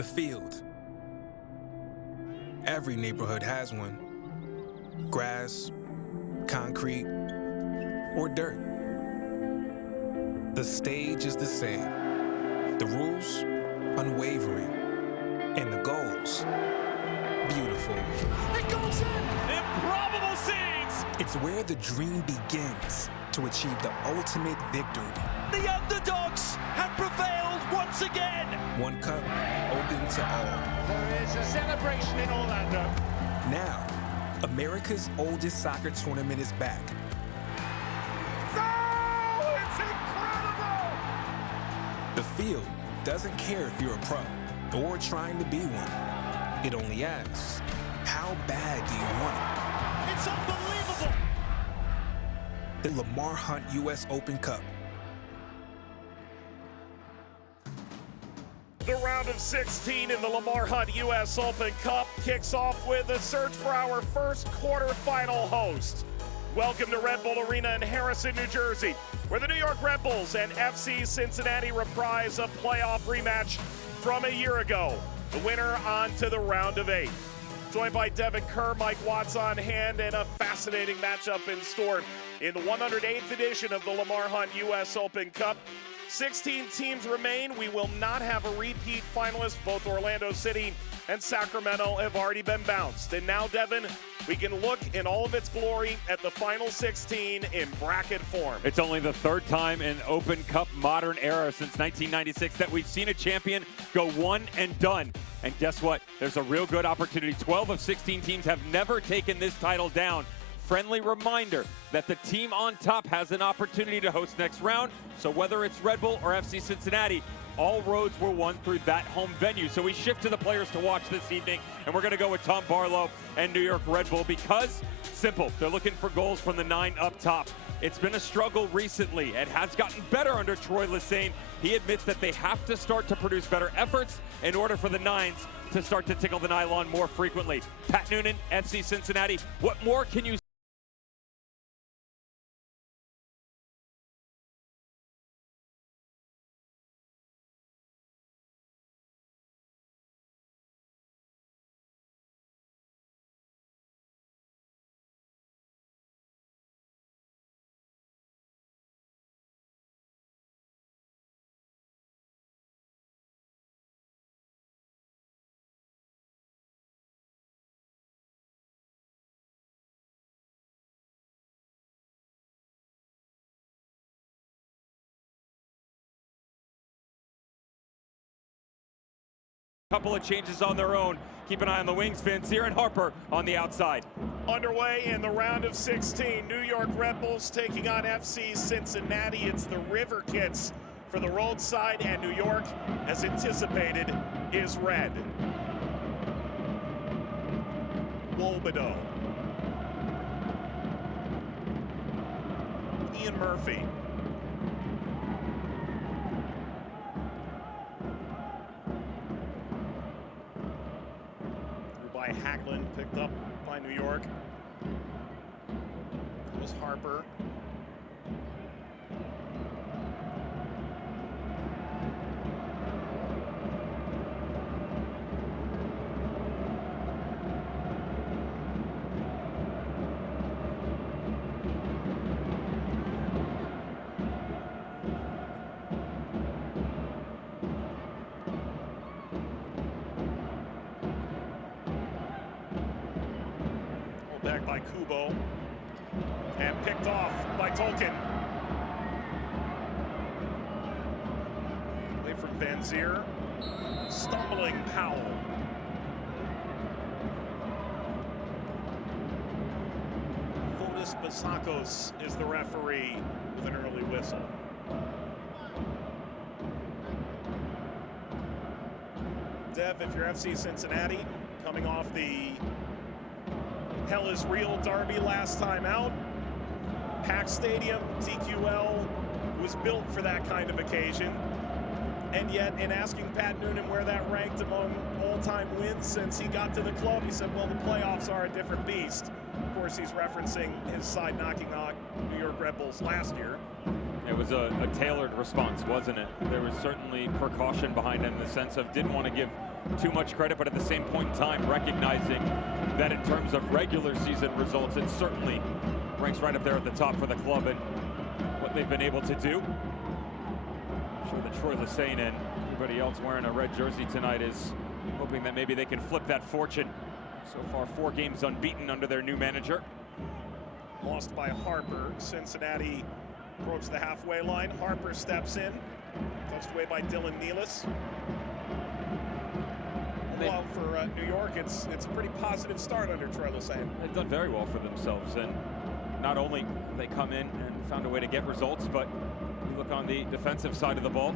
The field. Every neighborhood has one. Grass, concrete, or dirt. The stage is the same. The rules, unwavering. And the goals, beautiful. It goes in! Improbable scenes! It's where the dream begins to achieve the ultimate victory. The underdogs have prevailed once again! One cup, open to all. There is a celebration in Orlando. Now, America's oldest soccer tournament is back. Oh, it's incredible! The field doesn't care if you're a pro or trying to be one. It only asks, how bad do you want it? It's unbelievable! The Lamar Hunt U.S. Open Cup. The round of 16 in the Lamar Hunt U.S. Open Cup kicks off with a search for our first quarterfinal host. Welcome to Red Bull Arena in Harrison, New Jersey, where the New York Red Bulls and FC Cincinnati reprise a playoff rematch from a year ago. The winner on to the round of 8. Joined by Devin Kerr, Mike Watts on hand, and a fascinating matchup in store in the 108th edition of the Lamar Hunt U.S. Open Cup. 16 teams remain. We will not have a repeat finalist. Both Orlando City and Sacramento have already been bounced. And now, Devin, we can look in all of its glory at the final 16 in bracket form. It's only the third time in Open Cup modern era since 1996 that we've seen a champion go one and done. And guess what? There's a real good opportunity. 12 of 16 teams have never taken this title down. Friendly reminder that the team on top has an opportunity to host next round. So whether it's Red Bull or FC Cincinnati, all roads were won through that home venue. So we shift to the players to watch this evening, and we're going to go with Tom Barlow and New York Red Bull because, simple, they're looking for goals from the 9 up top. It's been a struggle recently. It has gotten better under Troy Lesane. He admits that they have to start to produce better efforts in order for the 9s to start to tickle the nylon more frequently. Pat Noonan, FC Cincinnati, what more can you couple of changes on their own. Keep an eye on the wings, Vince. Here and Harper on the outside. Underway in the round of 16, New York Red Bulls taking on FC Cincinnati. It's the River Kits for the roadside, and New York, as anticipated, is red. Wolbedo. Ian Murphy. By Haglund, picked up by New York. It was Harper. Back by Kubo and picked off by Tolkien. Away from Van Zier. Stumbling Powell. Fotis Basakos is the referee with an early whistle. Dev, if you're FC Cincinnati, coming off the Hell is Real derby last time out. Packed stadium, TQL was built for that kind of occasion. And yet, in asking Pat Noonan where that ranked among all-time wins since he got to the club, he said, well, the playoffs are a different beast. Of course, he's referencing his side knocking out New York Red Bulls last year. It was a tailored response, wasn't it? There was certainly precaution behind it in the sense of didn't want to give too much credit, but at the same point in time, recognizing that in terms of regular season results, it certainly ranks right up there at the top for the club and what they've been able to do. I'm sure that Troy Lesane and everybody else wearing a red jersey tonight is hoping that maybe they can flip that fortune. So far, 4 games unbeaten under their new manager. Lost by Harper. Cincinnati approach the halfway line. Harper steps in. Touched away by Dylan Nealis. Well, for New York, it's a pretty positive start under Troy Lesane. They've done very well for themselves, and not only they come in and found a way to get results, but you look on the defensive side of the ball.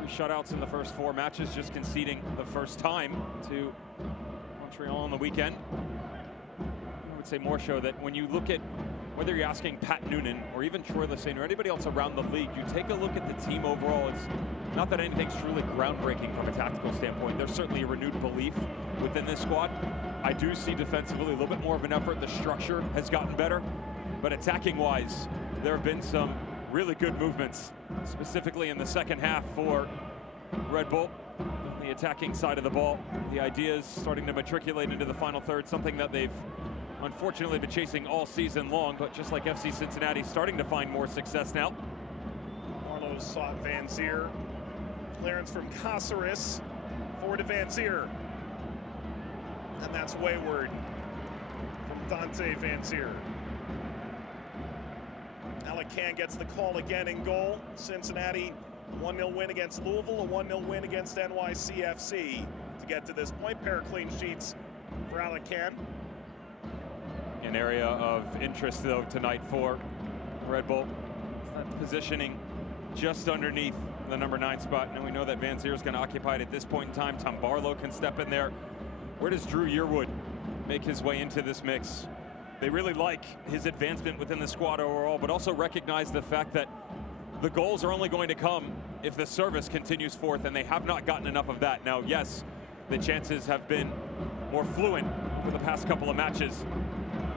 3 shutouts in the first 4 matches, just conceding the first time to Montreal on the weekend. I would say more so that when you look at whether you're asking Pat Noonan or even Troy Lesane or anybody else around the league, you take a look at the team overall. It's not that anything's truly groundbreaking from a tactical standpoint. There's certainly a renewed belief within this squad. I do see defensively a little bit more of an effort. The structure has gotten better, but attacking-wise, there have been some really good movements, specifically in the second half for Red Bull. On the attacking side of the ball, the ideas starting to matriculate into the final third, something that they've unfortunately been chasing all season long, but just like FC Cincinnati, starting to find more success now. Marlowe sought Van Zier. Clearance from Caceres forward to Van Zier. And that's wayward from Dante Van Zier. Alacan gets the call again in goal. Cincinnati, 1-0 win against Louisville, a 1-0 win against NYCFC to get to this point. Pair of clean sheets for Alacan. An area of interest, though, tonight for Red Bull. It's that positioning just underneath the number 9 spot. And we know that Van Zier is going to occupy it at this point in time. Tom Barlow can step in there. Where does Drew Yearwood make his way into this mix? They really like his advancement within the squad overall, but also recognize the fact that the goals are only going to come if the service continues forth, and they have not gotten enough of that. Now, yes, the chances have been more fluent over the past couple of matches,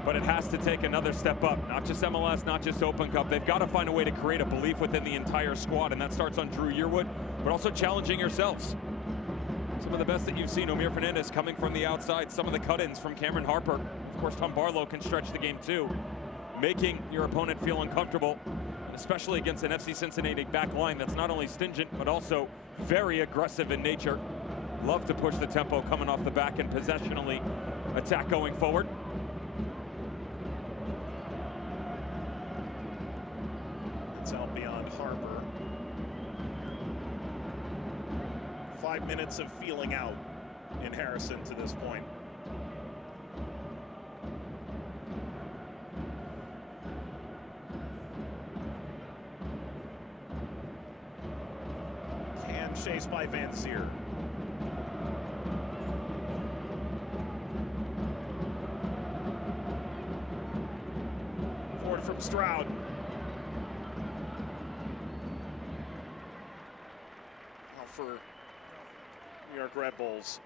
but it has to take another step up. Not just MLS, not just Open Cup. They've got to find a way to create a belief within the entire squad, and that starts on Drew Yearwood, but also challenging yourselves. Some of the best that you've seen, Omir Fernandez coming from the outside, some of the cut-ins from Cameron Harper. Of course, Tom Barlow can stretch the game too, making your opponent feel uncomfortable, especially against an FC Cincinnati back line that's not only stingent, but also very aggressive in nature. Love to push the tempo coming off the back and possessionally attack going forward. It's out beyond Harper. 5 minutes of feeling out in Harrison to this point. Hand chased by Van Zier. Forward from Stroud. For New York Red Bulls.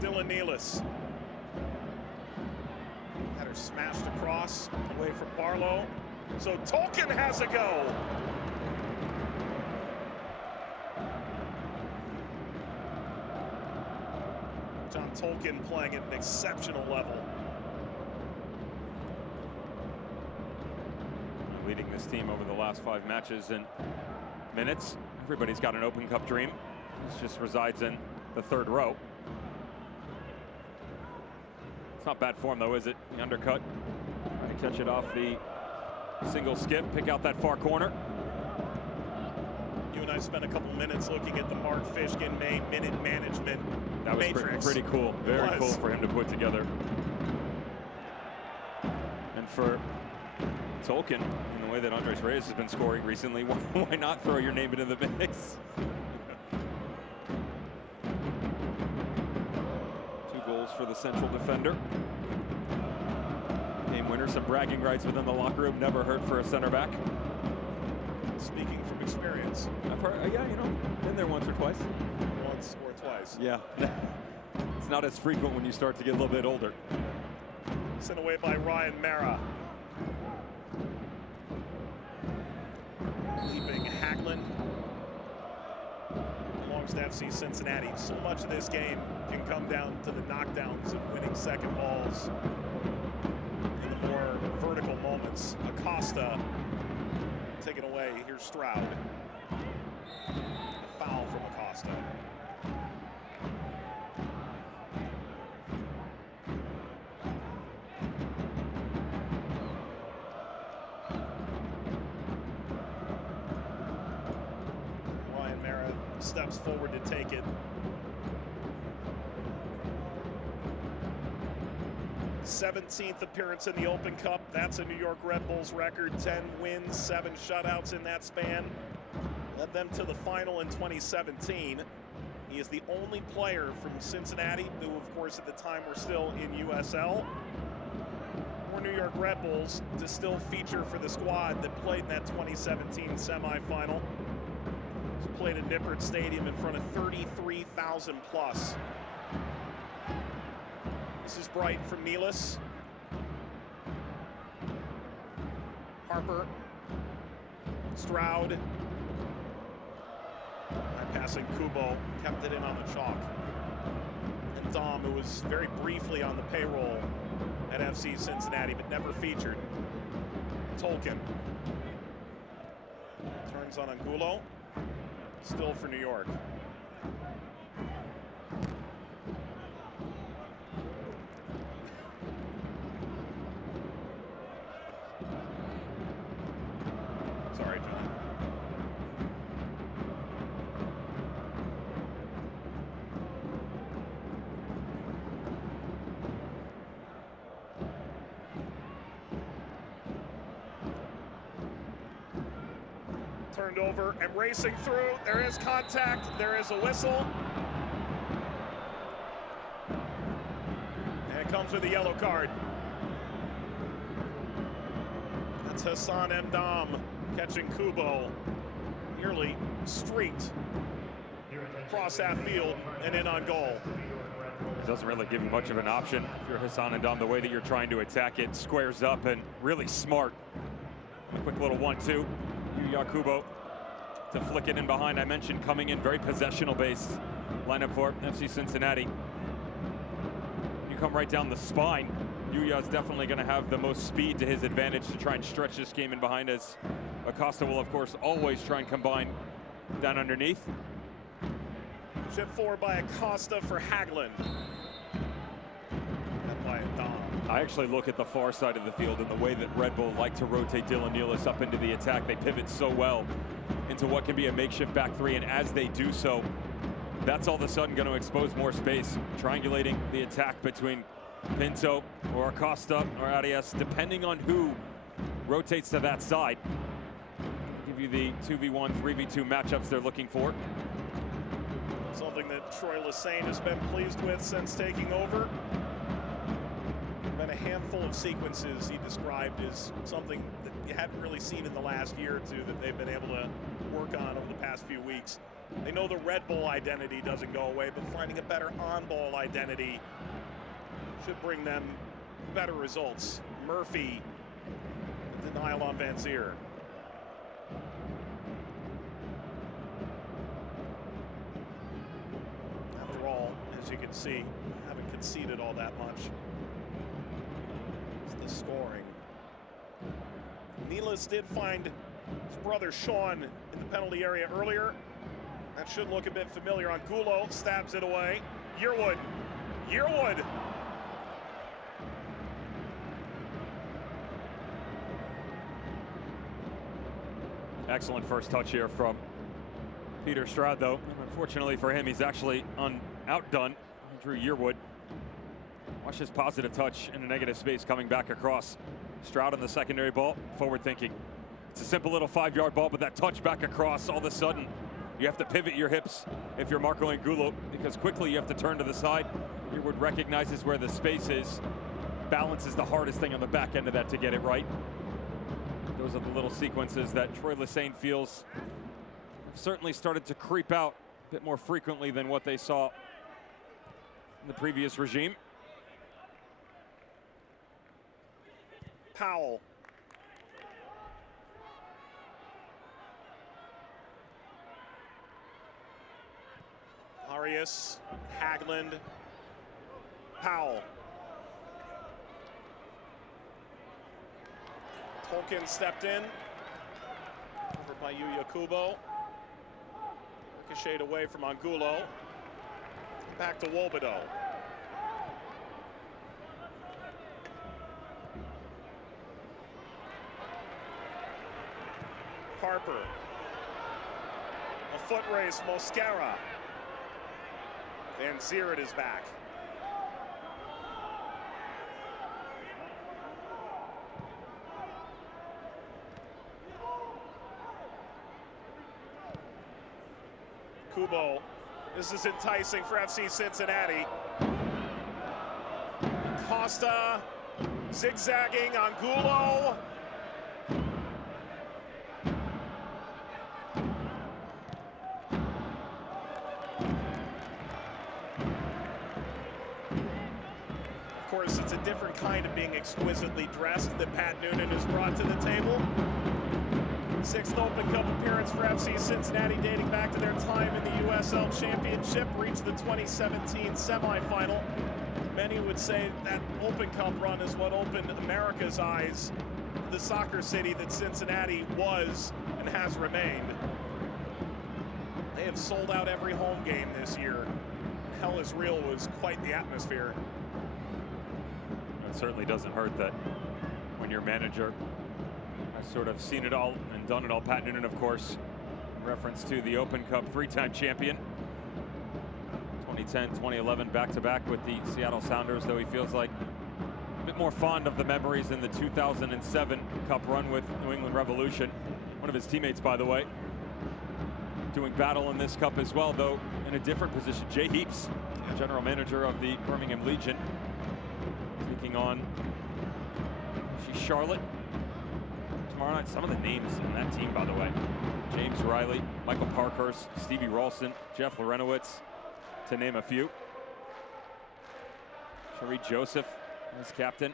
Dylan Nealis. Had her smashed across, away from Barlow. So Tolkien has a go. John Tolkien playing at an exceptional level. Leading this team over the last 5 matches and minutes. Everybody's got an Open Cup dream. This just resides in the 3rd row. It's not bad form though, is it? The undercut. Trying to catch it off the single skip, pick out that far corner. You and I spent a couple minutes looking at the Mark Fishkin minute management. That was pretty cool. Very cool for him to put together. And for Tolkien, in the way that Andres Reyes has been scoring recently, why not throw your name into the mix? 2 goals for the central defender. Game winner, some bragging rights within the locker room, never hurt for a center back. speaking from experience. I've heard, yeah, been there once or twice. Once or twice. Yeah. It's not as frequent when you start to get a little bit older. Sent away by Ryan Mara. Leaping Hagelin. Belongs to FC Cincinnati. So much of this game can come down to the knockdowns and winning second balls in the more vertical moments. Acosta taken away. Here's Stroud. A foul from Acosta. Ryan Mara steps forward to take it. 17th appearance in the Open Cup. That's a New York Red Bulls record. 10 wins, 7 shutouts in that span. Led them to the final in 2017. He is the only player from Cincinnati who, of course, at the time were still in USL, or New York Red Bulls, to still feature for the squad that played in that 2017 semifinal. He's played at Nippert Stadium in front of 33,000 plus. This is Bright from Nealis. Harper. Stroud. Passing Kubo, kept it in on the chalk. And Dom, who was very briefly on the payroll at FC Cincinnati, but never featured. Tolkien. Turns on Angulo. Still for New York. Sorry, John. Turned over and racing through. There is contact. There is a whistle. And it comes with a yellow card. That's Hassan Mdam catching Kubo. Nearly streaked across that field and in on goal. Doesn't really give you much of an option. If you're Hassan Mdam, the way that you're trying to attack it, squares up and really smart. A quick little 1-2. Kubo to flick it in behind. I mentioned coming in very possessional-based lineup for FC Cincinnati. You come right down the spine. Yuya's definitely going to have the most speed to his advantage to try and stretch this game in behind, as Acosta will, of course, always try and combine down underneath. Chip forward by Acosta for Hagelin. And by Dom. I actually look at the far side of the field and the way that Red Bull like to rotate Dylan Nealis up into the attack. They pivot so well into what can be a makeshift back three, and as they do so, that's all of a sudden going to expose more space, triangulating the attack between Pinto or Acosta or Arias, depending on who rotates to that side. Give you the 2v1, 3v2 matchups they're looking for. Something that Troy Lesane has been pleased with since taking over. Been a handful of sequences he described as something that you hadn't really seen in the last year or two that they've been able to work on over the past few weeks. They know the Red Bull identity doesn't go away, but finding a better on-ball identity should bring them better results. Murphy, denial on Van Zier. After all, as you can see, haven't conceded all that much. The scoring. Nealis did find his brother Sean in the penalty area earlier. That should look a bit familiar. Angulo stabs it away. Yearwood. Excellent first touch here from Peter Stroud, though. Unfortunately for him, he's actually outdone Drew Yearwood. Watch his positive touch in a negative space coming back across. Stroud on the secondary ball, forward thinking. It's a simple little 5-yard ball, but that touch back across, all of a sudden, you have to pivot your hips if you're Marco Angulo, because quickly you have to turn to the side. Yearwood recognizes where the space is. Balance is the hardest thing on the back end of that to get it right. Those are the little sequences that Troy Lesesne feels have certainly started to creep out a bit more frequently than what they saw in the previous regime. Powell. Arias, Hagland, Powell. Tolkien stepped in, over by Yuya Kubo. Ricocheted away from Angulo. Back to Wobedo. Harper. A foot race, Mosquera. And Zirit is back. Kubo. This is enticing for FC Cincinnati. Costa zigzagging. Angulo. Of course, it's a different kind of being exquisitely dressed that Pat Noonan has brought to the table. 6th Open Cup appearance for FC Cincinnati, dating back to their time in the USL Championship, reached the 2017 semifinal. Many would say that Open Cup run is what opened America's eyes, the soccer city that Cincinnati was and has remained. They have sold out every home game this year. Hell is Real was quite the atmosphere. It certainly doesn't hurt that when your manager has sort of seen it all and done it all. Pat Noonan, of course, in reference to the Open Cup 3-time champion. 2010, 2011, back-to-back with the Seattle Sounders, though he feels like a bit more fond of the memories in the 2007 Cup run with New England Revolution. One of his teammates, by the way, doing battle in this Cup as well, though in a different position. Jay Heaps, general manager of the Birmingham Legion, taking on Charlotte tomorrow night. Some of the names on that team, by the way: James Riley, Michael Parkhurst, Stevie Ralston, Jeff Lorenowitz, to name a few. Sharee Joseph as captain.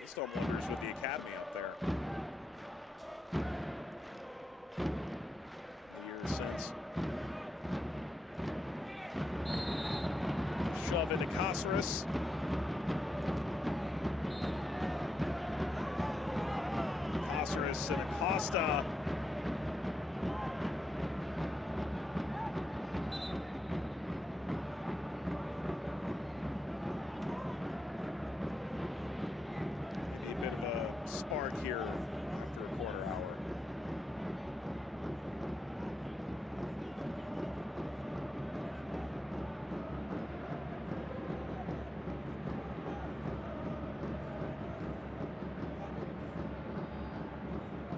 He's done wonders with the academy up there. The years since. Shove into Caceres. Caceres and Acosta. A bit of a spark here after a quarter hour.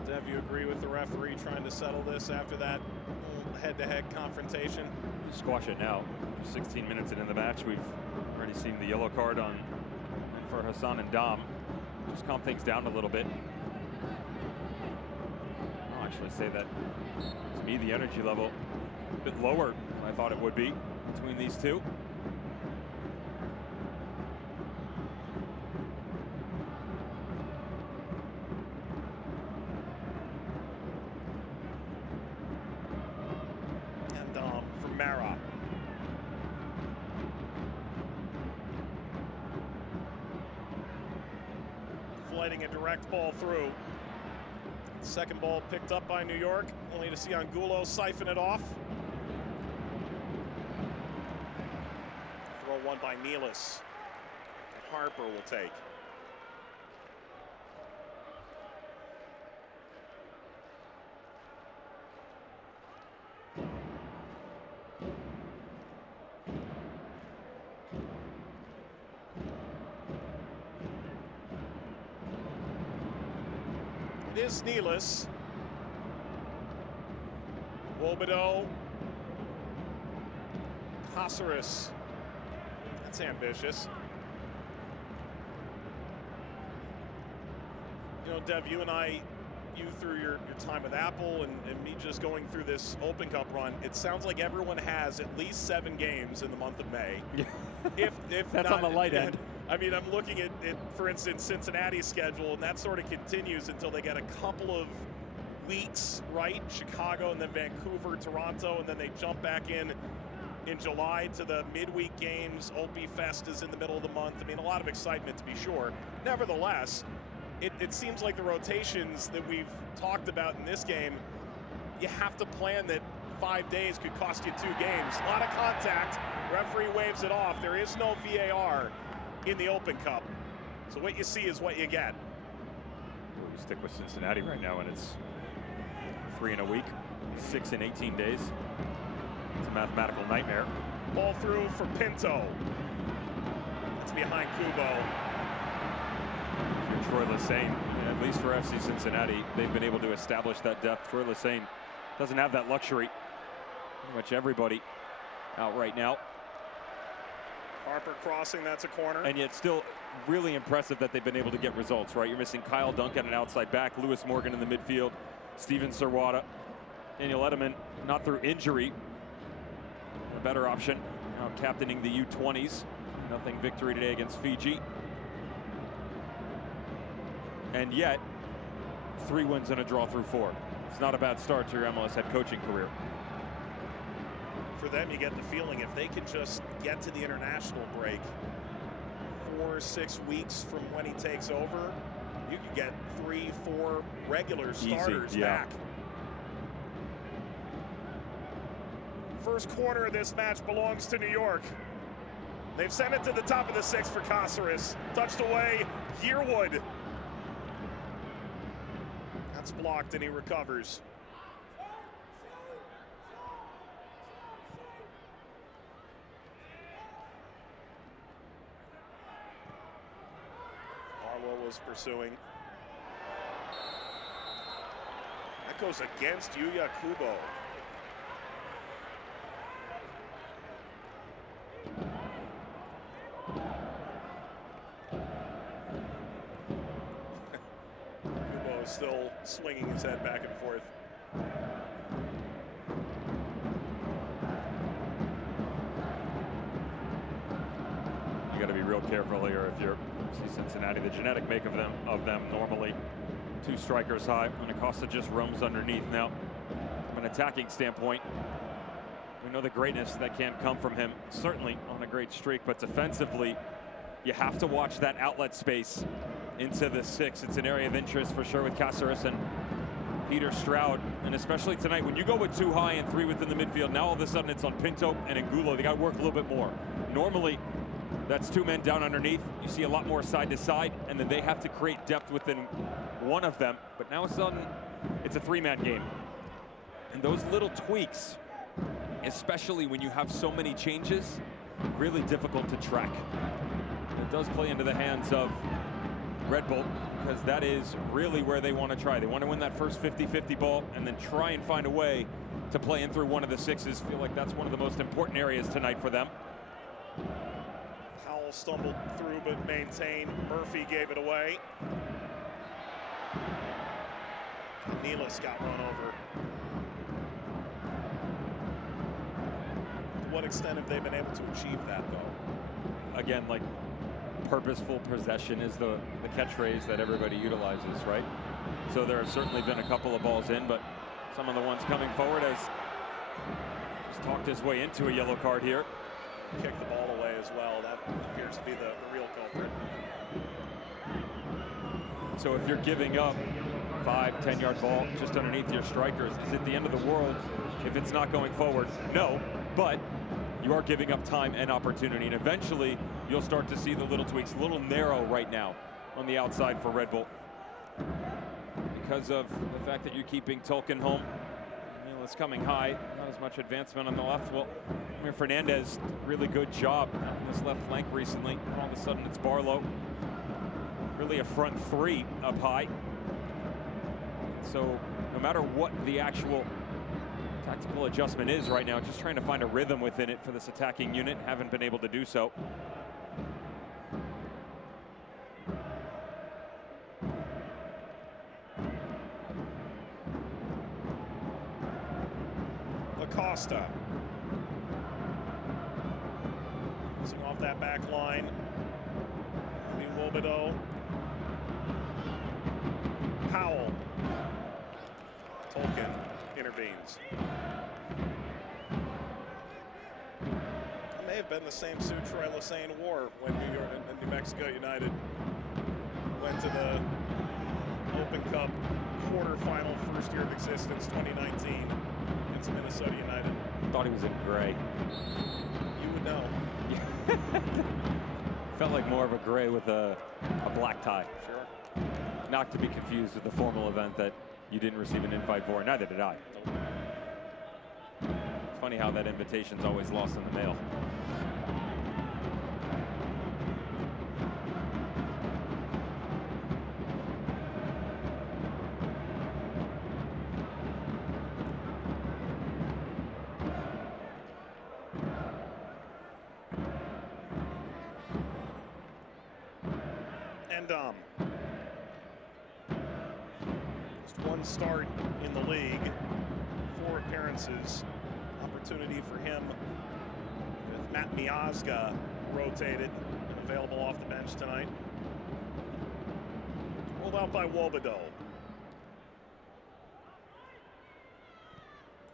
Dev, you agree with the referee trying to settle this after that head-to-head confrontation? Squash it now. 16 minutes into the match, we've already seen the yellow card on for Hassan and Dom. Just calm things down a little bit. I'll actually say that, to me, the energy level a bit lower than I thought it would be between these two. Mara. Flighting a direct ball through. Second ball picked up by New York, only to see Angulo siphon it off. Throw one by Nealis. Harper will take. It is Nealis. Wobedo. Caceres. That's ambitious. know, Dev, you through your time with Apple and me just going through this Open Cup run, it sounds like everyone has at least 7 games in the month of May. if That's not, on the light end. I mean, I'm looking at, for instance, Cincinnati's schedule, and that sort of continues until they get a couple of weeks, right? Chicago and then Vancouver, Toronto, and then they jump back in July to the midweek games. Opie Fest is in the middle of the month. I mean, a lot of excitement to be sure. Nevertheless, it seems like the rotations that we've talked about in this game, you have to plan that 5 days could cost you 2 games. A lot of contact. Referee waves it off. There is no VAR in the Open Cup. So what you see is what you get. We stick with Cincinnati right now, and it's 3 in a week, 6 in 18 days. It's a mathematical nightmare. Ball through for Pinto. It's behind Kubo. For Troy Lesesne, at least for FC Cincinnati, they've been able to establish that depth. Troy Lesesne doesn't have that luxury. Pretty much everybody out right now. Harper crossing, that's a corner. And yet still really impressive that they've been able to get results, right? You're missing Kyle Duncan, an outside back, Lewis Morgan in the midfield, Steven Serwada, Daniel Edelman, not through injury. A better option, now captaining the U20s. Nothing victory today against Fiji. And yet, 3 wins and a draw through 4. It's not a bad start to your MLS head coaching career. For them, you get the feeling if they could just get to the international break 4 or 6 weeks from when he takes over, you could get 3, 4 regular starters back. First quarter of this match belongs to New York. They've sent it to the top of the 6 for Caceres. Touched away, Yearwood. That's blocked and he recovers. Arlo was pursuing. That goes against Yuya Kubo. Kubo is still swinging his head back and forth. You got to be real careful here if you're Cincinnati. The genetic make of them normally 2 strikers high, and Acosta just roams underneath. Now, from an attacking standpoint, we know the greatness that can come from him, certainly on a great streak, but defensively, you have to watch that outlet space into the 6. It's an area of interest for sure with Caceres and Peter Stroud, and especially tonight, when you go with 2 high and 3 within the midfield, now all of a sudden it's on Pinto and Angulo. They got to work a little bit more. Normally, that's 2 men down underneath. You see a lot more side to side, and then they have to create depth within one of them. But now sudden, it's a 3-man game. And those little tweaks, especially when you have so many changes, really difficult to track. It does play into the hands of Red Bull, because that is really where they want to try. They want to win that first 50-50 ball and then try and find a way to play in through one of the 6s. Feel like that's one of the most important areas tonight for them. Howell stumbled through but maintained. Murphy gave it away. Nealis got run over. To what extent have they been able to achieve that, though? Again, like, purposeful possession is the catchphrase that everybody utilizes, right? So there have certainly been a couple of balls in, but some of the ones coming forward has talked his way into a yellow card here. Kicked the ball away as well. That appears to be the real culprit. So if you're giving up 5-10-yard ball just underneath your strikers, is it the end of the world if it's not going forward? No, but you are giving up time and opportunity, and eventually you'll start to see the little tweaks. A little narrow right now on the outside for Red Bull because of the fact that you're keeping Tolkien home. It's coming high, not as much advancement on the left. Well, Fernandez, really good job on this left flank recently. All of a sudden it's Barlow. Really a front 3 up high. So no matter what the actual tactical adjustment is right now, just trying to find a rhythm within it for this attacking unit. Haven't been able to do so. Acosta. Using off that back line. Wobedo. Powell. Tolkien intervenes. It may have been the same suit Troy Lesesne wore when New Mexico United went to the Open Cup quarterfinal, first year of existence, 2019, against Minnesota United. Thought he was in gray. You would know. Felt like more of a gray with a black tie. Sure. Not to be confused with the formal event that you didn't receive an invite for. Neither did I. Nope. It's funny how that invitation's always lost in the mail. And just one start in the league, 4 appearances. Opportunity for him with Matt Miazga rotated and available off the bench tonight. Rolled out by Wobedo.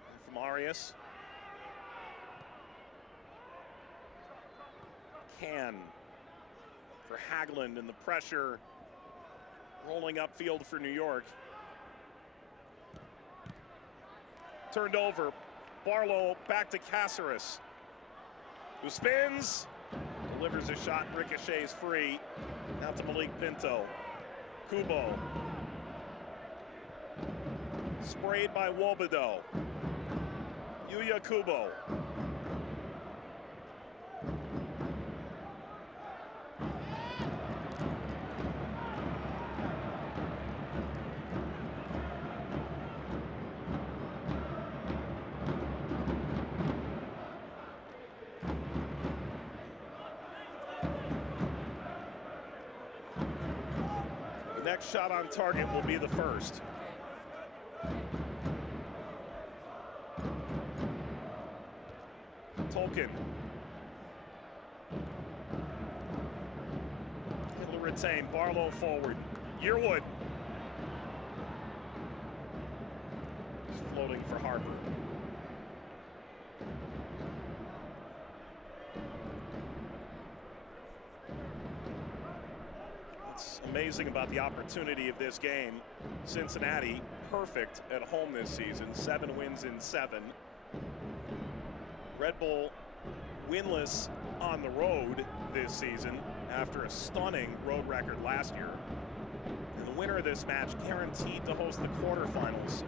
And from Arias. Can for Haglund, and the pressure rolling upfield for New York. Turned over. Barlow back to Caceres, who spins, delivers a shot, ricochets free. Now to Malik Pinto. Kubo. Sprayed by Wobedo. Yuya Kubo. Next shot on target will be the first. Tolkien. He'll retain. Barlow forward. Yearwood. He's floating for Harper. Amazing about the opportunity of this game. Cincinnati perfect at home this season, 7 wins in 7. Red Bull winless on the road this season after a stunning road record last year. And the winner of this match guaranteed to host the quarterfinals.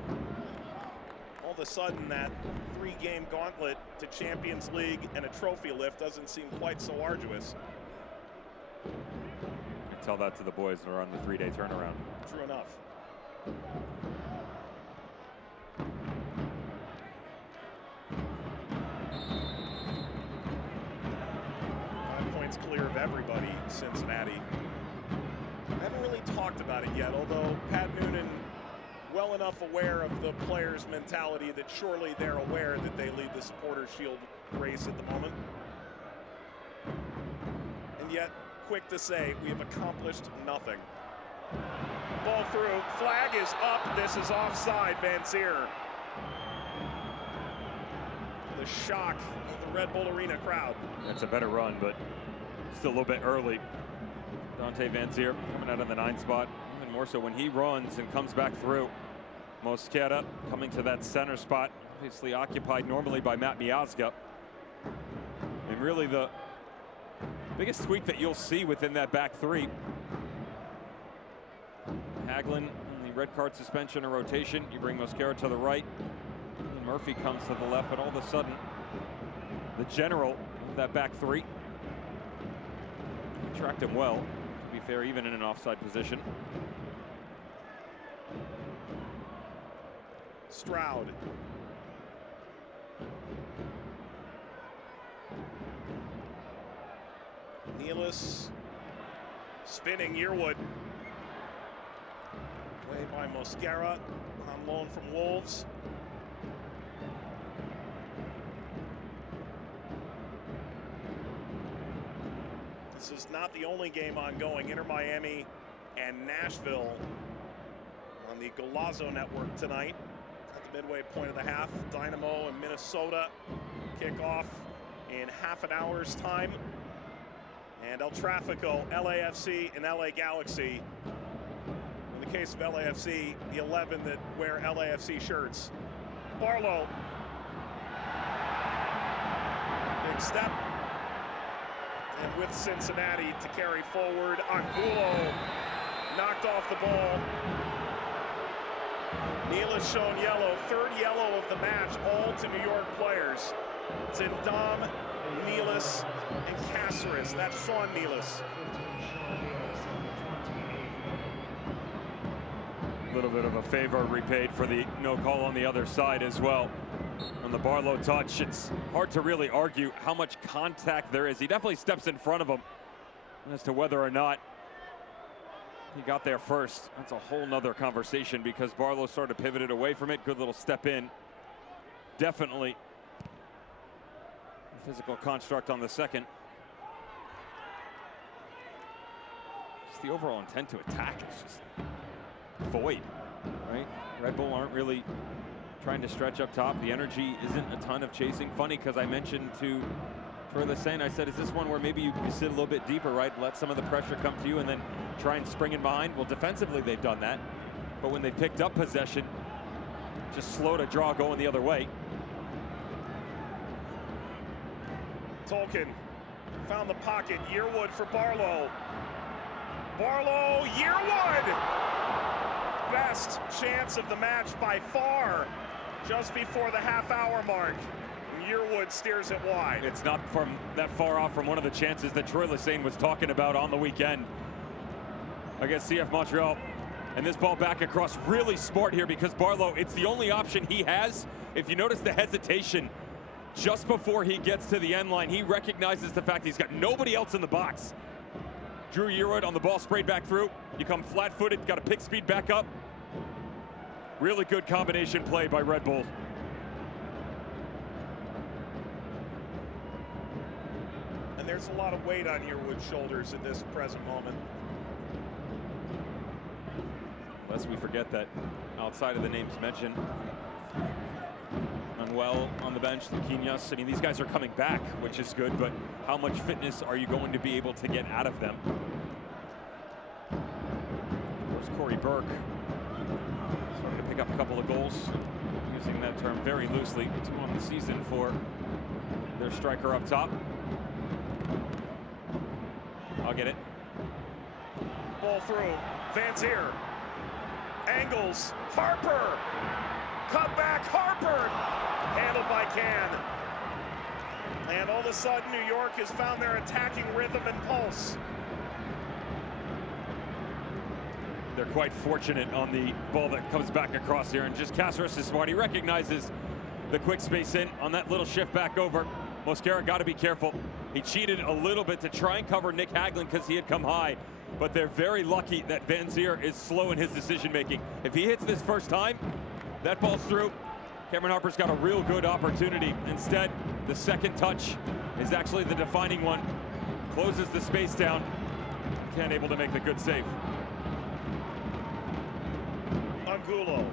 All of a sudden, that 3-game gauntlet to Champions League and a trophy lift doesn't seem quite so arduous. Tell that to the boys who are on the 3-day turnaround. True enough. 5 points clear of everybody, Cincinnati. I haven't really talked about it yet, although Pat Noonan well enough aware of the players' mentality that surely they're aware that they lead the Supporters' Shield race at the moment. And yet, quick to say, we have accomplished nothing. Ball through, flag is up, this is offside, Van Zier. The shock of the Red Bull Arena crowd. That's a better run, but still a little bit early. Dante Van Zier coming out of the 9 spot, even more so when he runs and comes back through. Mosquera coming to that center spot, obviously occupied normally by Matt Miazga. And really the biggest tweak that you'll see within that back 3. Haglund in the red card suspension or rotation. You bring Mosquera to the right. And Murphy comes to the left, but all of a sudden, the general of that back 3 tracked him well, to be fair, even in an offside position. Stroud. Nealis spinning. Yearwood. Way by Mosquera on loan from Wolves. This is not the only game ongoing. Inter Miami and Nashville on the Golazo Network tonight at the midway point of the half. Dynamo and Minnesota kick off in half an hour's time. And El Tráfico, LAFC, and LA Galaxy. In the case of LAFC, the 11 that wear LAFC shirts. Barlow. Big step. And with Cincinnati to carry forward, Angulo knocked off the ball. Nealis shown yellow, third yellow of the match, all to New York players. Zindam, Nealis, and Cáceres. That's Sean Nealis. A little bit of a favor repaid for the no call on the other side as well. On the Barlow touch, it's hard to really argue how much contact there is. He definitely steps in front of him. As to whether or not he got there first, that's a whole nother conversation, because Barlow sort of pivoted away from it. Good little step in. Definitely a physical construct on the second. Just the overall intent to attack is just void, right? Red Bull aren't really trying to stretch up top. The energy isn't a ton of chasing. Funny, because I mentioned to Troy Lesesne, I said, is this one where maybe you sit a little bit deeper, right? Let some of the pressure come to you and then try and spring in behind. Well, defensively, they've done that. But when they picked up possession, just slow to draw going the other way. Tolkien found the pocket. Yearwood for Barlow. Barlow, Yearwood! Best chance of the match by far, just before the half-hour mark. Yearwood steers it wide. It's not from that far off from one of the chances that Troy Lesesne was talking about on the weekend against CF Montreal. And this ball back across, really smart here, because Barlow, it's the only option he has. If you notice the hesitation just before he gets to the end line, he recognizes the fact he's got nobody else in the box. Drew Yearwood on the ball, sprayed back through. You come flat-footed, got to pick speed back up. Really good combination play by Red Bull. And there's a lot of weight on Yearwood's shoulders at this present moment. Lest we forget that outside of the names mentioned, Manuel on the bench, Luquinhas, I mean, these guys are coming back, which is good, but how much fitness are you going to be able to get out of them? Of course, Corey Burke starting to pick up a couple of goals, using that term very loosely. 2 on the season for their striker up top. I'll get it. Ball through, Van Zier. Angles, Harper. Cut back, Harper. Handled by Can. And all of a sudden, New York has found their attacking rhythm and pulse. They're quite fortunate on the ball that comes back across here. And just Cáceres is smart. He recognizes the quick space in on that little shift back over. Mosquera got to be careful. He cheated a little bit to try and cover Nick Hagelin because he had come high. But they're very lucky that Van Zier is slow in his decision-making. If he hits this first time, that ball's through. Cameron Harper's got a real good opportunity. Instead, the second touch is actually the defining one. Closes the space down. Can't able to make the good save. Angulo.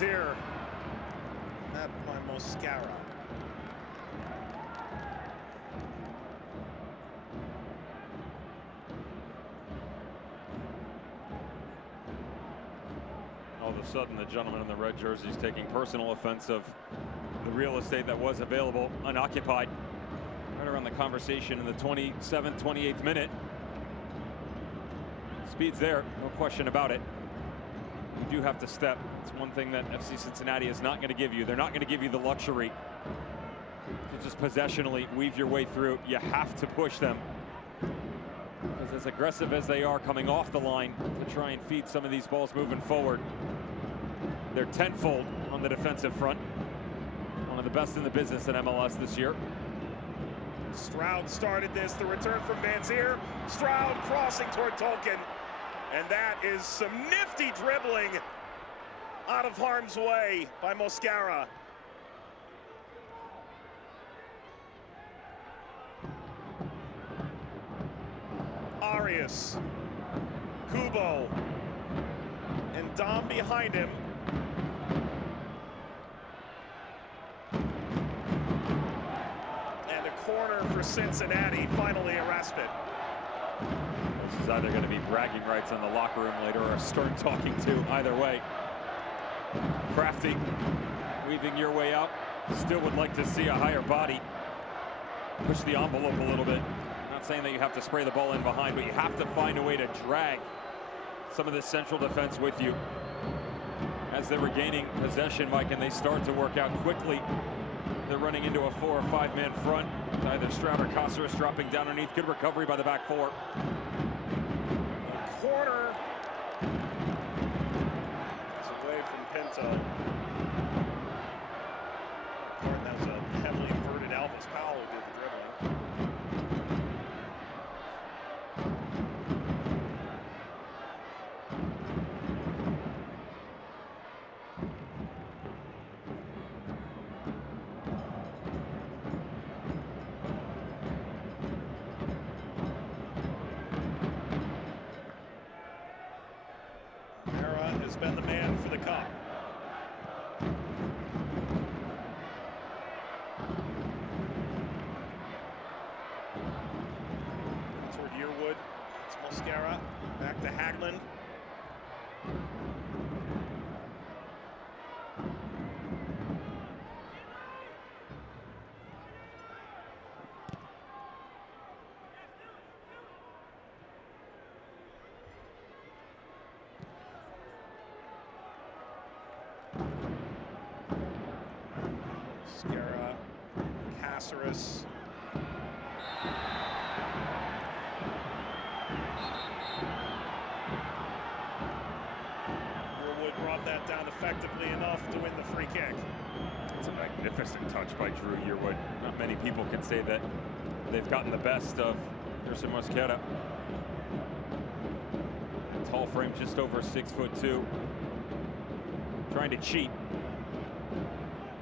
Here, that by Mosquera. All of a sudden, the gentleman in the red jersey is taking personal offense of the real estate that was available unoccupied. Right around the conversation in the 27th, 28th minute. Speed's there, no question about it. You do have to step. It's one thing that FC Cincinnati is not going to give you. They're not going to give you the luxury to just possessionally weave your way through. You have to push them, because as aggressive as they are coming off the line to try and feed some of these balls moving forward, they're tenfold on the defensive front. best in the business in MLS this year. Stroud started this, the return from Van Zier. Stroud crossing toward Tolkien. And that is some nifty dribbling out of harm's way by Mosquera. Arias, Kubo, and Dom behind him. And a corner for Cincinnati, finally a respite. This is either going to be bragging rights in the locker room later or a stern talking to, either way. Crafty, weaving your way out. Still would like to see a higher body. Push the envelope a little bit. Not saying that you have to spray the ball in behind, but you have to find a way to drag some of this central defense with you. As they're regaining possession, Mike, and they start to work out quickly. They're running into a 4 or 5 man front. Either Stroud or Caceres dropping down underneath. Good recovery by the back four. A corner. It's away from Pinto. That was a heavily inverted Elvis Powell who did the dribbling. Has been the man for the cup. Toward Yearwood. It's Mosquera. Back to Haglund. Mosquera, Caceres. Yearwood brought that down effectively enough to win the free kick. It's a magnificent touch by Drew Yearwood. Not many people can say that they've gotten the best of Yerson Mosquera. Tall frame, just over 6'2". Trying to cheat.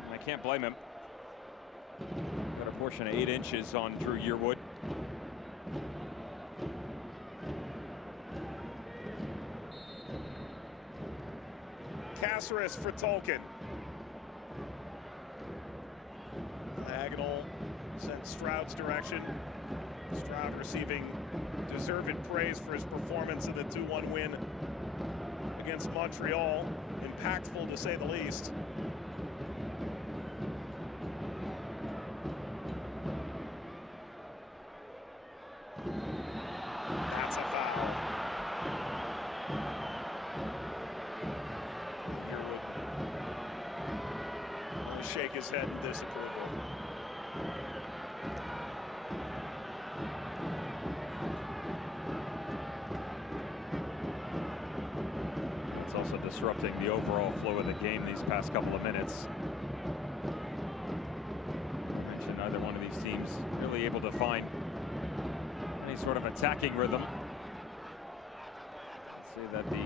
And I can't blame him. Got a portion of 8 inches on Drew Yearwood. Caceres for Tolkien. Diagonal sent Stroud's direction. Stroud receiving deserved praise for his performance in the 2-1 win against Montreal. Impactful to say the least. That's a foul. Yearwood shake his head in disapproval. It's also disrupting the overall flow of the game these past couple of minutes. I mentioned neither one of these teams really able to find any sort of attacking rhythm. Let's say that the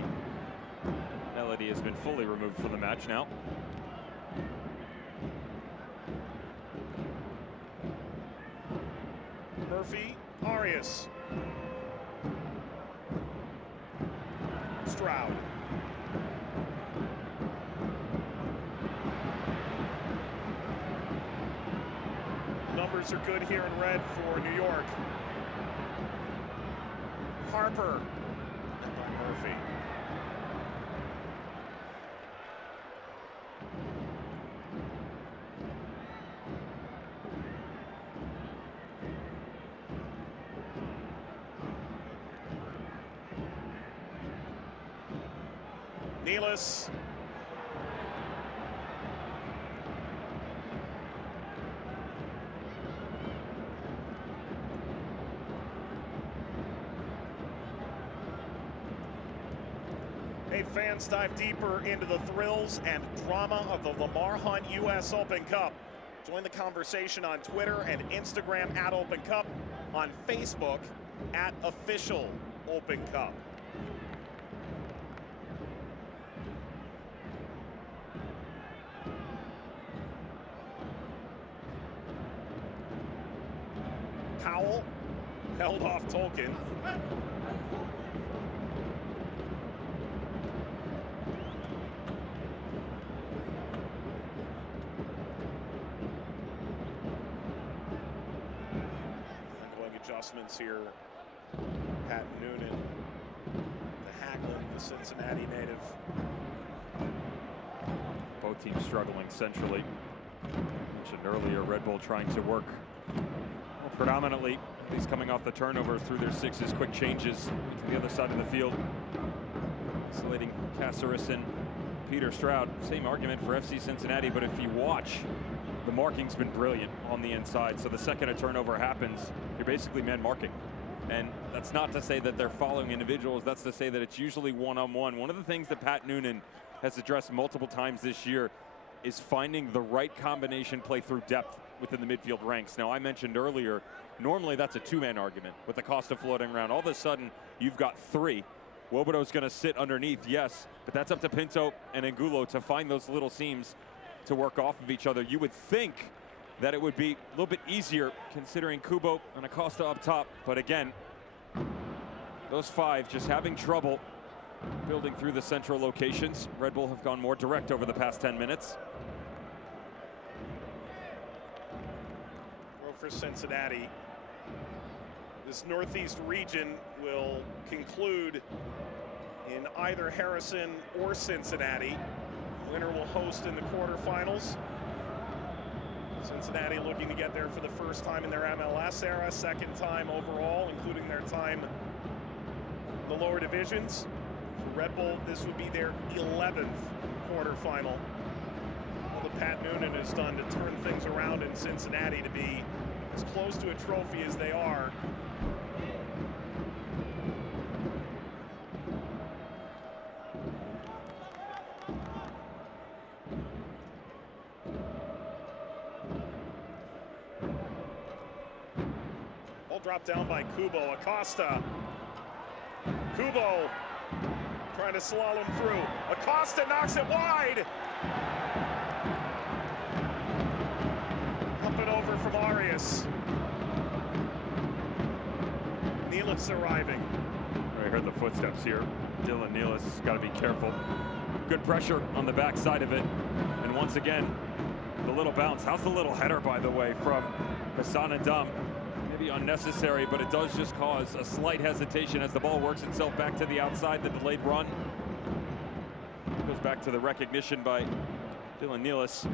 melody has been fully removed from the match now. Murphy, Arias. Stroud. Numbers are good here in red for New York. Harper and by Murphy. Nealis. Hey, fans, dive deeper into the thrills and drama of the Lamar Hunt U.S. Open Cup. Join the conversation on Twitter and Instagram at Open Cup, on Facebook at Official Open Cup. Powell held off Tolkien. Ongoing adjustments here. Pat Noonan, the Haglund, the Cincinnati native. Both teams struggling centrally. Mentioned earlier, Red Bull trying to work predominantly, he's coming off the turnovers through their sixes, quick changes to the other side of the field. Isolating Caceres and Peter Stroud. Same argument for FC Cincinnati, but if you watch, the marking's been brilliant on the inside. So the second a turnover happens, you're basically man marking. And that's not to say that they're following individuals, that's to say that it's usually one-on-one. One of the things that Pat Noonan has addressed multiple times this year is finding the right combination play through depth within the midfield ranks. Now, I mentioned earlier, normally that's a two-man argument with Acosta floating around. All of a sudden, you've got three. Wobodo's going to sit underneath, yes, but that's up to Pinto and Angulo to find those little seams to work off of each other. You would think that it would be a little bit easier considering Kubo and Acosta up top, but again, those five just having trouble building through the central locations. Red Bull have gone more direct over the past 10 minutes. For Cincinnati, this Northeast region will conclude in either Harrison or Cincinnati. Winner will host in the quarterfinals. Cincinnati looking to get there for the first time in their MLS era, second time overall, including their time in the lower divisions. For Red Bull, this would be their 11th quarterfinal. All that Pat Noonan has done to turn things around in Cincinnati to be as close to a trophy as they are. Ball dropped down by Kubo. Acosta. Kubo trying to slalom through. Acosta knocks it wide. Up and over from Arias. Nealis arriving. I heard the footsteps here. Dylan Nealis has got to be careful. Good pressure on the backside of it. And once again, the little bounce. How's the little header, by the way, from Hassan Adam? Maybe unnecessary, but it does just cause a slight hesitation as the ball works itself back to the outside, the delayed run. Goes back to the recognition by Dylan Nealis.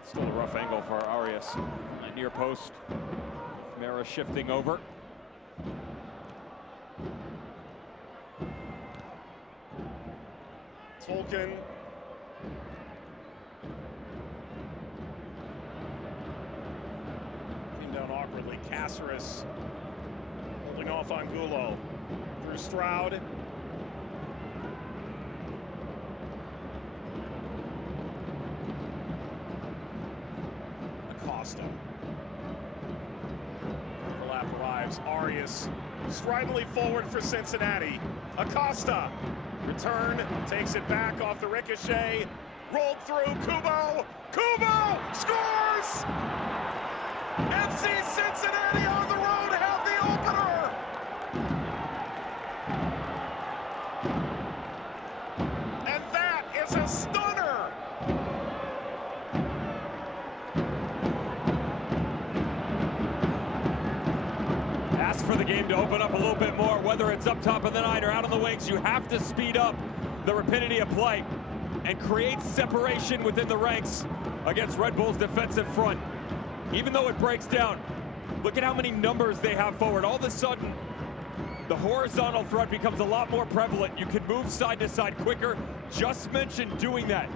It's still a rough angle for Arias. A near post. Mera shifting over. Tolkien. Came down awkwardly. Caceres holding off on Angulo. Through Stroud. Acosta. Overlap arrives. Arias stridently forward for Cincinnati. Acosta. Return, takes it back off the ricochet. Rolled through. Kubo. Kubo scores! FC Cincinnati on the road have the opener. And that is a stunner. Ask for the game to open up a little bit more, whether it's up top of the night or out on the wings. You have to speed up the rapidity of play and create separation within the ranks against Red Bull's defensive front. Even though it breaks down, look at how many numbers they have forward. All of a sudden, the horizontal threat becomes a lot more prevalent. You can move side to side quicker. Just mentioned doing that,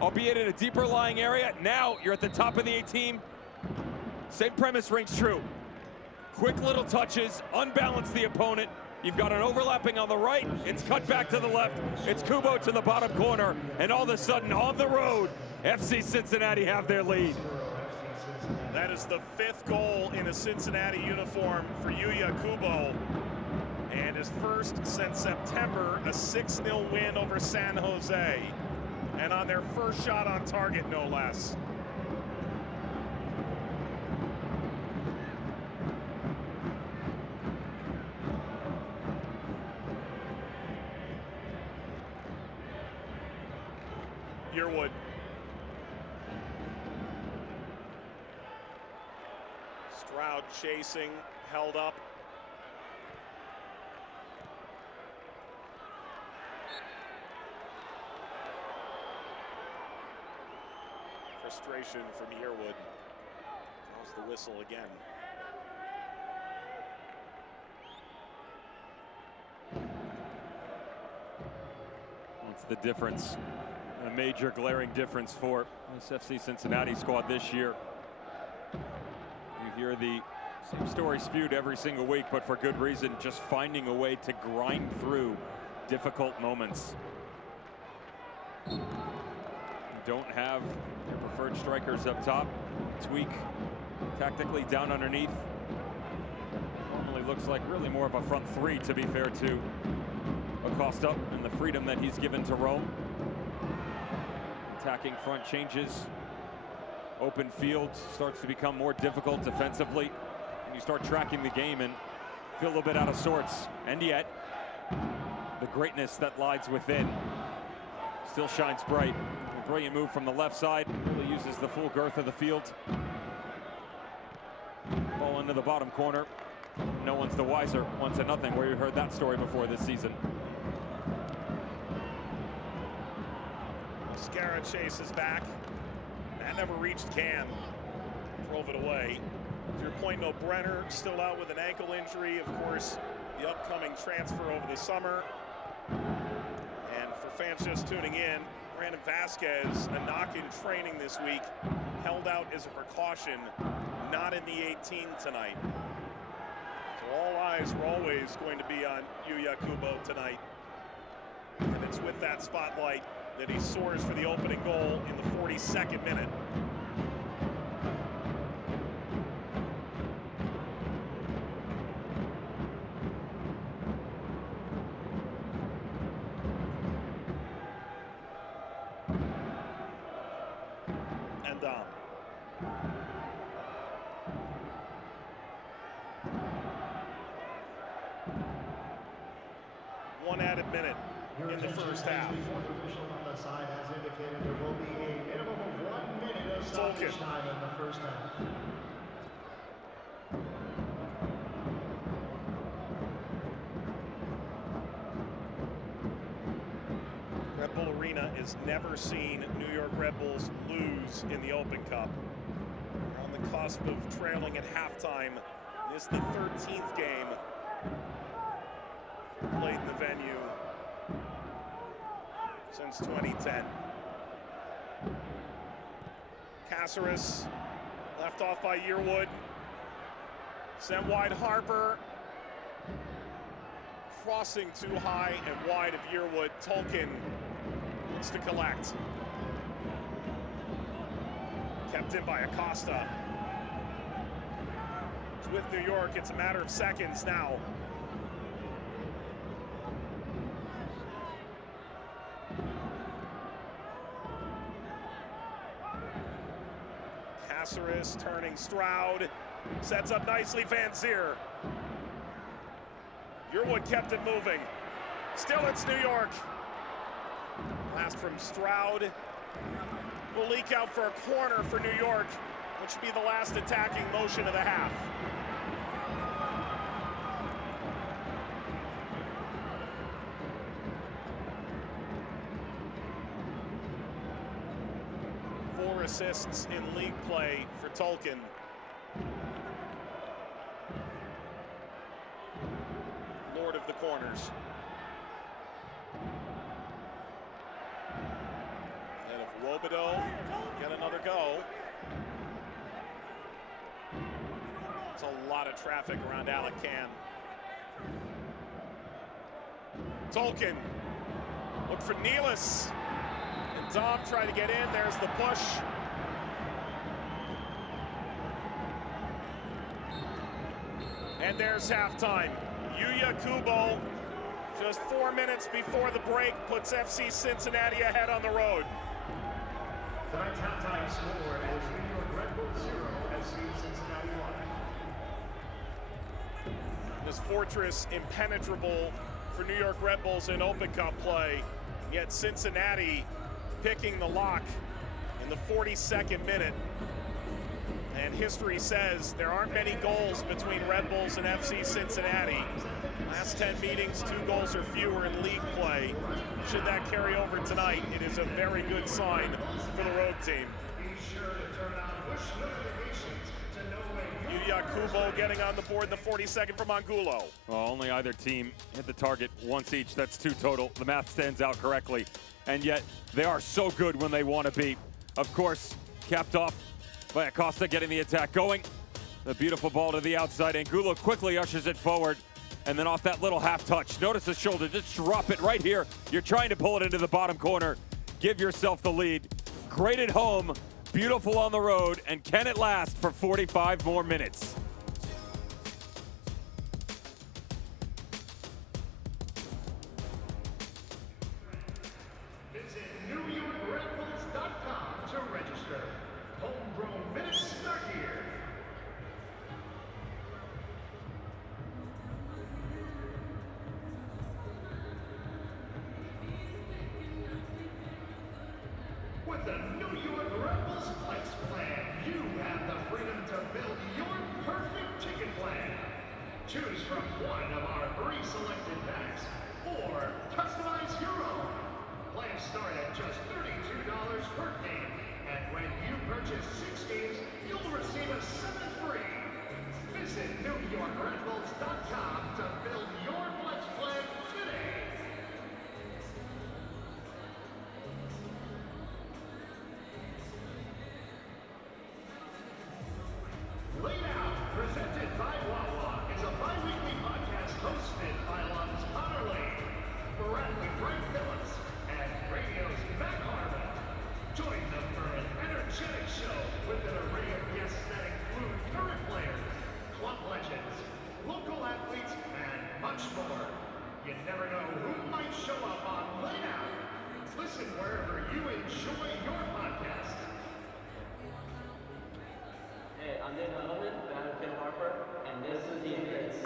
albeit in a deeper lying area. Now you're at the top of the 18. Same premise rings true. Quick little touches, unbalance the opponent. You've got an overlapping on the right. It's cut back to the left. It's Kubo to the bottom corner. And all of a sudden, on the road, FC Cincinnati have their lead. That is the 5th goal in a Cincinnati uniform for Yuya Kubo, and his first since September, a 6-0 win over San Jose, and on their first shot on target, no less. Yearwood. Stroud chasing, held up. Frustration from Yearwood. Draws the whistle again. What's the difference? A major glaring difference for this FC Cincinnati squad this year. You hear the same story spewed every single week, but for good reason, just finding a way to grind through difficult moments. You don't have your preferred strikers up top. Tweak tactically down underneath. Normally looks like really more of a front three, to be fair to Acosta and the freedom that he's given to Rome. Attacking front changes. Open field starts to become more difficult defensively. And you start tracking the game and feel a little bit out of sorts. And yet, the greatness that lies within still shines bright. A brilliant move from the left side. Really uses the full girth of the field. Ball into the bottom corner. No one's the wiser. 1-0, where you heard that story before this season. Scara chases back. That never reached Cam. Drove it away. To your point, no Brenner still out with an ankle injury. Of course, the upcoming transfer over the summer. And for fans just tuning in, Brandon Vasquez, a knock in training this week, held out as a precaution, not in the 18 tonight. So all eyes were always going to be on Yuya Kubo tonight. And it's with that spotlight that he soars for the opening goal in the 42nd minute. And down. One added minute in the first half. Side has indicated there will be a minimum of 1 minute of stoppage time in the first half. Red Bull Arena has never seen New York Red Bulls lose in the Open Cup. They're on the cusp of trailing at halftime. This is the 13th game played in the venue since 2010. Caceres left off by Yearwood. Sent wide Harper. Crossing too high and wide of Yearwood. Tolkien looks to collect. Kept in by Acosta. It's with New York. It's a matter of seconds now. Caceres turning Stroud, sets up nicely Van Zier. Yearwood kept it moving. Still it's New York. Last from Stroud. Will leak out for a corner for New York, which will be the last attacking motion of the half. Assists in league play for Tolkien. Lord of the corners. And if Wobedo get another go. It's a lot of traffic around Alec Can. Tolkien. Look for Nealis. And Dom trying to get in. There's the push. And there's halftime. Yuya Kubo, just 4 minutes before the break, puts FC Cincinnati ahead on the road. Tonight's halftime score is New York Red Bulls 0, FC Cincinnati 1. This fortress impenetrable for New York Red Bulls in Open Cup play. Yet Cincinnati picking the lock in the 42nd minute. And history says there aren't many goals between Red Bulls and FC Cincinnati. Last 10 meetings, 2 goals or fewer in league play. Should that carry over tonight, it is a very good sign for the road team. Be sure to turn on push notifications to know when Yuya Kubo getting on the board in the 42nd from Angulo. Well, only either team hit the target once each. That's 2 total. The math stands out correctly. And yet, they are so good when they want to be. Of course, capped off by Acosta getting the attack going. The beautiful ball to the outside. Angulo quickly ushers it forward. And then off that little half touch, notice the shoulder, just drop it right here. You're trying to pull it into the bottom corner. Give yourself the lead. Great at home, beautiful on the road, and can it last for 45 more minutes? Visit NewYorkRedBulls.com to register. Homegrown minutes start here. With the New York Red Bulls Flex Plan, you have the freedom to build your perfect ticket plan. Choose from one of our 3 selected packs, or customize your own. Plans start at just $32 per game, and when you purchase 6 games, you'll receive a 7th free. Visit NewYorkRedBulls.com to build your Flex Plan today. Laid Out, presented by Wawa, is a bi-weekly podcast hosted by Lums Potterly, Bradley Frank Phillips, and radio's Matt Harmon. Join them for an energetic show with an array of guests that include current players, club legends, local athletes, and much more. You never know who might show up on Laid Out. Listen wherever you enjoy your podcast. Hey, I'm Dan Edelman, fan of Tim Harper, and this is the Indians.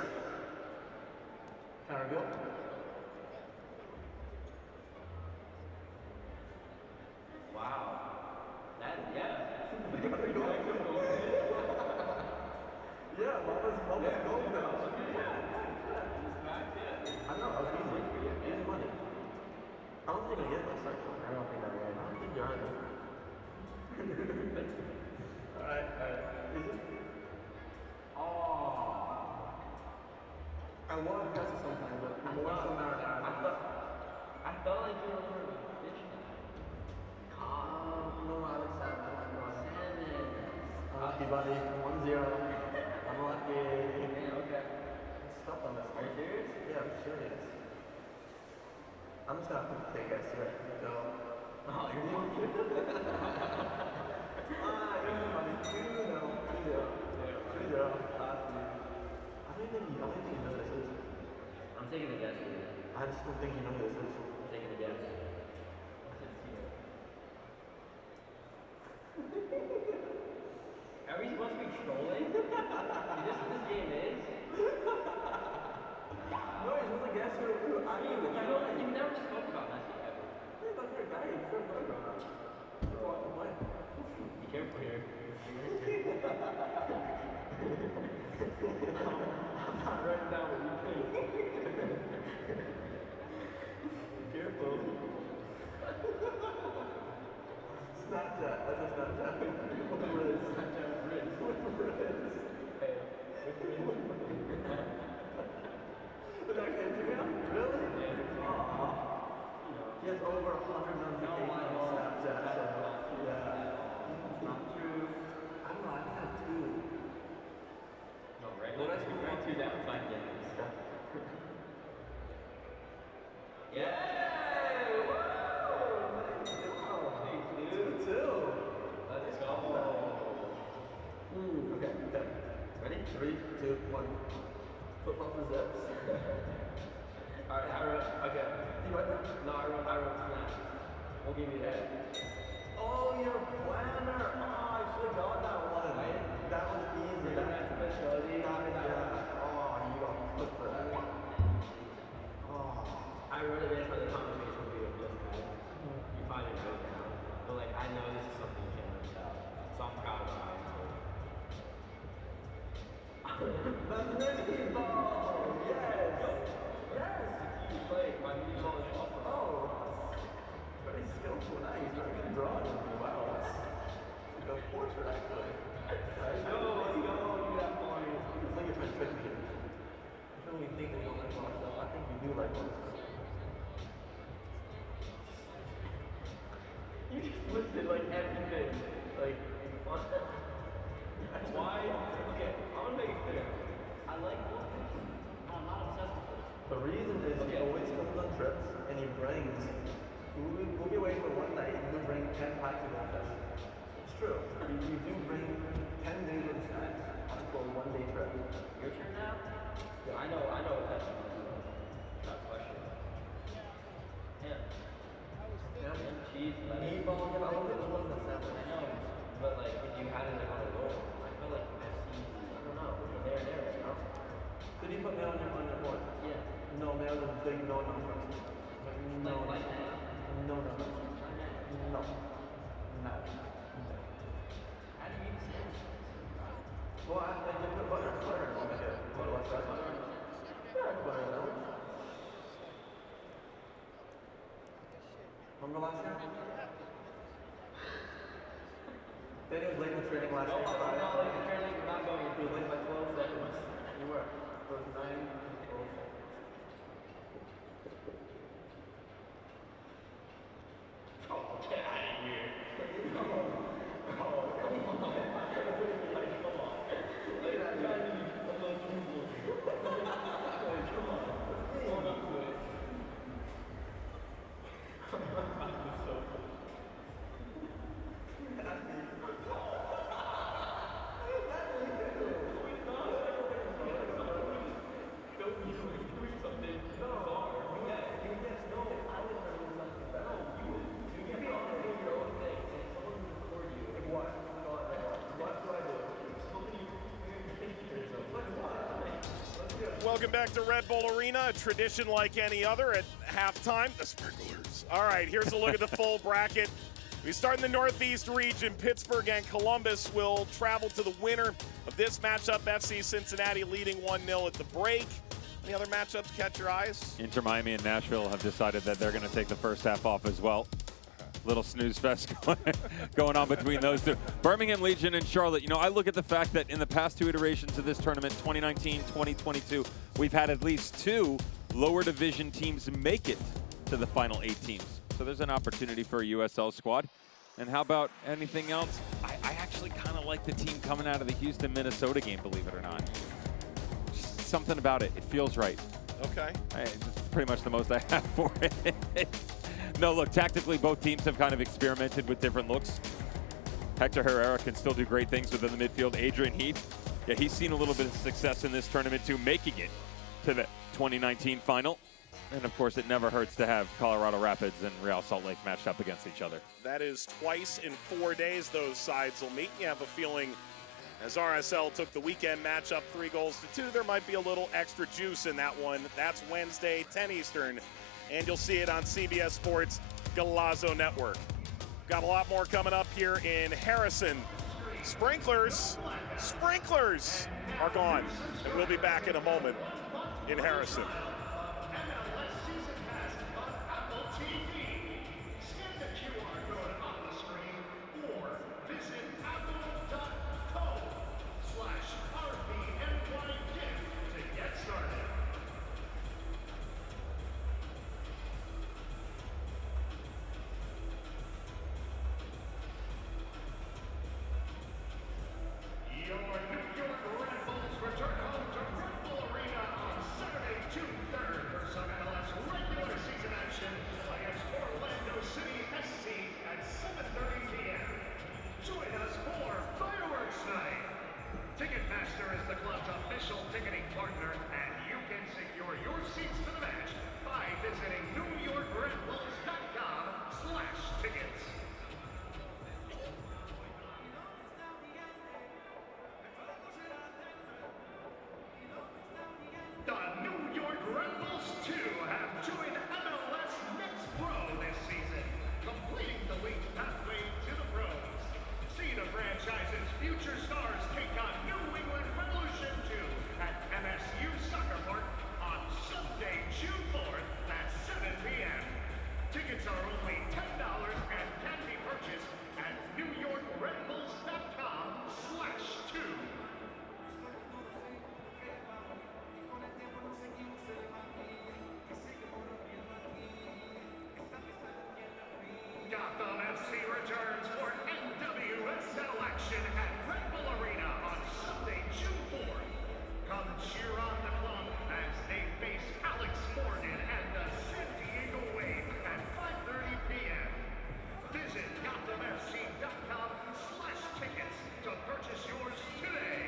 Can I reveal? Wow. Yeah. Yeah, Mama's gold now. I know, I was easy. Easy money. I don't think I get this, actually. I don't think I get it. I don't think you're either. Alright. Is it? Oh. I want to pass it sometime, but I'm more so now. I felt like you were bitching. No, Alex. Unlucky, buddy. 1-0. Unlucky. Yeah, okay. Stop on this. Are you serious? Yeah, I'm serious. I'm just gonna have to take us here. Go. Oh, you're joking. I don't think you know who this is. I'm taking a guess. I just don't think you know who this is. I'm taking a guess. Are we supposed to be trolling? This game is? No, you're supposed to guess who I mean, you never spoke about Messi ever. Yeah, that's your guy. You're so good about that. Be careful here. I'm not writing down what you think. Be careful. Snapchat. That's a Snapchat. Riz. Snapchat Riz. Riz. Hey, Is that Instagram? Really? Yeah. Aww. He has over 100 notifications on Snapchat, so yeah. It's not true. I don't know, I think I have 2. No, write 2 down, fine, yeah. Yay! Woo! Flip-flop the zips. Alright, I wrote, okay. You write that? No, I wrote snap. We'll give you that. Oh, your planner! Oh, I should have got that one. That was easy. That's a specialty. Yeah. Oh, you got put for that. Oh. I wrote it in for the conversation we have just had. You probably didn't write it down. But like, I know this is something you can't live without. So I'm proud of what I answered. The mini ball! Yes! Yes! You played. My mini ball is awesome. Oh, very skillful. Now he's very good drawing. Wow, that's like a portrait actually. Let's go. Look at that point. Look at my picture. I don't even think that you don't like all stuff. I think you do like all stuff. You just listed like everything. Like, why? Okay, I want to make it clear. I like walking. I'm not obsessed with it. The reason is he always comes on trips and he brings. We'll be away for one night and he'll bring 10 packs of lunches. It's true. You do bring 10 days of snacks for a one-day trip. Your turn now? Yeah, I know what type of not question. Ham. Cheese. Meatballs. I love it. I know. But like, if you had it like on a roll, I feel like I've seen, I don't know, there, you know? Did you put mayo on your board? Yeah. No, mayo's a big no-no. No. Like that? No. No. How do you eat sandwich? Well, I put butter and butter. What's that? Yeah, butter and sandwich. Remember last year? Danny was late in training last year. No, I'm not late in training. I'm not going. He was late by 12 seconds. You were. It was 9. Oh, get out of here. Oh, come on. Come on. Look at that guy. Welcome back to Red Bull Arena, a tradition like any other at halftime. The sprinklers. All right, here's a look at the full bracket. We start in the Northeast region. Pittsburgh and Columbus will travel to the winner of this matchup. FC Cincinnati leading 1-0 at the break. Any other matchups catch your eyes? Inter Miami and Nashville have decided that they're going to take the first half off as well. Little snooze fest going on between those two. Birmingham Legion and Charlotte. You know, I look at the fact that in the past two iterations of this tournament, 2019, 2022, we've had at least 2 lower division teams make it to the final 8 teams. So there's an opportunity for a USL squad. And how about anything else? I actually kind of like the team coming out of the Houston-Minnesota game, believe it or not. Just something about it. It feels right. Okay. It's pretty much the most I have for it. No, look, tactically, both teams have kind of experimented with different looks. Hector Herrera can still do great things within the midfield. Adrian Heath, yeah, he's seen a little bit of success in this tournament, too, making it to the 2019 final. And, of course, it never hurts to have Colorado Rapids and Real Salt Lake matched up against each other. That is twice in 4 days those sides will meet. You have a feeling, as RSL took the weekend matchup 3-2, there might be a little extra juice in that one. That's Wednesday, 10 Eastern. And you'll see it on CBS Sports Golazo Network. Got a lot more coming up here in Harrison. Sprinklers are gone. And we'll be back in a moment in Harrison. future stars take on New England Revolution 2 at MSU Soccer Park on Sunday, June 4th at 7 p.m. Tickets are only $10 and can be purchased at NewYorkRedBulls.com/2. Gotham FC returns for NWSL action at Red Bull Arena on Sunday, June 4th. Come cheer on the club as they face Alex Morgan and the San Diego Wave at 5:30 p.m. Visit GothamFC.com/tickets to purchase yours today.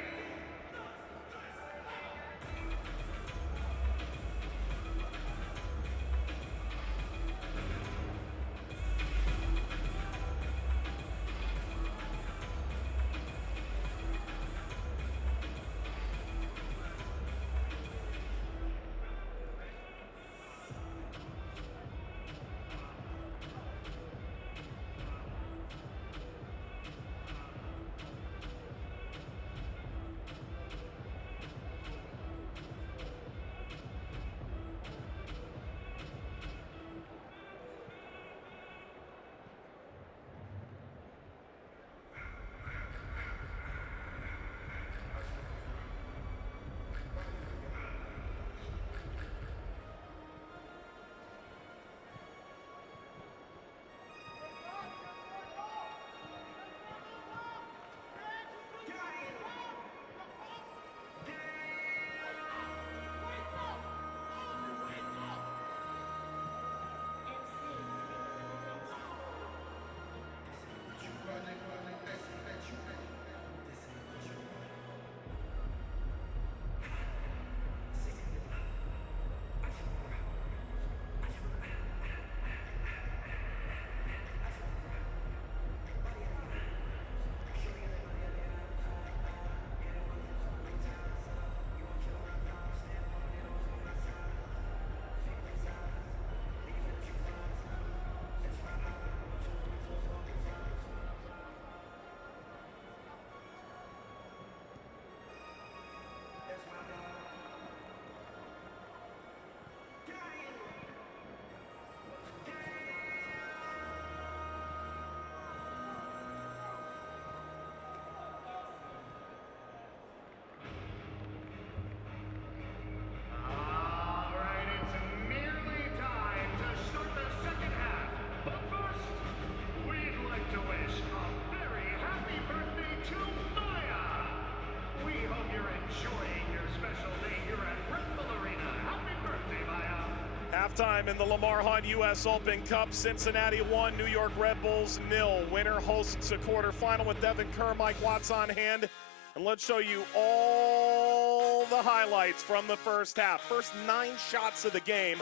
Halftime in the Lamar Hunt U.S. Open Cup, Cincinnati 1, New York Red Bulls 0. Winner hosts a quarterfinal with Devin Kerr, Mike Watts on hand. And let's show you all the highlights from the first half. First 9 shots of the game,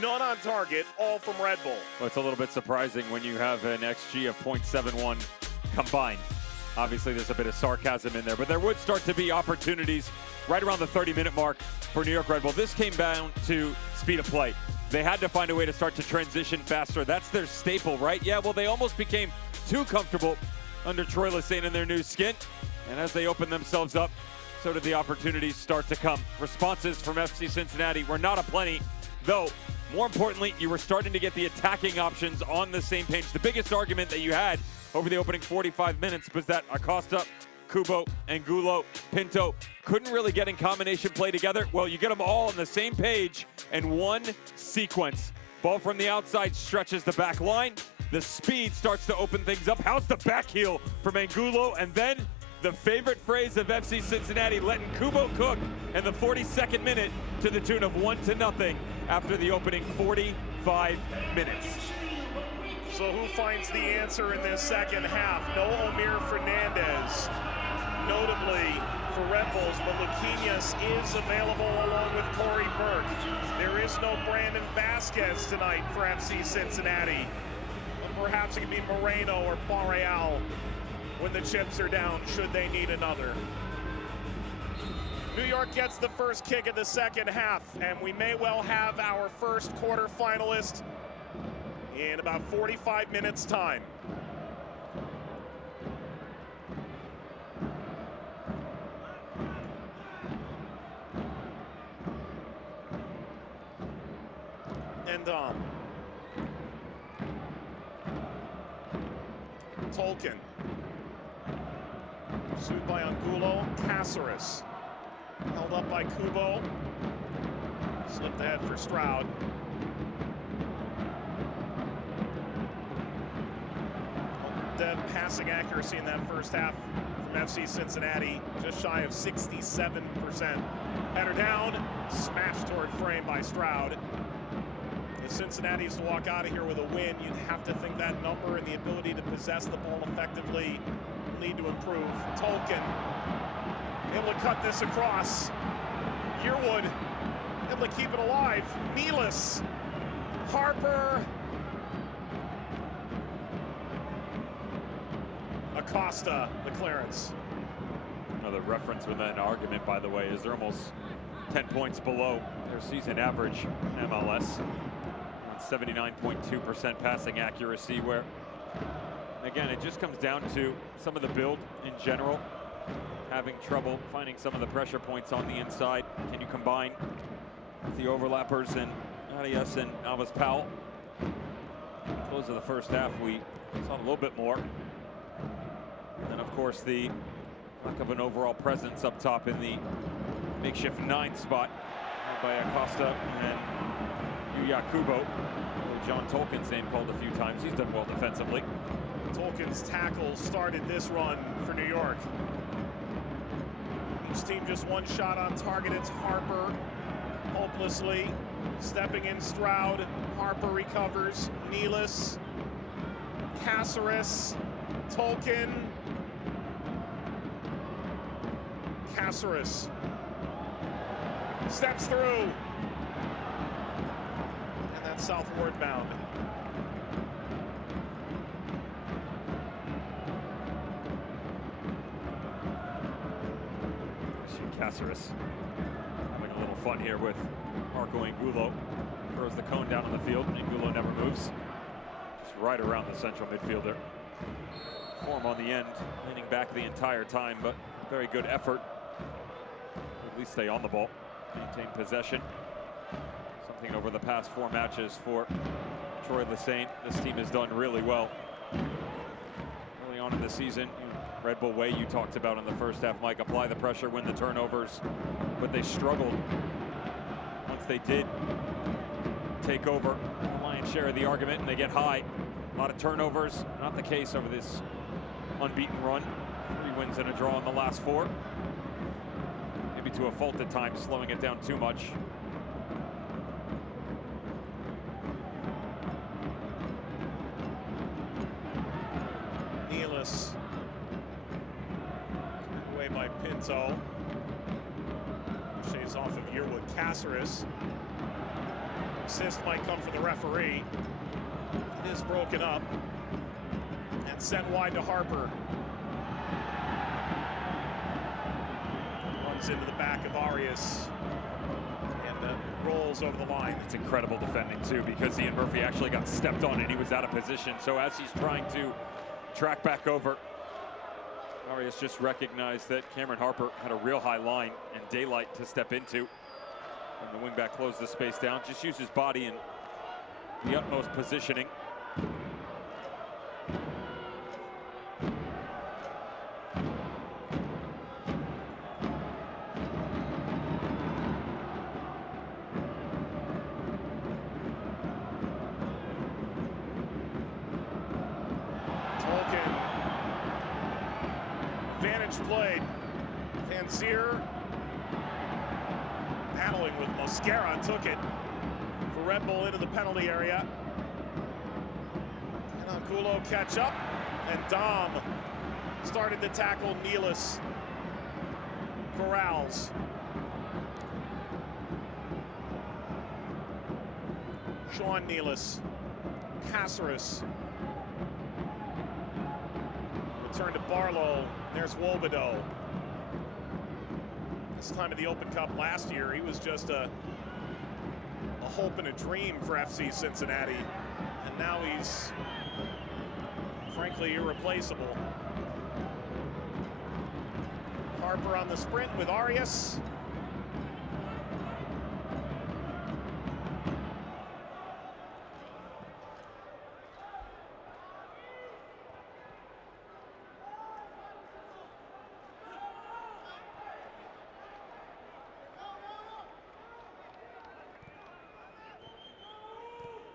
none on target, all from Red Bull. Well, it's a little bit surprising when you have an XG of .71 combined. Obviously, there's a bit of sarcasm in there, but there would start to be opportunities right around the 30-minute mark for New York Red Bull. This came down to speed of play. They had to find a way to start to transition faster. That's their staple, right? Yeah, well, they almost became too comfortable under Troy Lesesne in their new skin. And as they opened themselves up, so did the opportunities start to come. Responses from FC Cincinnati were not aplenty, though, more importantly, you were starting to get the attacking options on the same page. The biggest argument that you had over the opening 45 minutes was that Acosta, Kubo, Angulo, Pinto couldn't really get in combination play together. Well, you get them all on the same page in one sequence. Ball from the outside stretches the back line. The speed starts to open things up. How's the back heel from Angulo? And then the favorite phrase of FC Cincinnati, letting Kubo cook in the 42nd minute to the tune of 1-0 after the opening 45 minutes. So who finds the answer in this second half? No Omir Fernandez, notably for Red Bulls, but Luquinhas is available along with Corey Burke. There is no Brandon Vasquez tonight for FC Cincinnati. Perhaps it could be Moreno or Barreal when the chips are down, should they need another. New York gets the first kick of the second half, and we may well have our first quarterfinalist in about 45 minutes time. and Tolkien. Pursued by Angulo. Caceres. Held up by Kubo. Slipped ahead for Stroud. Dev passing accuracy in that first half from FC Cincinnati, just shy of 67%. Header down, smashed toward frame by Stroud. If Cincinnati's to walk out of here with a win, you'd have to think that number and the ability to possess the ball effectively need to improve. Tolkien able to cut this across. Yearwood able to keep it alive. Nealis, Harper, Acosta, the clearance. Another reference with an argument, by the way, is they're almost 10 points below their season average in MLS. 79.2% passing accuracy, where, again, it just comes down to some of the build in general, having trouble finding some of the pressure points on the inside. Can you combine with the overlappers and Arias and Alves Powell? Close of the first half, we saw a little bit more. And then, of course, the lack of an overall presence up top in the makeshift 9 spot by Acosta and Yuya Kubo. John Tolkien's name called a few times. He's done well defensively. Tolkien's tackle started this run for New York. Each team just one shot on target. It's Harper hopelessly. Stepping in Stroud. Harper recovers. Nealis. Caceres. Tolkien. Caceres steps through. And that's southward bound. Caceres having a little fun here with Marco Angulo. Throws the cone down on the field. Angulo never moves. Just right around the central midfielder. Form on the end, leaning back the entire time, but very good effort. At least stay on the ball, maintain possession. Something over the past 4 matches for Troy Lesesne. This team has done really well. Early on in the season, Red Bull way you talked about in the first half, Mike. Apply the pressure, win the turnovers, but they struggled. Once they did take over the lion's share of the argument and they get high, a lot of turnovers. Not the case over this unbeaten run. 3 wins and a draw in the last 4. Maybe to a fault at times, slowing it down too much. Nealis. Away by Pinto. Shaves off of Yearwood. Caceres. Assist might come for the referee. It is broken up and sent wide to Harper. Runs into the back of Arias and rolls over the line. It's incredible defending too, because Ian Murphy actually got stepped on and he was out of position. So as he's trying to track back over, Arias just recognized that Cameron Harper had a real high line and daylight to step into. And the wingback closed the space down. Just used his body in the utmost positioning. Tolkien. Advantage played. Fanzier battling with Mosquera, took it for Red Bull into the penalty area. And Angulo catch up, and Dom started to tackle Nealis. Corrals. Sean Nealis. Caceres. Return to Barlow. There's Wobodeau. This time of the Open Cup last year, he was just a hope and a dream for FC Cincinnati. And now he's, frankly, irreplaceable. Harper on the sprint with Arias.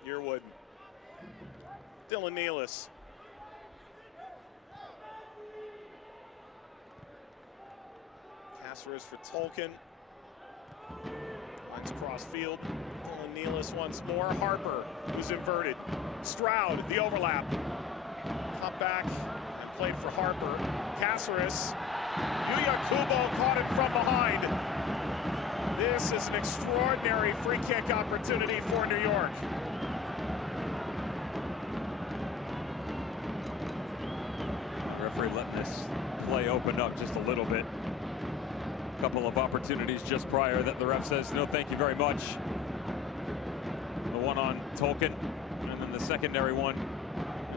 Yearwood. Dylan Nealis. Caceres for Tolkien. Lines cross field. Dylan Nealis once more. Harper, who's inverted. Stroud, the overlap. Cut back and played for Harper. Caceres. Yuya Kubo caught it from behind. This is an extraordinary free kick opportunity for New York. Referee letting this play open up just a little bit. A couple of opportunities just prior that the ref says, no, thank you very much. The one on Tolkien, and then the secondary one.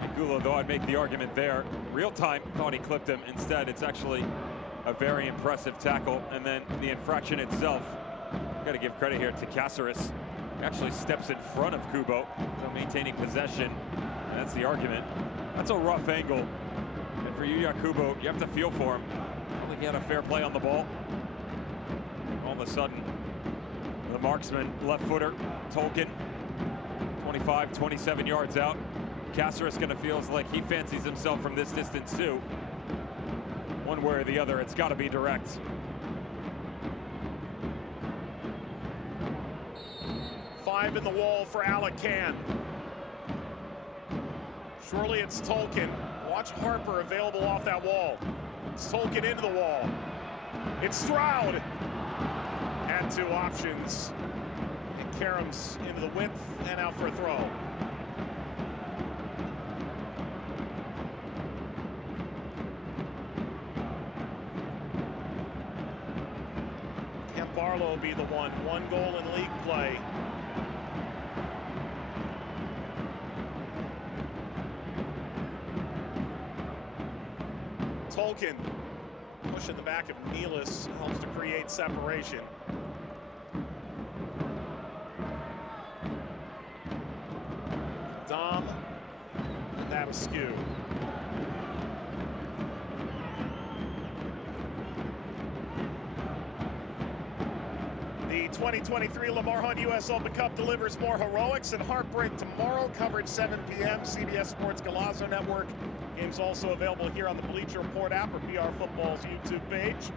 Angulo, though, I'd make the argument there. Real time, thought he clipped him. Instead, it's actually a very impressive tackle. And then the infraction itself, got to give credit here to Caceres. He actually steps in front of Kubo, so maintaining possession. And that's the argument. That's a rough angle. And for Yuya Kubo, you have to feel for him. I don't think he had a fair play on the ball. All of a sudden, the marksman, left footer, Tolkien, 25, 27 yards out. Caceres kind of feels like he fancies himself from this distance too. One way or the other, it's got to be direct. Five in the wall for Alec Can. Surely it's Tolkien. Watch Harper available off that wall. It's Tolkien into the wall. It's Stroud. Had two options. And Karam's into the width and out for a throw. Can Barlow be the one? One goal in league play. Tolkien pushing the back of Nealis, helps to create separation. Dom, and that askew. The 2023 Lamar Hunt U.S. Open Cup delivers more heroics and heartbreak tomorrow. Coverage 7 p.m. CBS Sports Golazo Network. Games also available here on the Bleacher Report app or BR Football's YouTube page.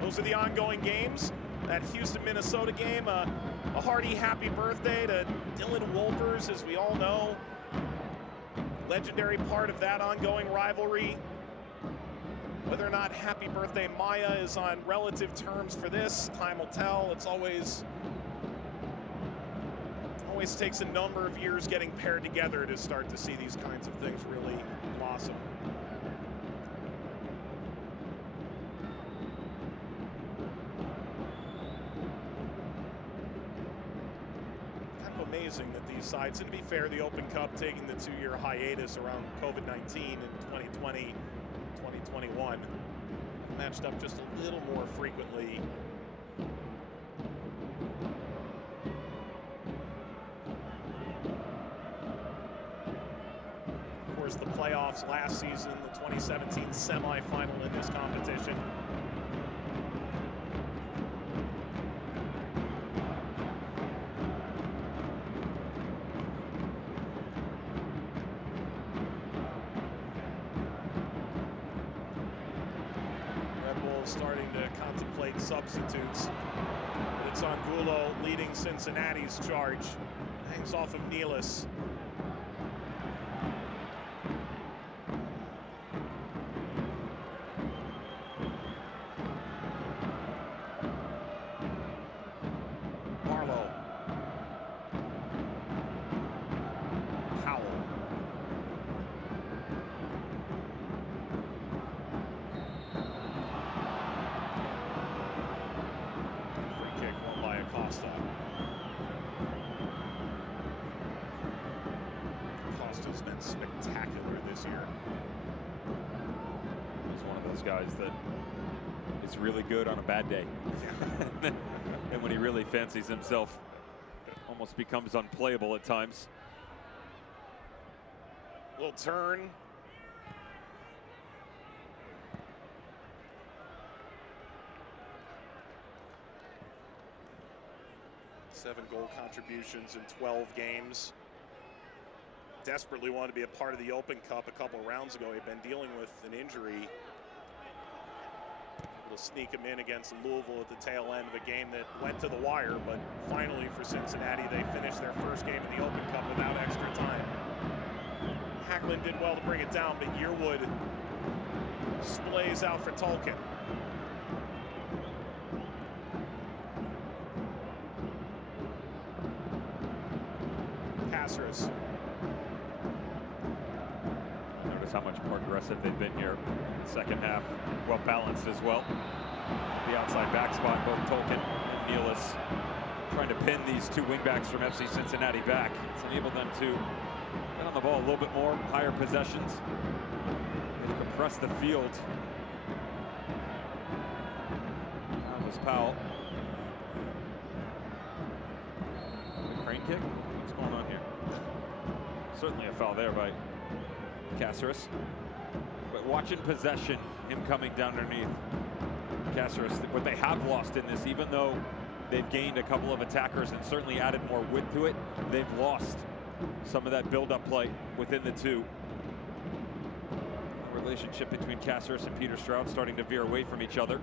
Those are the ongoing games. That Houston-Minnesota game, a hearty happy birthday to Dylan Wolpers, as we all know. Legendary part of that ongoing rivalry. Whether or not happy birthday Maya is on relative terms for this, time will tell. It's always takes a number of years getting paired together to start to see these kinds of things really blossom. Kind of amazing that these sides, and to be fair, the Open Cup taking the 2-year hiatus around COVID-19 in 2020, 2021, matched up just a little more frequently. Of course, the playoffs last season, the 2017 semifinal in this competition. Red Bull starting to contemplate substitutes. But it's Angulo leading Cincinnati's charge. Hangs off of Nealis. Costa's been spectacular this year. He's one of those guys that is really good on a bad day. And when he really fancies himself, almost becomes unplayable at times. Little turn. Seven goal contributions in 12 games. desperately wanted to be a part of the Open Cup a couple rounds ago. He'd been dealing with an injury. Able to sneak him in against Louisville at the tail end of a game that went to the wire, but finally for Cincinnati, they finished their first game of the Open Cup without extra time. Hacklin did well to bring it down, but Yearwood splays out for Tolkien. Caceres. Notice how much more aggressive they've been here in the second half. Well balanced as well. The outside back spot, both Tolkien and Nealis trying to pin these two wingbacks from FC Cincinnati back. It's enabled them to get on the ball a little bit more, higher possessions. They've compressed the field. That was Powell. The crane kick? What's going on here? Certainly a foul there by Caceres. But watching possession, him coming down underneath Caceres, what they have lost in this, even though they've gained a couple of attackers and certainly added more width to it, they've lost some of that build-up play within the two. The relationship between Caceres and Peter Stroud starting to veer away from each other.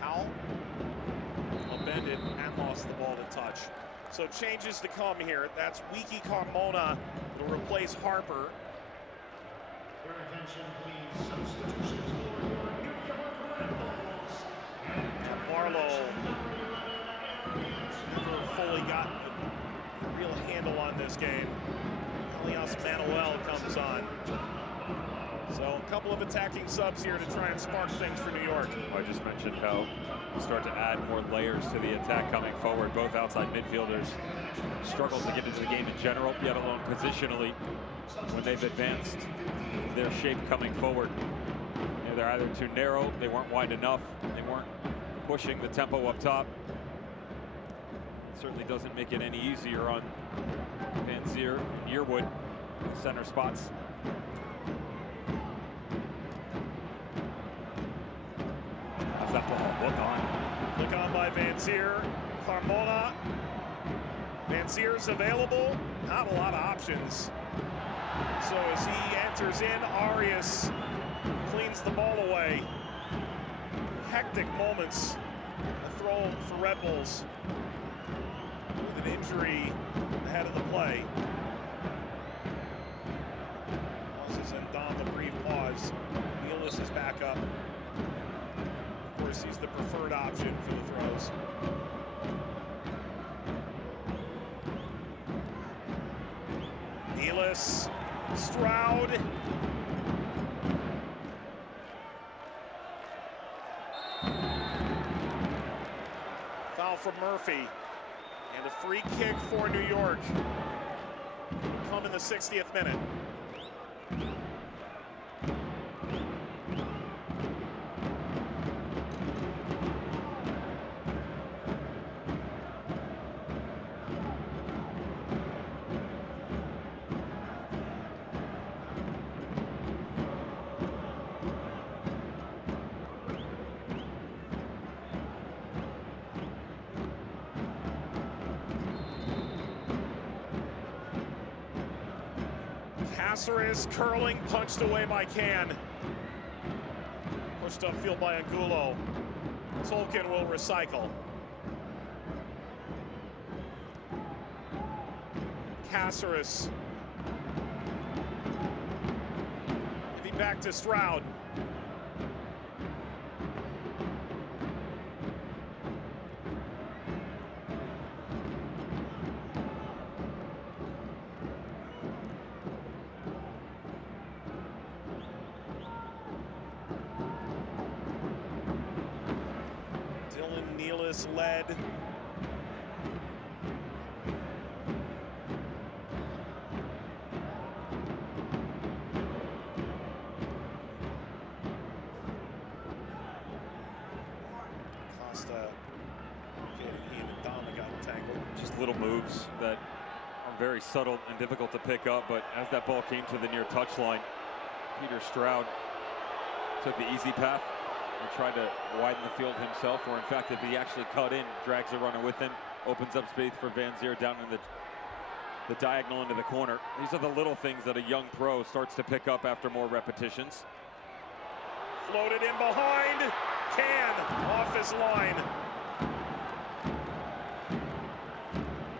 Powell bended and lost the ball to touch. So changes to come here. That's Wiki Carmona to replace Harper. Your attention, please. Substitutions for your New York Red Bulls. Marlowe never fully got the real handle on this game. Elias Manuel comes on. So a couple of attacking subs here to try and spark things for New York. I just mentioned how you start to add more layers to the attack coming forward. Both outside midfielders struggle to get into the game in general, yet alone positionally when they've advanced their shape coming forward. They're either too narrow, they weren't wide enough, they weren't pushing the tempo up top. It certainly doesn't make it any easier on Van Zier and Yearwood, center spots. How's that ball? Look on. Look on by Van Zier. Carmona. Van Zier's available. Not a lot of options. So as he enters in, Arias cleans the ball away. Hectic moments. A throw for Red Bulls with an injury ahead of the play. Pauses and Dom a brief pause. Nealis is back up. Of course, he's the preferred option for the throws. Nealis, Stroud. Foul from Murphy. And a free kick for New York. It'll come in the 60th minute. Caceres curling, punched away by Can. Pushed upfield by Angulo. Tolkien will recycle. Caceres. Giving back to Stroud. Nealis led. Costa getting he and Dom got entangled. Just little moves that are very subtle and difficult to pick up, but as that ball came to the near touchline, Peter Stroud took the easy path and tried to widen the field himself, or in fact, if he actually cut in, drags a runner with him, opens up space for Van Zier down in the the diagonal into the corner. These are the little things that a young pro starts to pick up after more repetitions. Floated in behind, off his line.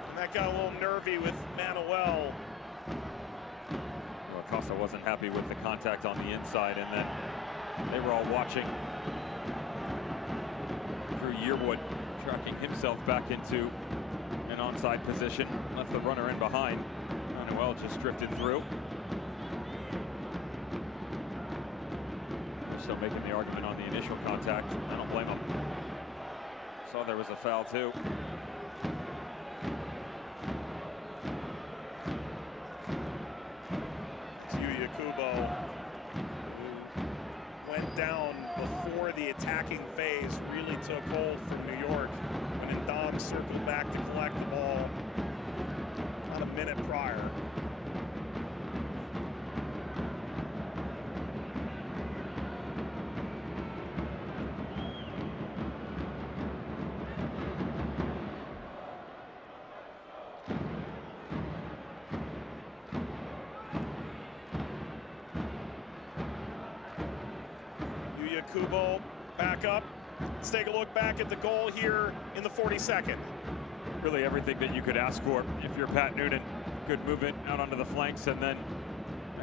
And that got a little nervy with Manuel. Well, Acosta wasn't happy with the contact on the inside, and then they were all watching Drew Yearwood tracking himself back into an onside position, left the runner in behind. Manuel just drifted through. Still making the argument on the initial contact. I don't blame him. Saw there was a foul too. Yuya Kubo, who went down before the attacking phase really took hold from New York when Ndam circled back to collect the ball about a minute prior. Kubo back up. Let's take a look back at the goal here in the 42nd. Really everything that you could ask for if you're Pat Noonan. Good movement out onto the flanks, and then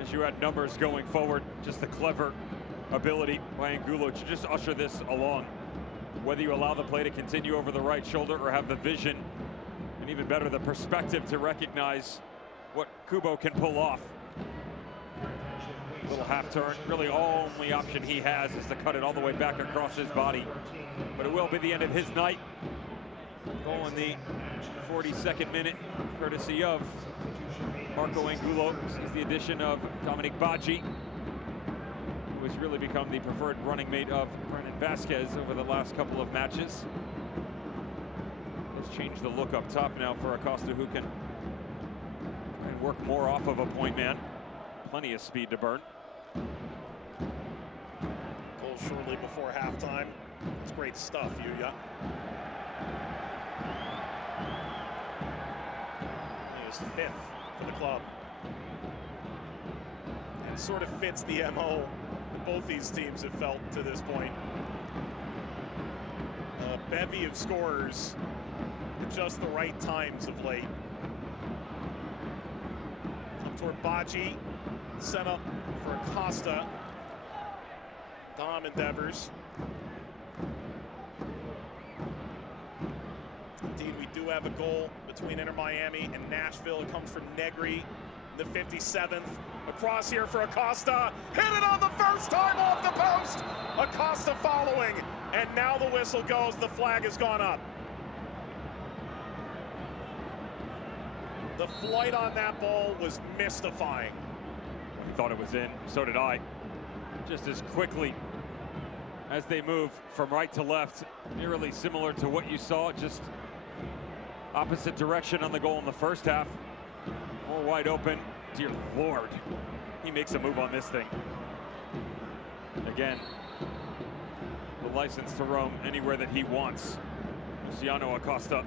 as you add numbers going forward, just the clever ability by Angulo to just usher this along. Whether you allow the play to continue over the right shoulder or have the vision, and even better, the perspective to recognize what Kubo can pull off. Little half turn, really only option he has is to cut it all the way back across his body. But it will be the end of his night. Goal in the 42nd minute, courtesy of Marco Angulo. Sees the addition of Dominic Baggi, who has really become the preferred running mate of Brennan Vasquez over the last couple of matches. Has changed the look up top now for Acosta, who can try and work more off of a point man. Plenty of speed to burn. Goal shortly before halftime. It's great stuff, Yuya. He is 5th for the club. And sort of fits the MO that both these teams have felt to this point. A bevy of scorers at just the right times of late. Up toward Baggi. Sent up for Acosta. Dom endeavors. Indeed, we do have a goal between Inter Miami and Nashville. It comes from Negri, the 57th. Across here for Acosta. Hit it on the first time off the post. Acosta following. And now the whistle goes. The flag has gone up. The flight on that ball was mystifying. Thought it was in, so did I. Just as quickly as they move from right to left, eerily similar to what you saw, just opposite direction on the goal in the first half. More wide open. Dear Lord, he makes a move on this thing. Again, the license to roam anywhere that he wants. Luciano Acosta.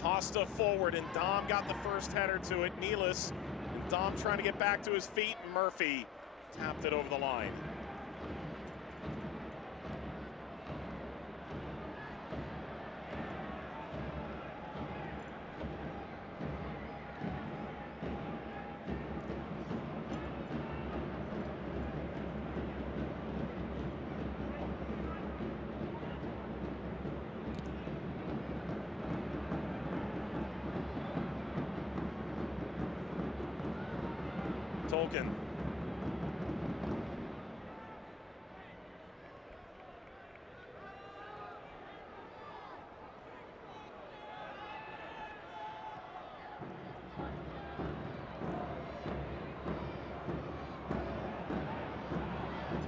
Acosta forward, and Dom got the first header to it. Nealis, and Dom trying to get back to his feet. Murphy tapped it over the line. Tolkien.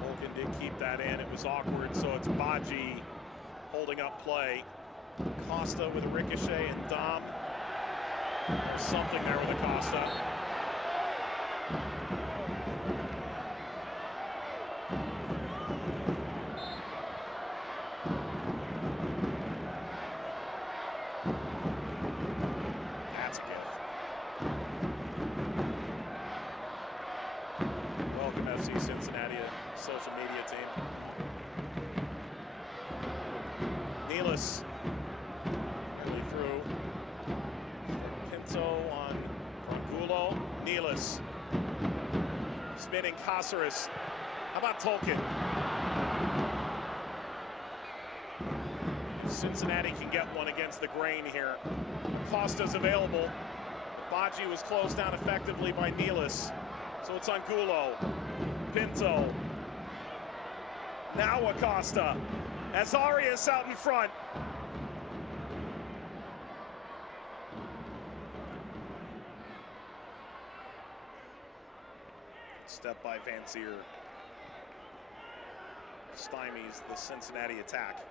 Tolkien did keep that in. It was awkward, so it's Baggi holding up play. Costa with a ricochet, and Dom. There's something there with Acosta. welcome FC Cincinnati, a social media team. Nealis early through. Pinto on Angulo. Nealis. Spinning Cáceres. How about Tolkien? Cincinnati can get one against the grain here. Costa's available. Baji was closed down effectively by Nealis. So it's Angulo. Pinto. Now Acosta. As Arias out in front. Step by Van Zier. Stymies the Cincinnati attack.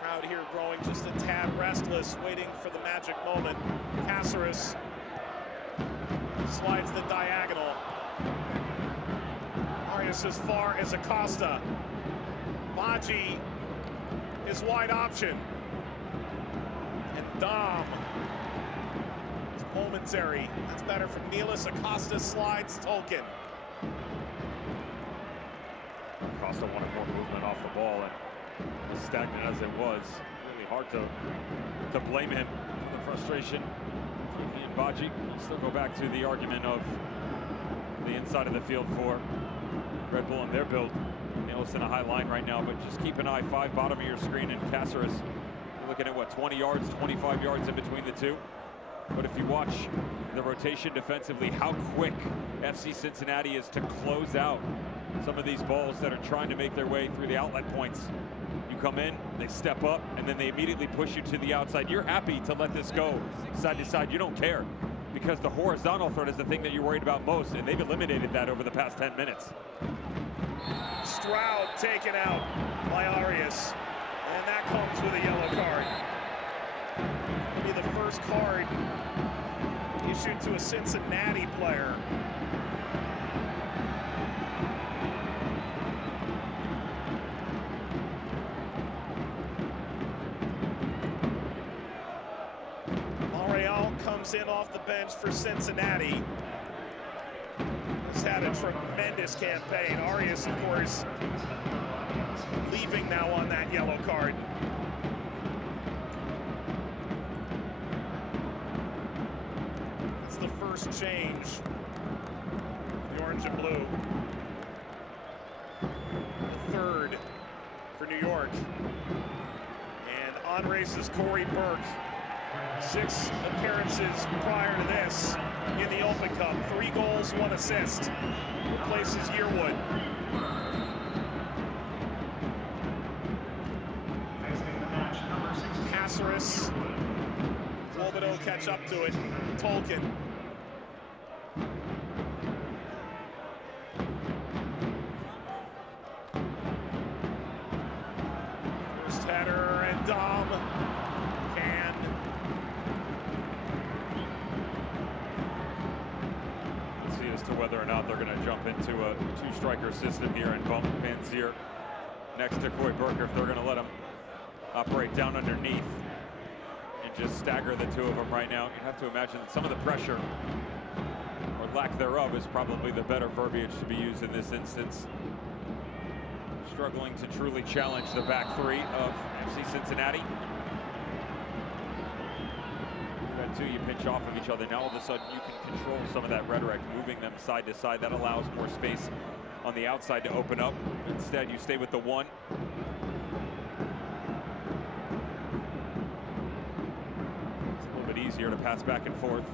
Crowd here growing just a tad restless, waiting for the magic moment. Cáceres slides the diagonal. Arias as far as Acosta. Baji is wide option. And Dom. It's momentary. That's better from Nealis. Acosta slides Tolkien. Acosta wanted more movement off the ball, and as stagnant as it was, really hard to blame him for the frustration. He and Baji will still go back to the argument of the inside of the field for Red Bull and their build. Nealis in a high line right now, but just keep an eye, 5 bottom of your screen, and Cáceres, you're looking at what, 20 yards, 25 yards in between the two. But if you watch the rotation defensively, how quick FC Cincinnati is to close out some of these balls that are trying to make their way through the outlet points. You come in, they step up, and then they immediately push you to the outside. You're happy to let this go side to side. You don't care, because the horizontal threat is the thing that you're worried about most, and they've eliminated that over the past 10 minutes. Stroud taken out by Arias, and that comes with a yellow card. Maybe the first card issued to a Cincinnati player. Comes in off the bench for Cincinnati. Has had a tremendous campaign. Arias, of course, leaving now on that yellow card. That's the first change. The orange and blue. The third for New York. And on races Corey Burke. 6 appearances prior to this in the Open Cup. 3 goals, 1 assist. Replaces Yearwood. Cáceres. Wolbedo catch up to it. Tolkien. First header, and Dom can see as to whether or not they're going to jump into a 2-striker system here and bump Van Zier next to Coy Burker, if they're going to let him operate down underneath and just stagger the two of them right now. You'd have to imagine that some of the pressure, or lack thereof, is probably the better verbiage to be used in this instance. Struggling to truly challenge the back three of FC Cincinnati. That two, you pinch off of each other. Now all of a sudden you can control some of that rhetoric, moving them side to side. That allows more space on the outside to open up. Instead, you stay with the one. It's a little bit easier to pass back and forth.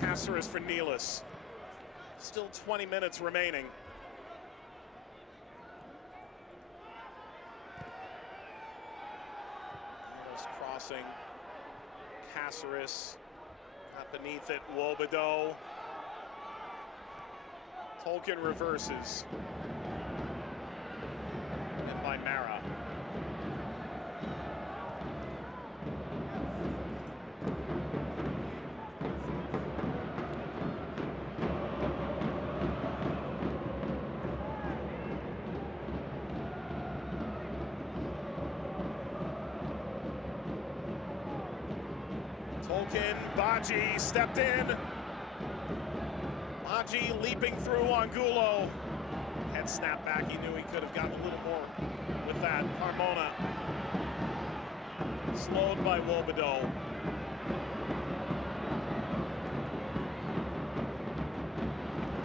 Cáceres for Nealis. Still 20 minutes remaining. Nealis crossing. Cáceres. Not beneath it. Wolbedo. Tolkien reverses. And by Mara. Tolkien, Baji stepped in. Baji leaping through on Gulo. Head snap back, he knew he could have gotten a little more with that. Carmona slowed by Wobedo.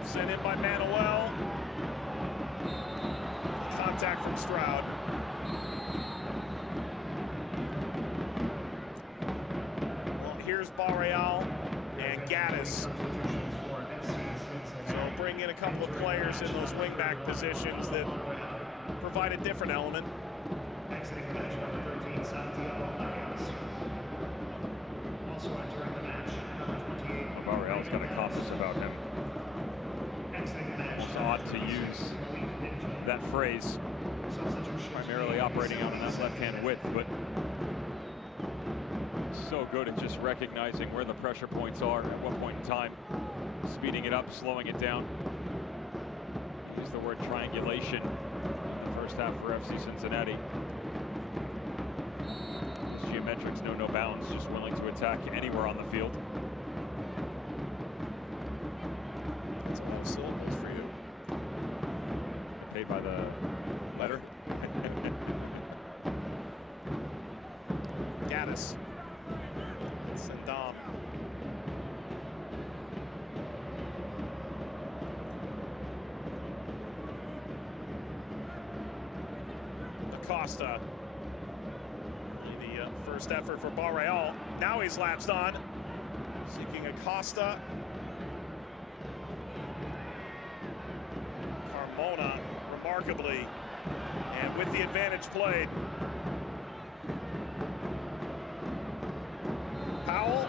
Sent in by Manuel. Contact from Stroud. Well, here's Barreal and Gaddis. So bring in a couple of players in those wingback positions that provide a different element. Exiting the match, number 13, Santiago Arias. Also entering the match, number 28. Barreal's got a compass about him. Exiting the match. It's odd to use that phrase, primarily operating out on that left-hand width, but so good at just recognizing where the pressure points are at what point in time, speeding it up, slowing it down. Use the word triangulation in the first half for FC Cincinnati. His geometrics know no bounds, just willing to attack anywhere on the field. It's all syllables for you. Paid by the letter. Gaddis. Sendam. Acosta. The first effort for Barreal. Now he's lapsed on. Seeking Acosta. Carmona, remarkably, and with the advantage played. Powell.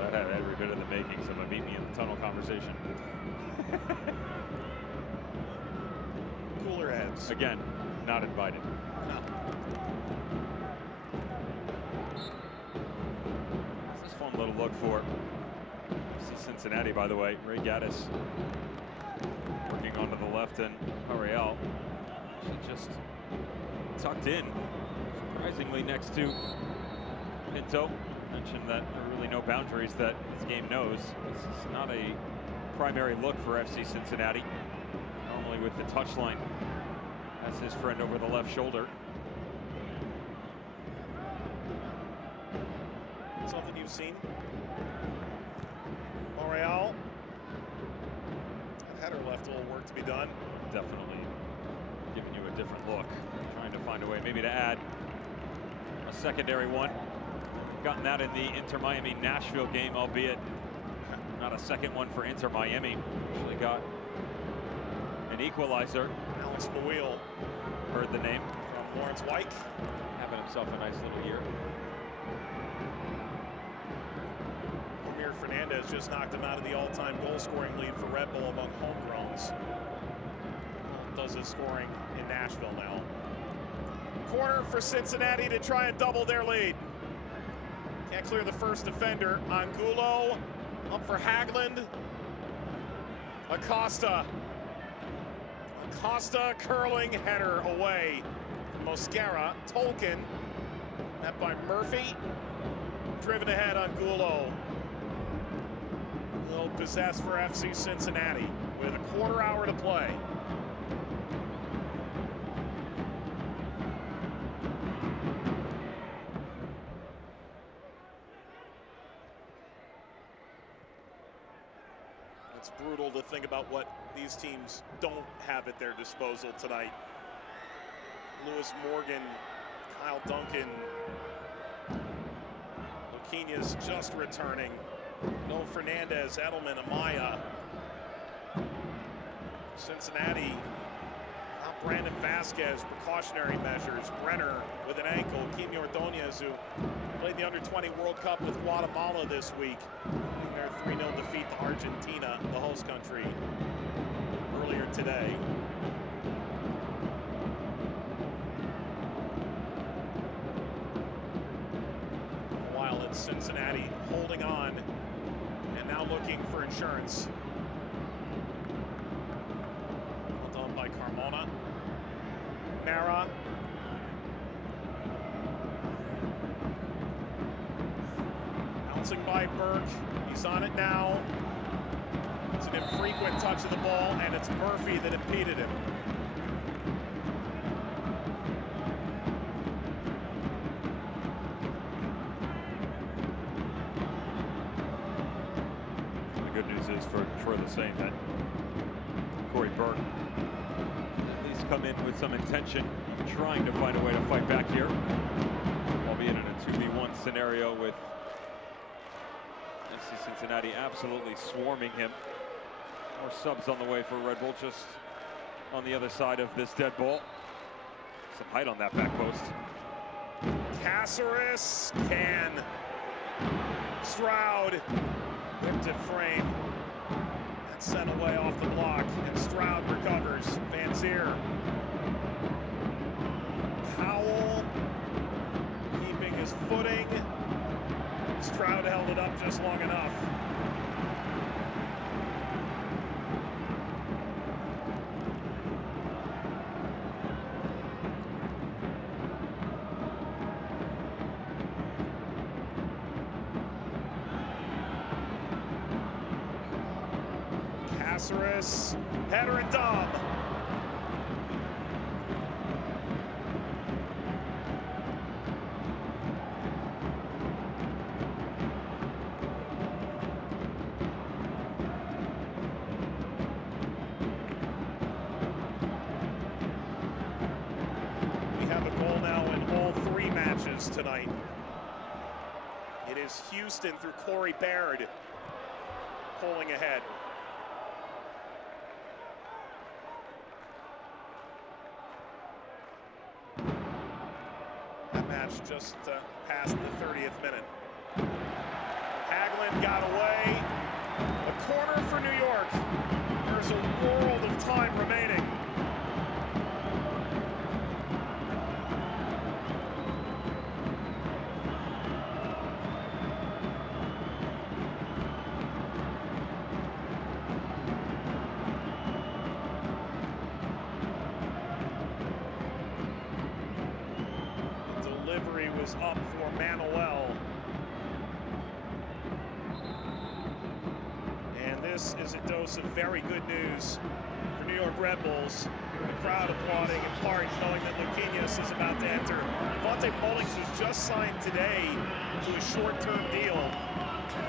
That had every bit of the makings of a meet me in the tunnel conversation. Cooler heads. Again, not invited. No. This is a fun little look for Cincinnati, by the way. Ray Gaddis working onto the left, and Ariel, she just tucked in, surprisingly next to Pinto. Mentioned that there are really no boundaries that his game knows. This is not a primary look for FC Cincinnati. Normally with the touchline as his friend over the left shoulder. Something you've seen? L'Oreal. That header left a little work to be done. Definitely giving you a different look. Trying to find a way maybe to add a secondary one. Gotten that in the Inter Miami Nashville game, albeit not a second one for Inter Miami. Actually got an equalizer. Alex Mouille. Heard the name. From Lawrence White. Having himself a nice little year. Amir Fernandez just knocked him out of the all-time goal-scoring lead for Red Bull among homegrowns. Does his scoring in Nashville now. Corner for Cincinnati to try and double their lead. Can't clear the first defender. Angulo up for Hagland. Acosta. Acosta curling header away. Mosquera. Tolkien. Met by Murphy. Driven ahead on Angulo. A little possessed for FC Cincinnati with a quarter hour to play. It's brutal to think about what these teams don't have at their disposal tonight. Lewis Morgan, Kyle Duncan, Luquinha's just returning. No Fernandez, Edelman, Amaya. Cincinnati, not Brandon Vasquez, precautionary measures. Brenner with an ankle. Kimi Ordonez, who played the Under-20 World Cup with Guatemala this week. In their 3-0 defeat to Argentina, the host country, earlier today. While it's Cincinnati holding on and now looking for insurance. Well done by Carmona. Mara. Bouncing by Burke. He's on it now. It's an infrequent touch of the ball, and it's Murphy that impeded him. The good news is for Troy Lesesne that Corey Burke at least come in with some intention, trying to find a way to fight back here, albeit in a 2v1 scenario with FC Cincinnati absolutely swarming him. More subs on the way for Red Bull, just on the other side of this dead ball. Some height on that back post. Caceres can. Stroud whipped it frame. That's sent away off the block, and Stroud recovers. Van Zier. Powell keeping his footing. Stroud held it up just long enough. Caceres, header and dub. We have a goal now in all 3 matches tonight. It is Houston through Corey Baird pulling ahead. Just past the 30th minute. Hagelin got away. A corner for New York. There's a world of time remaining. Was up for Manuel. And this is a dose of very good news for New York Red Bulls. The crowd applauding in part, knowing that Luquinhas is about to enter. Devontae Mullings was just signed today to a short-term deal.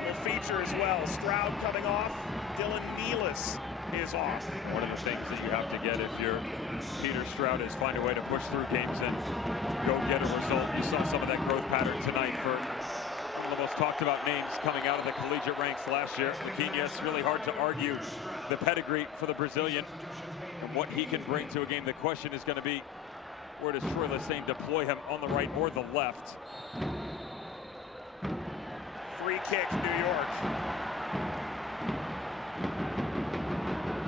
Will feature as well. Stroud coming off. Dylan Nealis is off. One of the things that you have to get if you're Peter Stroud is find a way to push through games and go get a result. You saw some of that growth pattern tonight for one of the most talked about names coming out of the collegiate ranks last year. Luquinhas, really hard to argue the pedigree for the Brazilian and what he can bring to a game. The question is going to be, where does Troy Lesesne deploy him, on the right or the left? Free kick, New York.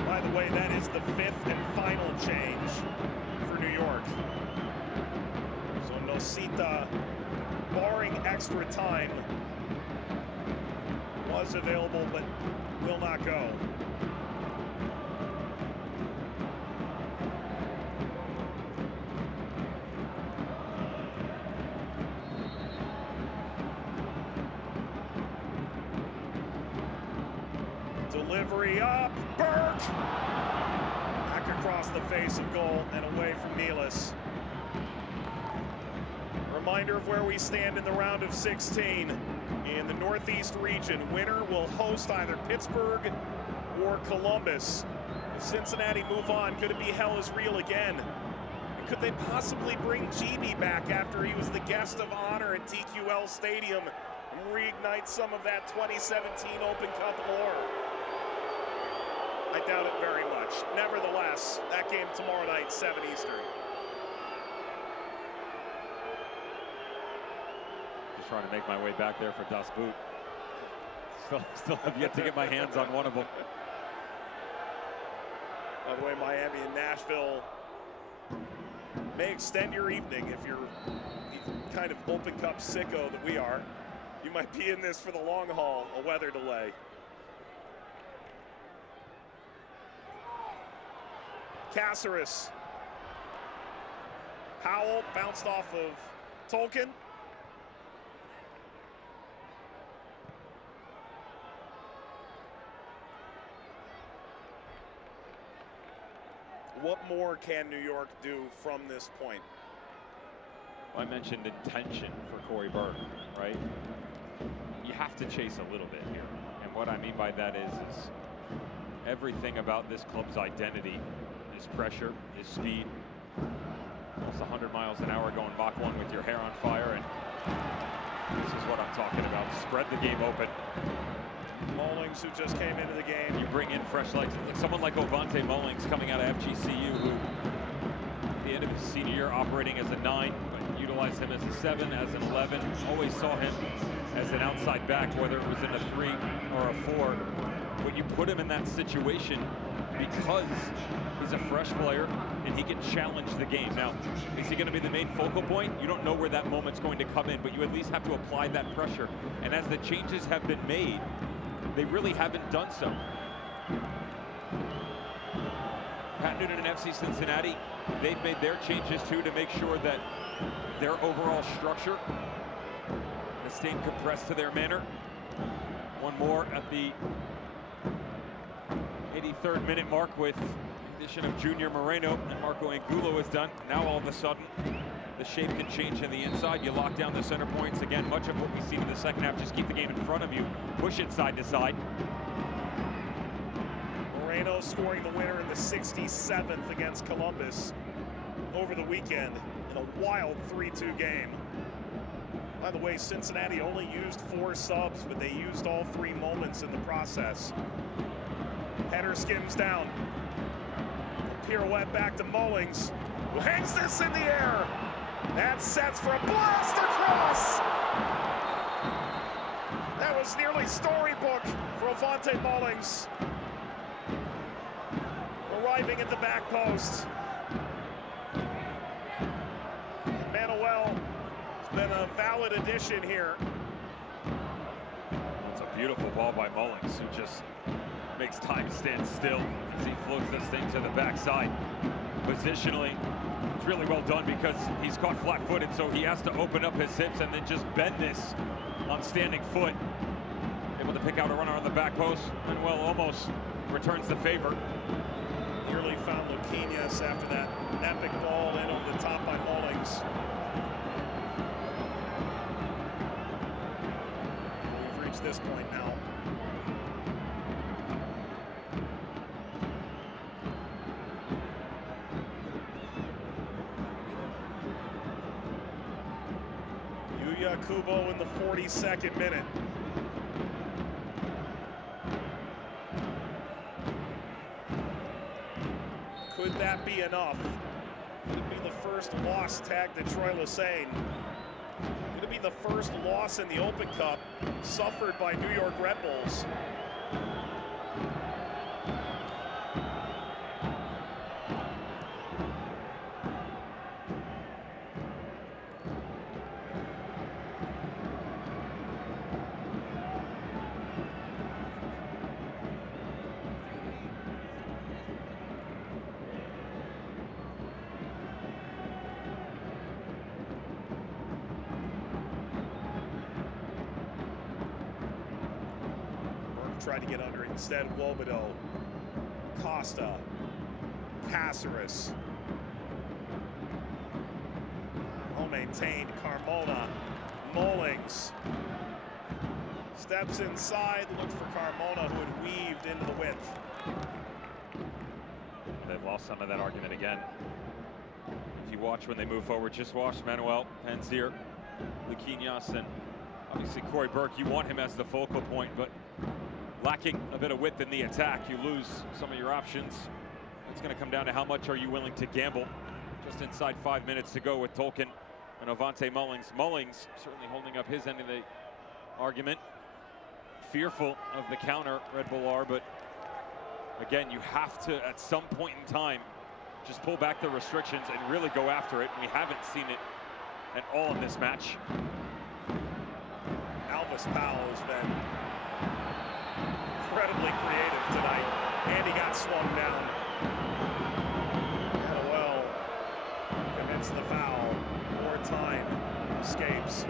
By the way, that is the 5th and final change for New York. So Nosita, barring extra time, was available but will not go. Delivery up, Burke! Back across the face of goal and away from Nealis. Reminder of where we stand in the round of 16. In the Northeast region, winner will host either Pittsburgh or Columbus. If Cincinnati move on, could it be hell is real again? And could they possibly bring GB back after he was the guest of honor at TQL Stadium and reignite some of that 2017 Open Cup lore? I doubt it very much. Nevertheless, that game tomorrow night, 7 Eastern. Just trying to make my way back there for Das Boot. Still have yet to get my hands on one of them. By the way, Miami and Nashville may extend your evening if you're the kind of Open Cup sicko that we are. You might be in this for the long haul, a weather delay. Caceres. Howell bounced off of Tolkien. What more can New York do from this point? I mentioned intention for Corey Burke, right? You have to chase a little bit here. And what I mean by that is everything about this club's identity is pressure, is speed. Almost 100 miles an hour going Mach 1 with your hair on fire. And this is what I'm talking about. Spread the game open. Mullings, who just came into the game. You bring in fresh legs. Someone like Ovante Mullings coming out of FGCU, who at the end of his senior year operating as a 9, but utilized him as a 7, as an 11. Always saw him as an outside back, whether it was in a 3 or a 4. But you put him in that situation because he's a fresh player and he can challenge the game. Now, is he going to be the main focal point? You don't know where that moment's going to come in, but you at least have to apply that pressure. And as the changes have been made, they really haven't done so. Pat Noonan and FC Cincinnati, they've made their changes too to make sure that their overall structure has stayed compressed to their manner. One more at the 83rd minute mark with the addition of Junior Moreno, and Marco Angulo is done. Now all of a sudden, the shape can change on the inside. You lock down the center points. Again, much of what we've seen in the second half, just keep the game in front of you, push it side to side. Moreno scoring the winner in the 67th against Columbus over the weekend in a wild 3-2 game. By the way, Cincinnati only used 4 subs, but they used all 3 moments in the process. Header skims down. Pirouette back to Mullings, who hangs this in the air. That sets for a blast across. That was nearly storybook for Ovante Mullings. Arriving at the back post. Manuel has been a valid addition here. It's a beautiful ball by Mullings, who just makes time stand still as he floats this thing to the backside. Positionally, it's really well done because he's caught flat-footed, so he has to open up his hips and then just bend this on standing foot. Able to pick out a runner on the back post, and well, almost returns the favor. Nearly found Luquinhas after that epic ball in over the top by Mullings. We've reached this point now. Kubo in the 42nd minute. Could that be enough? Could it be the first loss tagged to Troy Lesesne? Could it be the first loss in the Open Cup suffered by New York Red Bulls? Tried to get under it instead. Wobodeau, Costa, Caceres. Well maintained. Carmona, Mullings steps inside, looks for Carmona, who had weaved into the width. They've lost some of that argument again. If you watch when they move forward, just watch Manuel, Panzier, Luquinhas, and obviously Corey Burke. You want him as the focal point, but lacking a bit of width in the attack, you lose some of your options. It's going to come down to how much are you willing to gamble. Just inside 5 minutes to go with Tolkien and Ovante Mullings. Mullings certainly holding up his end of the argument. fearful of the counter, Red Bull are, but again, you have to, at some point in time, just pull back the restrictions and really go after it. We haven't seen it at all in this match. Alvis Powell has been incredibly creative tonight, and he got swung down. Well, commits the foul. More time escapes.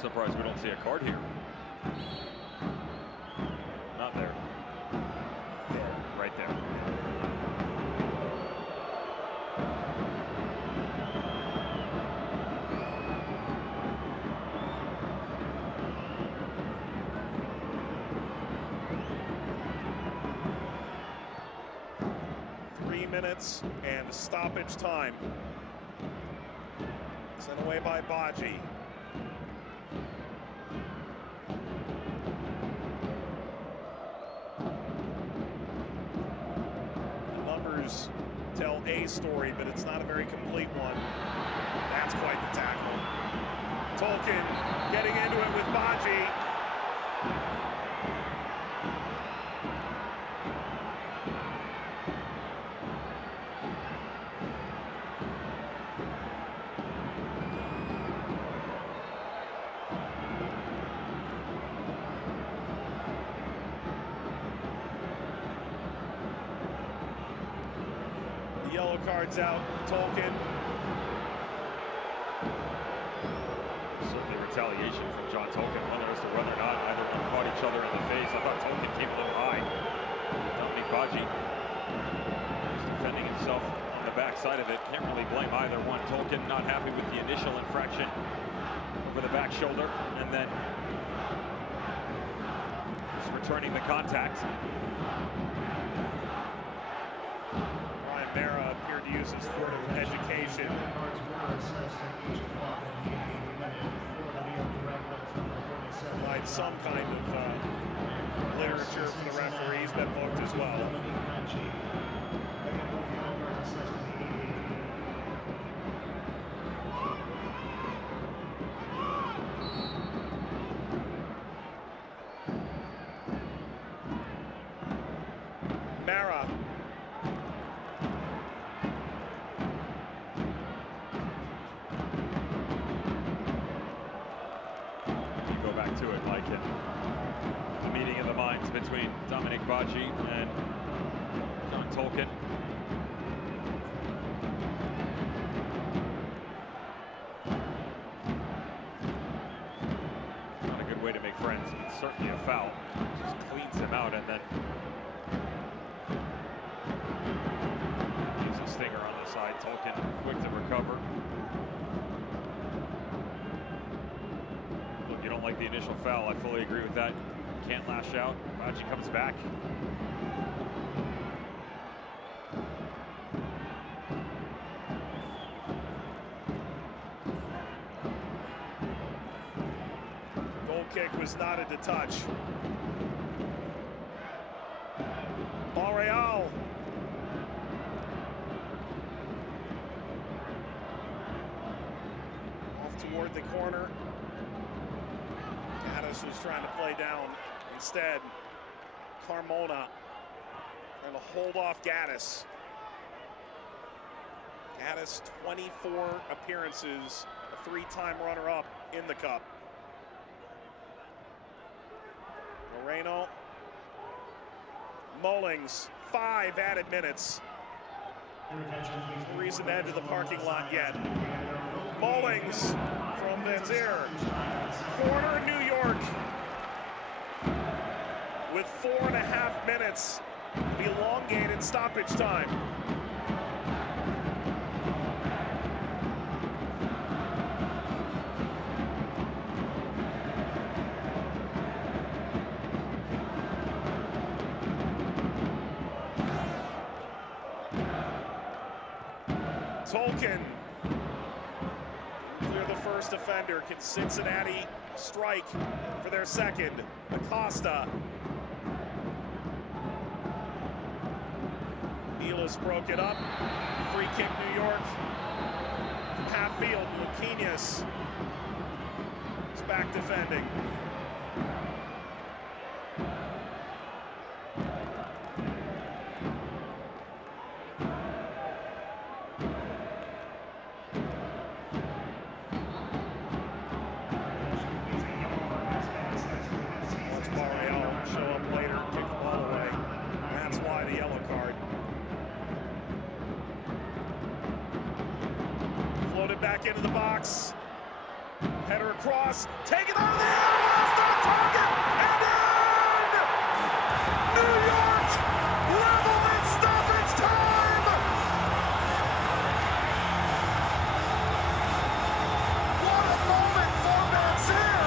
Surprised we don't see a card here. Not there. Right there. Minutes and stoppage time. Sent away by Baji. The numbers tell a story, but it's not a very complete one. That's quite the tackle. Tolkien getting into it with Baji. Yellow cards out, Tolkien. Certainly retaliation from John Tolkien, whether as to whether or not either one caught each other in the face. I thought Tolkien came a little high. Dominic Baji just defending himself on the backside of it. Can't really blame either one. Tolkien not happy with the initial infraction over the back shoulder, and then just returning the contact. Mara appeared to use his foot of education. Provide some kind of literature for the referees that booked as well. Mara. To it like in the meeting of the minds between Dominic Baji and John Tolkien. Not a good way to make friends. It's certainly a foul. Just cleans him out and then gives a stinger on the side. Tolkien quick to recover. You don't like the initial foul. I fully agree with that. Can't lash out. Baji comes back. Goal kick was not a touch. L'Oreal. Off toward the corner. Gaddis was trying to play down. Instead, Carmona trying to hold off Gaddis. Gaddis, 24 appearances, a three-time runner-up in the Cup. Moreno. Mullings, 5 added minutes. No reason to head to the parking lot yet. Mullings from Vanzier. Corner, New York. With 4.5 minutes of elongated stoppage time. Tolkien, clear the first offender. Can Cincinnati strike for their second? Acosta. Nealis broke it up. Free kick, New York. Half field, Luquinhas is back defending. Back into the box. Header across. Take it out of the air. Last on target. And in! New York level in stoppage time. What a moment for Vanzier.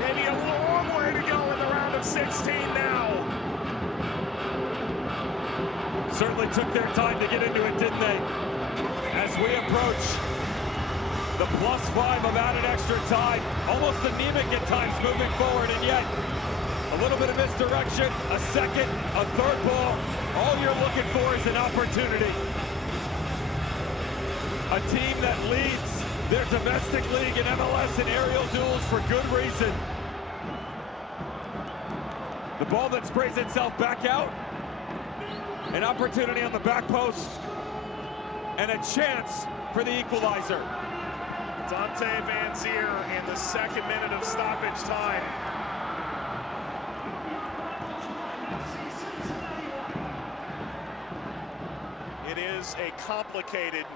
Maybe a long way to go in the round of 16 now. Certainly took their time to get into it, didn't they? As we approach the +5 of added extra time, almost anemic at times moving forward, and yet a little bit of misdirection, a second, a third ball. All you're looking for is an opportunity. A team that leads their domestic league in MLS and aerial duels for good reason. The ball that sprays itself back out. An opportunity on the back post. And a chance for the equalizer. Dante Vanzier in the second minute of stoppage time. It is a complicated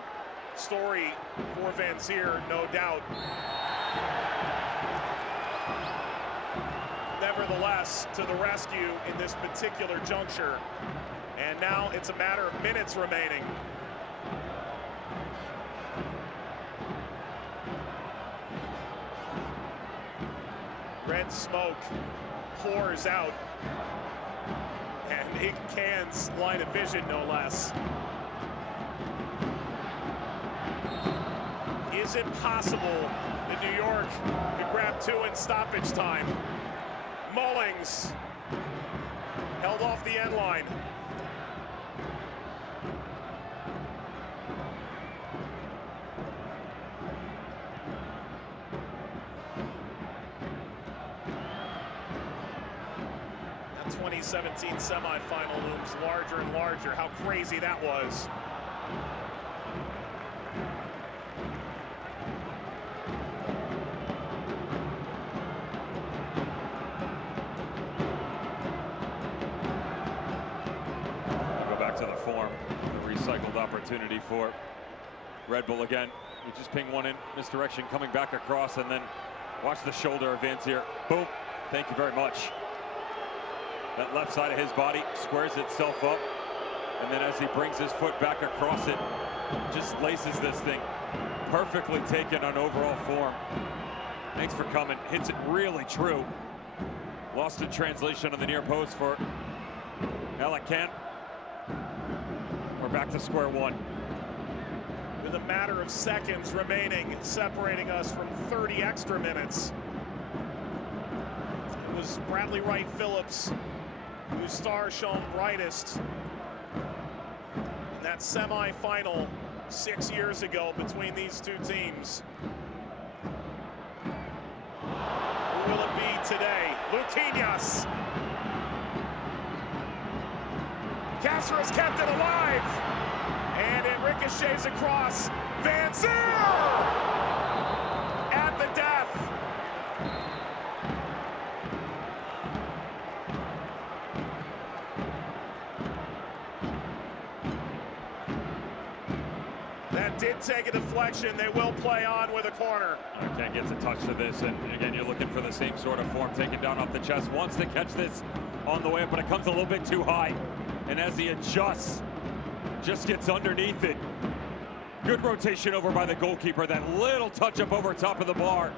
story for Vanzier, no doubt. Nevertheless, to the rescue in this particular juncture. And now it's a matter of minutes remaining. Red smoke pours out. And Nick Can's line of vision, no less. Is it possible that New York could grab 2 in stoppage time? Mullings held off the end line. That 2017 semifinal looms larger and larger. How crazy that was. To the form, a recycled opportunity for Red Bull again. You just ping one in, misdirection coming back across, and then watch the shoulder of Vanzier. Boom, thank you very much. That left side of his body squares itself up, and then as he brings his foot back across it, just laces this thing. Perfectly taken on overall form. Thanks for coming, hits it really true. Lost in translation on the near post for Alacan. We're back to square one. With a matter of seconds remaining, separating us from 30 extra minutes. It was Bradley Wright Phillips whose star shone brightest in that semifinal 6 years ago between these two teams. Who will it be today? Luquinhas. Cáceres kept it alive, and it ricochets across. Vanzier at the death. That did take a deflection. They will play on with a corner. Can't get a touch to this, and again, you're looking for the same sort of form, taken down off the chest. Wants to catch this on the way up, but it comes a little bit too high. And as he adjusts, just gets underneath it. Good rotation over by the goalkeeper. That little touch up over top of the bar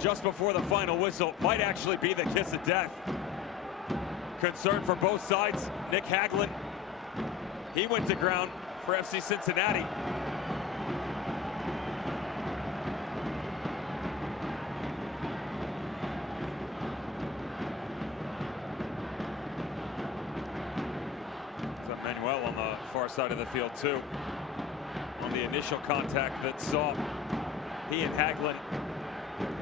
just before the final whistle might actually be the kiss of death. Concern for both sides. Nick Hagelin, he went to ground for FC Cincinnati. far side of the field too. On the initial contact that saw he and Hagelin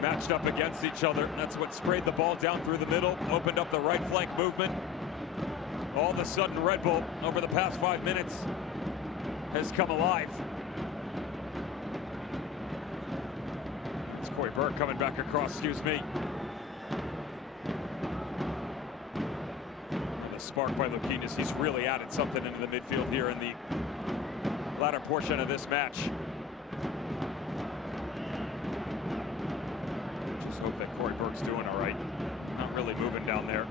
matched up against each other. That's what sprayed the ball down through the middle, opened up the right flank movement. All of a sudden, Red Bull, over the past 5 minutes, has come alive. It's Corey Burke coming back across, excuse me. The spark by Lukinis, he's really added something into the midfield here in the latter portion of this match. Just hope that Corey Burke's doing all right. Not really moving down there.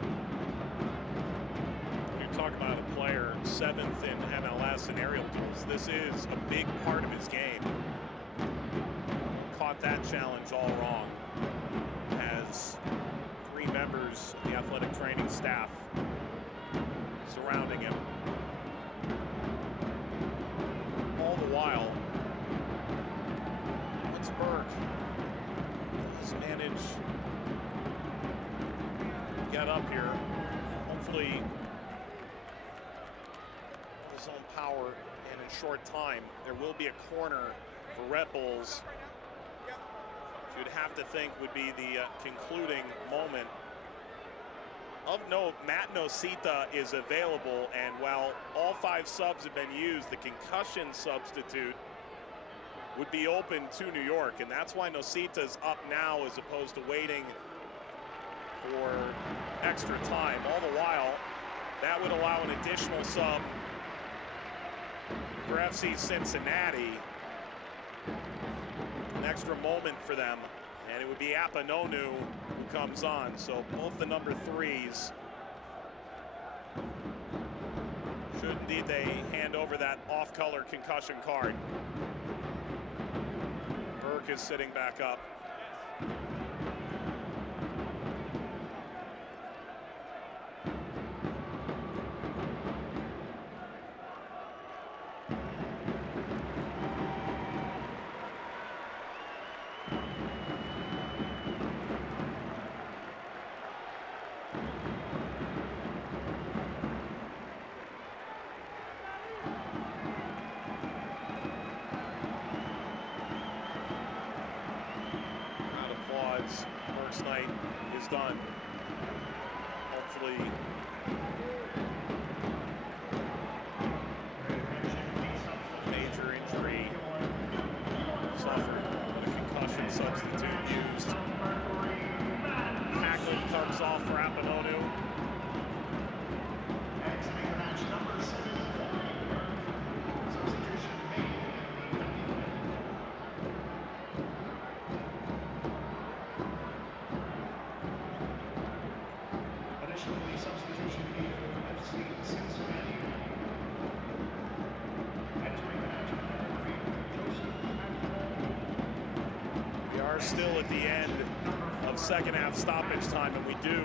You're talking about a player 7th in MLS in aerial duels. This is a big part of his game. Caught that challenge all wrong. Has 3 members of the athletic training staff surrounding him. All the while, once Burke has managed to get up here, hopefully his own power in a short time, there will be a corner for Red Bulls. You'd have to think would be the concluding moment. Of note, Matt Nosita is available, and while all 5 subs have been used, the concussion substitute would be open to New York, and that's why Nosita's up now as opposed to waiting for extra time. All the while, that would allow an additional sub for FC Cincinnati, an extra moment for them, and it would be Apanonu who comes on. So both the number 3s should indeed they hand over that off-color concussion card. Burke is sitting back up. Burke's night is done. Hopefully major injury suffered, but a concussion substitute used. Hagelin comes off for Apanonu. Substitution made for FC Cincinnati. Entering the match, We are still at the end of second half stoppage time, and we do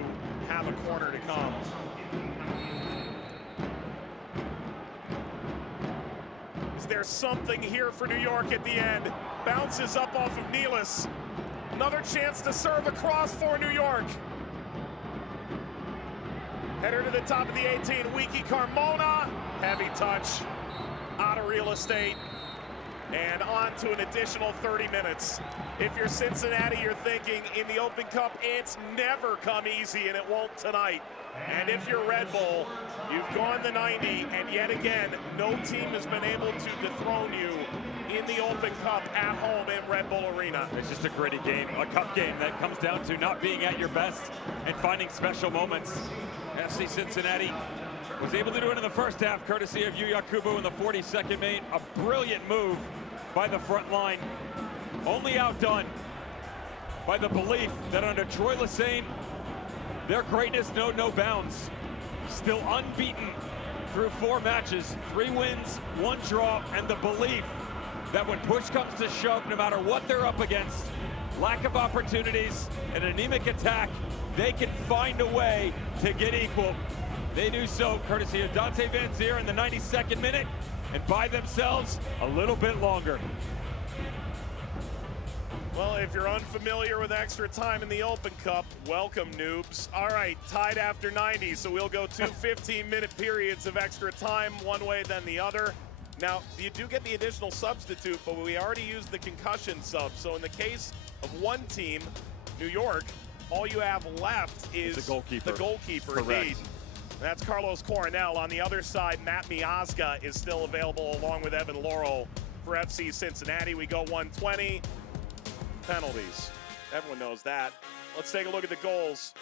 have a corner to come. Is there something here for New York at the end? Bounces up off of Nealis. Another chance to serve across for New York. Header to the top of the 18, Wiki Carmona. Heavy touch, out of real estate, and on to an additional 30 minutes. If you're Cincinnati, you're thinking in the Open Cup, it's never come easy, and it won't tonight. And if you're Red Bull, you've gone the 90, and yet again, no team has been able to dethrone you in the Open Cup at home in Red Bull Arena. It's just a gritty game, a cup game that comes down to not being at your best and finding special moments. FC Cincinnati was able to do it in the first half, courtesy of Yu Yakubu in the 42nd minute. A brilliant move by the front line, only outdone by the belief that under Troy Lesesne, their greatness knows no bounds. Still unbeaten through 4 matches, 3 wins, 1 draw, and the belief that when push comes to shove, no matter what they're up against, lack of opportunities, an anemic attack, they can find a way to get equal. They do so courtesy of Dante Van Zier in the 92nd minute, and by themselves a little bit longer. Well, if you're unfamiliar with extra time in the Open Cup, welcome, noobs. All right, tied after 90, so we'll go 2 15-minute periods of extra time, one way then the other. Now, you do get the additional substitute, but we already used the concussion sub. So in the case of one team, New York, all you have left is the goalkeeper. The goalkeeper, Correct. indeed. That's Carlos Coronel. On the other side, Matt Miazga is still available along with Evan Laurel for FC Cincinnati. We go 120. Penalties. Everyone knows that. Let's take a look at the goals.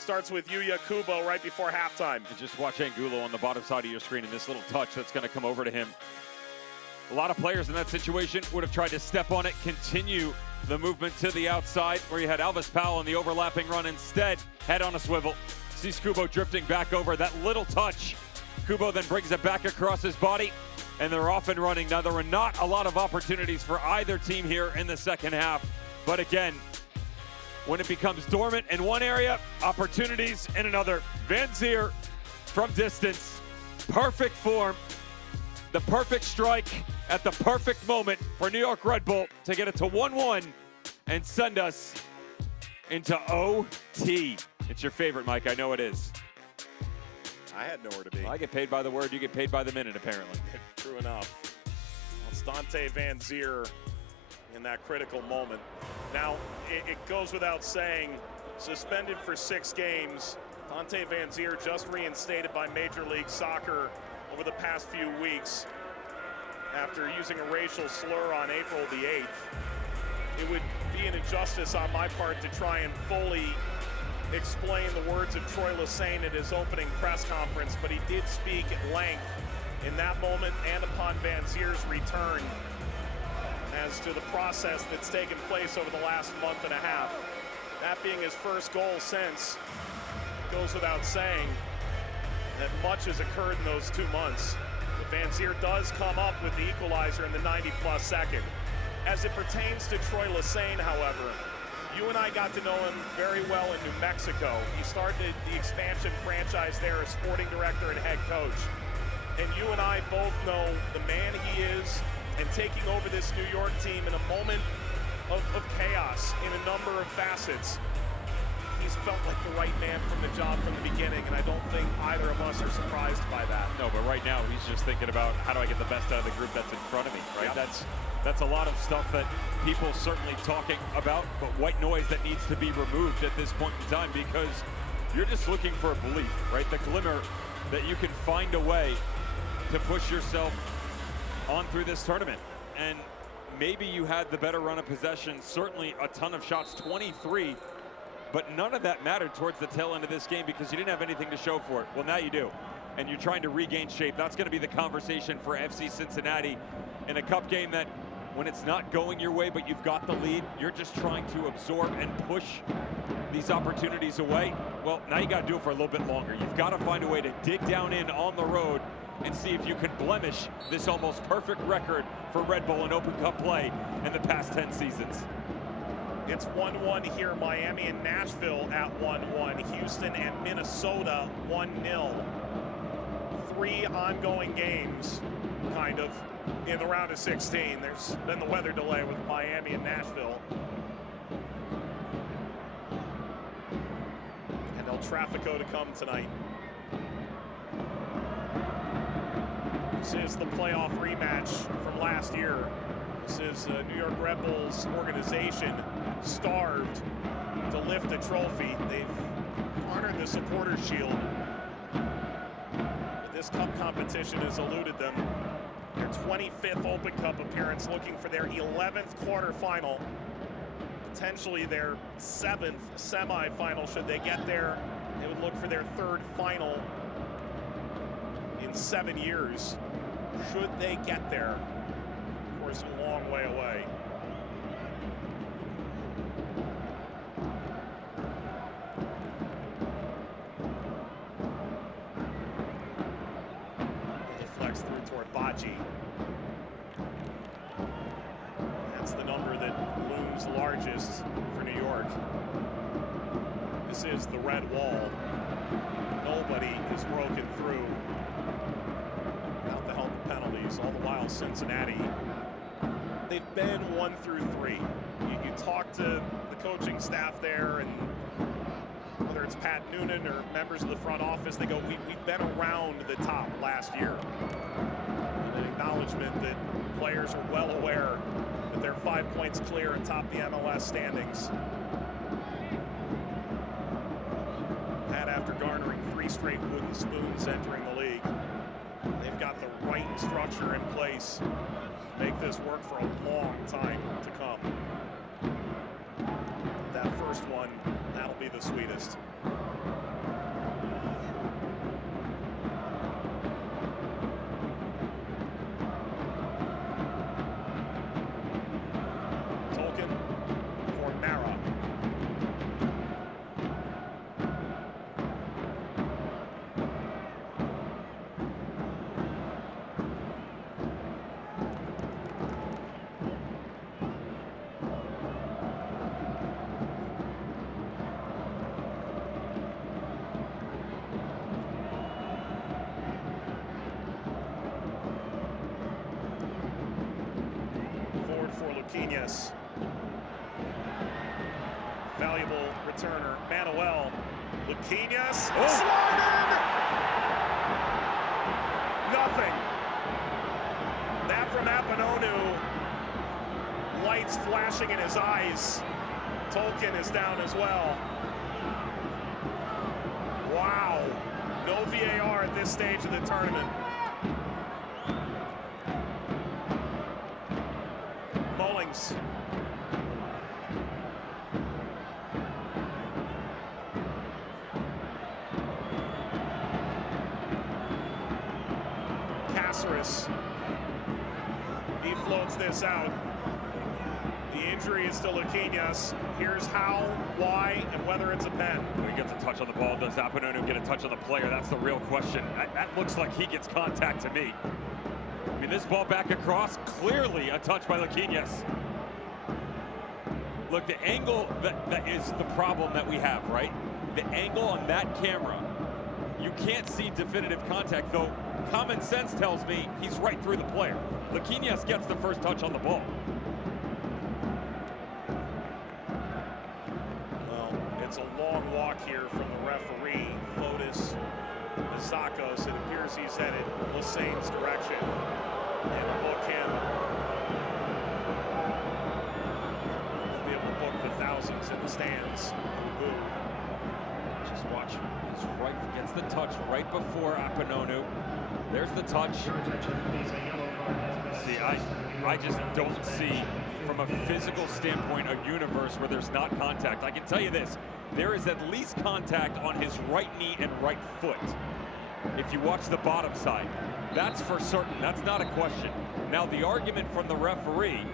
Starts with Yuya Kubo right before halftime. And just watch Angulo on the bottom side of your screen and this little touch that's going to come over to him. A lot of players in that situation would have tried to step on it, continue the movement to the outside where you had Elvis Powell in the overlapping run. Instead, head on a swivel. Sees Kubo drifting back over. That little touch. Kubo then brings it back across his body, and they're off and running. Now, there were not a lot of opportunities for either team here in the second half. But again, when it becomes dormant in one area, opportunities in another. Van Zier from distance, perfect form, the perfect strike at the perfect moment for New York Red Bull to get it to 1-1 and send us into OT. It's your favorite, Mike, I know it is. I had nowhere to be. Well, I get paid by the word, you get paid by the minute, apparently. True enough. Well, it's Dante Van Zier in that critical moment. Now, it goes without saying, suspended for 6 games. Dante Van Zier just reinstated by Major League Soccer over the past few weeks after using a racial slur on April the 8th. It would be an injustice on my part to try and fully explain the words of Troy Lesesne at his opening press conference, but he did speak at length in that moment and upon Van Zier's return as to the process that's taken place over the last month and a half. That being his first goal since, goes without saying that much has occurred in those 2 months. But Van Zier does come up with the equalizer in the 90-plus second. As it pertains to Troy Lesesne, however, you and I got to know him very well in New Mexico. He started the expansion franchise there as sporting director and head coach. And you and I both know the man he is, and taking over this New York team in a moment of chaos in a number of facets. He's felt like the right man from the job from the beginning, and I don't think either of us are surprised by that. No, but right now he's just thinking about how do I get the best out of the group that's in front of me, right? Yep. That's a lot of stuff that people certainly talking about, but white noise that needs to be removed at this point in time, because you're just looking for a belief, right? The glimmer that you can find a way to push yourself on through this tournament. And maybe you had the better run of possession, certainly a ton of shots, 23, but none of that mattered towards the tail end of this game because you didn't have anything to show for it. Well, now you do, and you're trying to regain shape. That's going to be the conversation for FC Cincinnati in a cup game that when it's not going your way, but you've got the lead, you're just trying to absorb and push these opportunities away. Well, now you got to do it for a little bit longer. You've got to find a way to dig down in on the road and see if you can blemish this almost perfect record for Red Bull in Open Cup play in the past 10 seasons. It's 1-1 here, Miami and Nashville at 1-1, Houston and Minnesota 1-0. 3 ongoing games, kind of, in the round of 16. There's been the weather delay with Miami and Nashville. And El Trafico to come tonight. This is the playoff rematch from last year. This is New York Red Bulls organization starved to lift a trophy. They've honored the Supporters' Shield. But this cup competition has eluded them. Their 25th Open Cup appearance, looking for their 11th quarterfinal. Potentially their 7th semifinal should they get there. They would look for their 3rd final in 7 years. Should they get there? Of course, a long way away. Deflects through toward Baji. That's the number that looms largest for New York. This is the red wall. Nobody is broken through. Without the help of penalties, all the while Cincinnati, they've been 1 through 3. You talk to the coaching staff there, and whether it's Pat Noonan or members of the front office, they go, we've been around the top last year. And an acknowledgement that players are well aware that they're 5 points clear atop the MLS standings. Pat, after garnering 3 straight wooden spoons entering the league, they've got the right structure in place to make this work for a long time to come. That first one, that'll be the sweetest. Tolkien for Mara. Luquinhas. Valuable returner, Manuel. Luquinhas, sliding! Nothing. That from Apononu. Lights flashing in his eyes. Tolkien is down as well. Wow. No VAR at this stage of the tournament. Mullings. Caceres. He floats this out. The injury is to Luquinhas. Here's how, why, and whether it's a pen. He gets a touch on the ball. Does Apononu get a touch on the player? That's the real question. That looks like he gets contact to me. I mean, this ball back across, clearly a touch by Luquinhas. Look, the angle, that is the problem that we have, right? The angle on that camera, you can't see definitive contact, though common sense tells me he's right through the player. Luquinhas gets the first touch on the ball. Well, it's a long walk here from the referee, Fotis Zakos. It appears he's headed Lassaine's direction. And book him. We'll be able to book the thousands in the stands. Ooh. Just watch. He's right, gets the touch right before Apononu. There's the touch. See, I just don't see, from a physical standpoint, a universe where there's not contact. I can tell you this, there is at least contact on his right knee and right foot. If you watch the bottom side, that's for certain. That's not a question. Now, the argument from the referee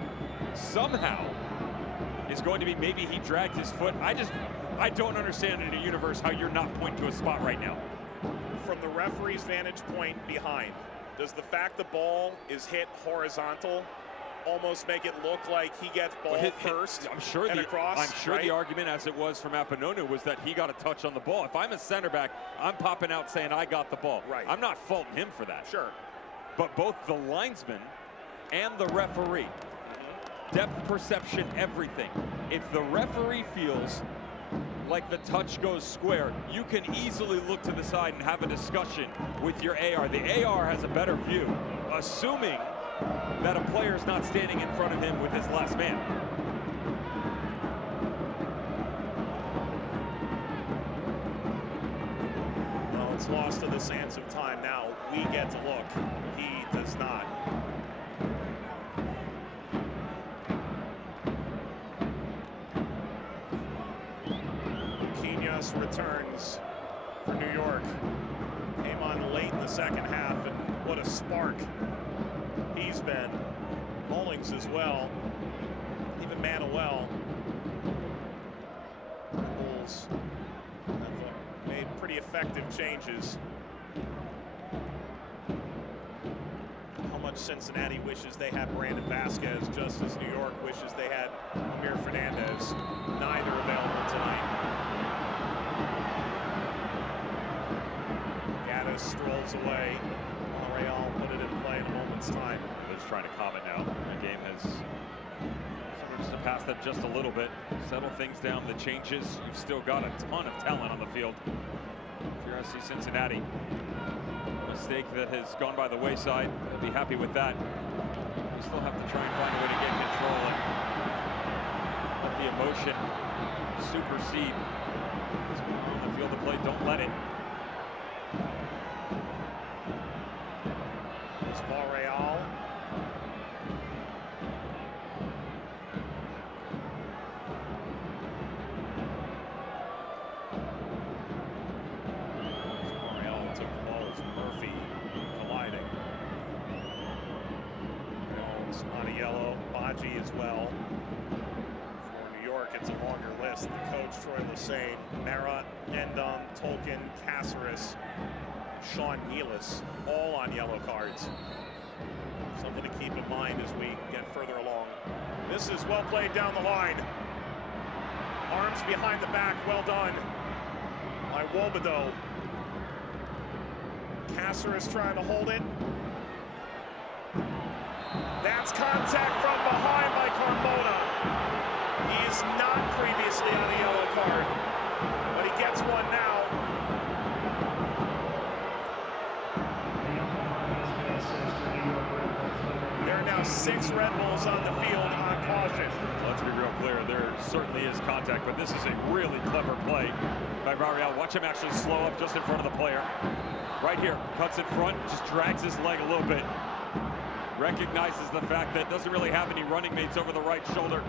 somehow is going to be maybe he dragged his foot. I don't understand in a universe how you're not pointing to a spot right now. From the referee's vantage point behind, does the fact the ball is hit horizontal almost make it look like he gets ball first I'm sure and across? I'm sure the argument, as it was from Apononu, was that he got a touch on the ball. If I'm a center back, I'm popping out saying I got the ball. Right. I'm not faulting him for that. Sure. But both the linesman and the referee, depth perception, everything. If the referee feels like the touch goes square, you can easily look to the side and have a discussion with your AR. The AR has a better view, assuming that a player is not standing in front of him with his last man. Well, it's lost to the sands of time. Now we get to look. He does not. Luquinhas returns for New York. Came on late in the second half, and what a spark he's been. Mullings as well. Even Manuel. The Bulls have made pretty effective changes. How much Cincinnati wishes they had Brandon Vasquez, just as New York wishes they had Amir Fernandez. Neither available tonight. Gaddis strolls away. Montreal put it in play in a moment's time. They're just trying to calm it now. The game has Just to pass that just a little bit, settle things down, the changes. You've still got a ton of talent on the field. If you're FC Cincinnati, a mistake that has gone by the wayside, I'll be happy with that. You still have to try and find a way to get control and let the emotion supersede what's going on the field of play. Don't let it. It's Montreal. Montreal took the ball as Murphy colliding. Jones on a yellow, Baji as well. For New York, it's a longer list. The coach, Troy Lesane, Mara, Endom, Tolkien, Caceres, Sean Nealis, all on yellow cards. Something to keep in mind as we get further along. This is well played down the line. Arms behind the back, well done by Wobedo. Caceres trying to hold it. That's contact from behind by Carmona. He is not previously on a yellow card, but he gets one now. There are now 6 Red Bulls on the field on caution. Let's be real clear, there certainly is contact, but this is a really clever play by Barrial. Watch him actually slow up just in front of the player. Right here, cuts in front, just drags his leg a little bit. Recognizes the fact that doesn't really have any running mates over the right shoulder.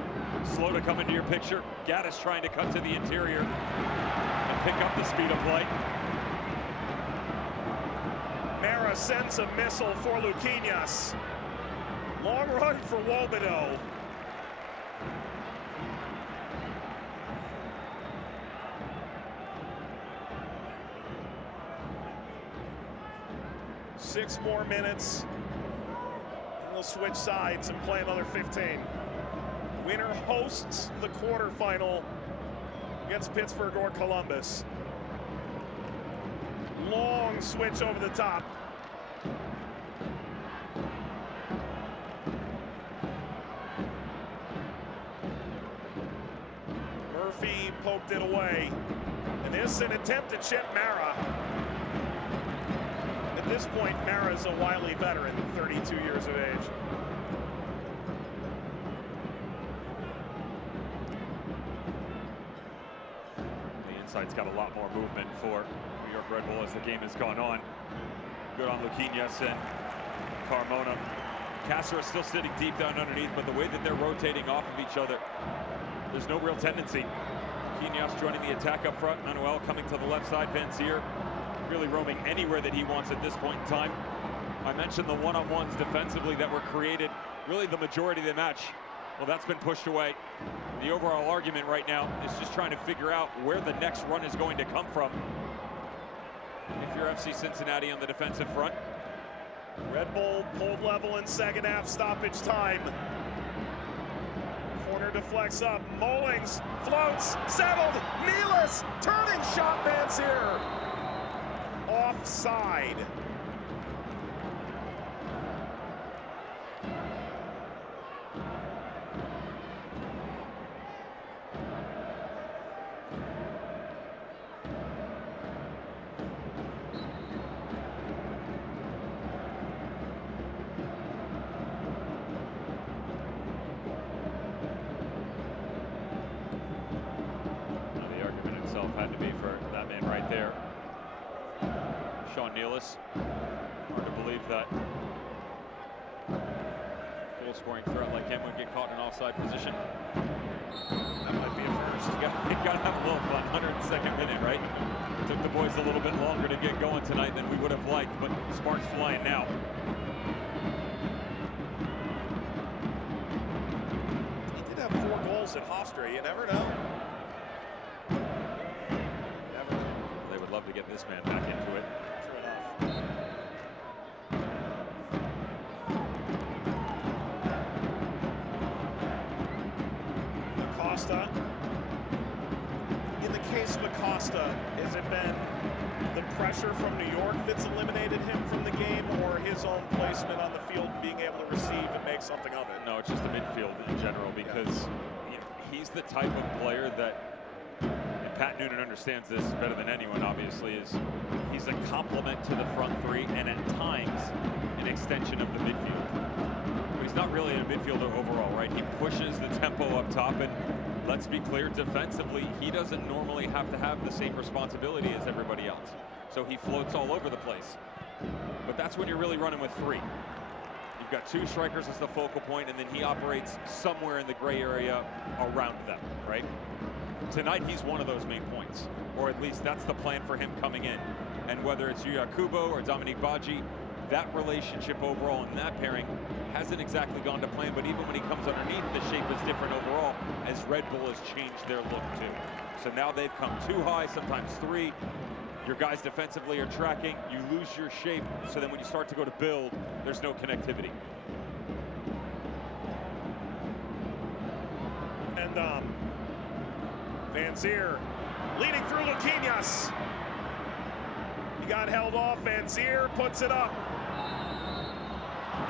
Slow to come into your picture. Gaddis trying to cut to the interior and pick up the speed of play. Mara sends a missile for Luquinhas. Long run for Wobedo. Six more minutes. And we'll switch sides and play another 15. Winner hosts the quarterfinal against Pittsburgh or Columbus. Long switch over the top. Murphy poked it away. And this is an attempt to chip Mara. At this point, Mara is a wily veteran, 32 years of age. The inside's got a lot more movement for New York Red Bull as the game has gone on. Good on Luquinhas and Carmona. Caceres still sitting deep down underneath, but the way that they're rotating off of each other, there's no real tendency. Luquinhas joining the attack up front. Manuel coming to the left side. Vanzier really roaming anywhere that he wants at this point in time. I mentioned the one-on-ones defensively that were created really the majority of the match. Well, that's been pushed away. The overall argument right now is just trying to figure out where the next run is going to come from. If you're FC Cincinnati on the defensive front. Red Bull pulled level in second half, stoppage time. Corner deflects up, Mullings floats, settled, Nealis, turning shot, Vanzier. Offside. Had to be for that man right there. Sean Nealis. Hard to believe that goal scoring threat like him would get caught in an offside position. That might be a first. You gotta have a little fun. 102nd minute, right? It took the boys a little bit longer to get going tonight than we would have liked, but sparks flying now. He did have 4 goals at Hofstra. You never know. Love to get this man back into it. True enough. Acosta in the case of Acosta, has it been the pressure from New York that's eliminated him from the game, or his own placement on the field, being able to receive and make something of it? No, it's just the midfield in general, because he's the type of player that, and Pat Noonan understands this better than anyone, obviously, is he's a complement to the front three and at times an extension of the midfield. But he's not really a midfielder overall, right? He pushes the tempo up top, and let's be clear, defensively, he doesn't normally have to have the same responsibility as everybody else. So he floats all over the place. But that's when you're really running with three. You've got two strikers as the focal point, and then he operates somewhere in the gray area around them, right? Tonight, he's one of those main points, or at least that's the plan for him coming in. And whether it's Yuya Kubo or Dominique Badji, that relationship overall in that pairing hasn't exactly gone to plan, but even when he comes underneath, the shape is different overall, as Red Bull has changed their look too. So now they've come too high, sometimes three. Your guys defensively are tracking, you lose your shape, so then when you start to go to build, there's no connectivity. And Van Zier leading through Luquinhas. He got held off, Van Zier puts it up.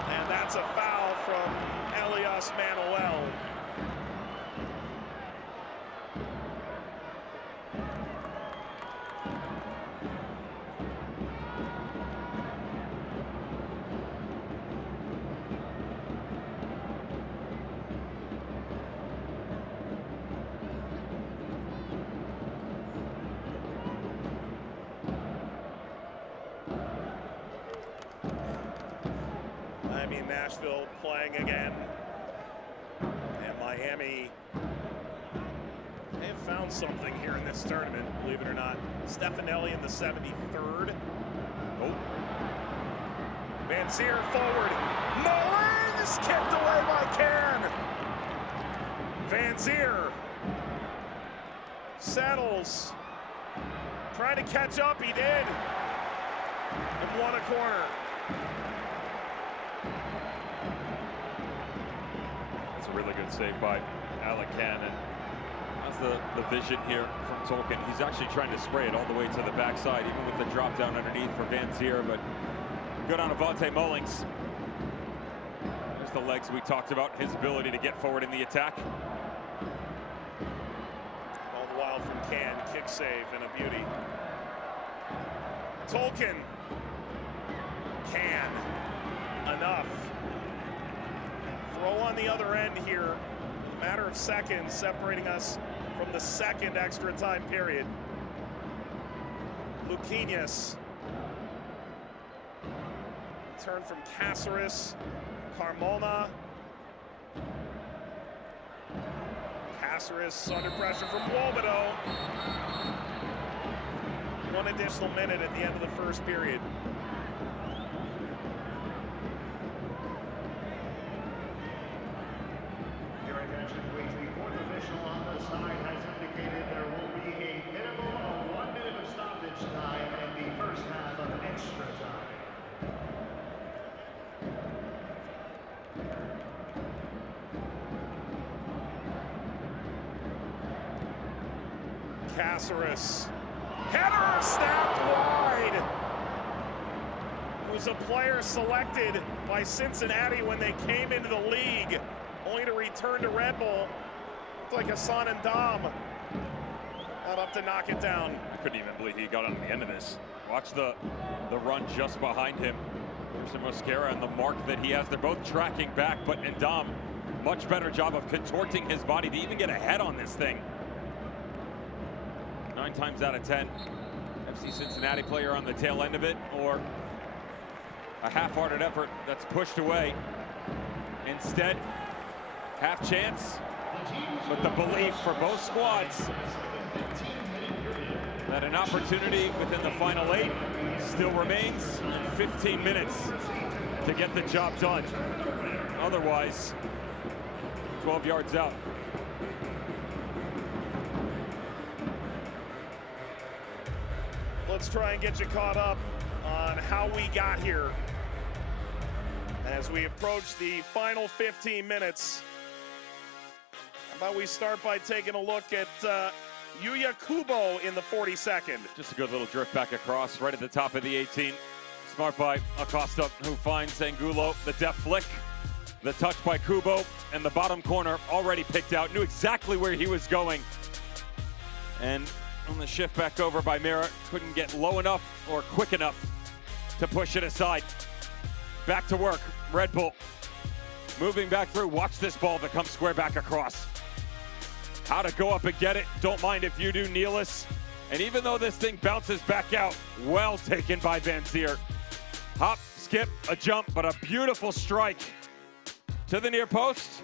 And that's a foul from Elias Manuel. Nashville playing again, and Miami, they have found something here in this tournament, believe it or not. Stefanelli in the 73rd. Oh. Van Zier forward. Mullins kicked away by Can. Van Zier settles. Trying to catch up, he did. And won a corner. Really good save by Alec Cannon. That's the vision here from Tolkien. He's actually trying to spray it all the way to the backside, even with the drop down underneath for Van Zier, but good on Avante Mullings. There's the legs we talked about, his ability to get forward in the attack. All the while from Can, kick save and a beauty. Tolkien. Can. Enough. Throw on the other end here. A matter of seconds separating us from the second extra time period. Luquinhas. Turn from Cáceres. Carmona. Cáceres under pressure from Wobedo. One additional minute at the end of the first period. Cáceres. Header snapped wide. It was a player selected by Cincinnati when they came into the league, only to return to Red Bull. Looked like Hassan and Dom. Not up to knock it down. I couldn't even believe he got on the end of this. Watch the run just behind him. There's Mosquera and the mark that he has. They're both tracking back, but Ndam, much better job of contorting his body to even get a head on this thing. 9 times out of 10, FC Cincinnati player on the tail end of it, or a half-hearted effort that's pushed away. Instead, half chance, but the belief for both squads that an opportunity within the final 8 still remains, and 15 minutes to get the job done. Otherwise, 12 yards out. Let's try and get you caught up on how we got here as we approach the final 15 minutes. How about we start by taking a look at Yuya Kubo in the 42nd. Just a good little drift back across right at the top of the 18. Smart by Acosta, who finds Angulo. The deft flick, the touch by Kubo, and the bottom corner already picked out. Knew exactly where he was going. And on the shift back over by Mera, couldn't get low enough or quick enough to push it aside. Back to work, Red Bull. Moving back through, watch this ball that comes square back across. How to go up and get it, don't mind if you do, Nealis. And even though this thing bounces back out, well taken by Van Zier. Hop, skip, a jump, but a beautiful strike to the near post.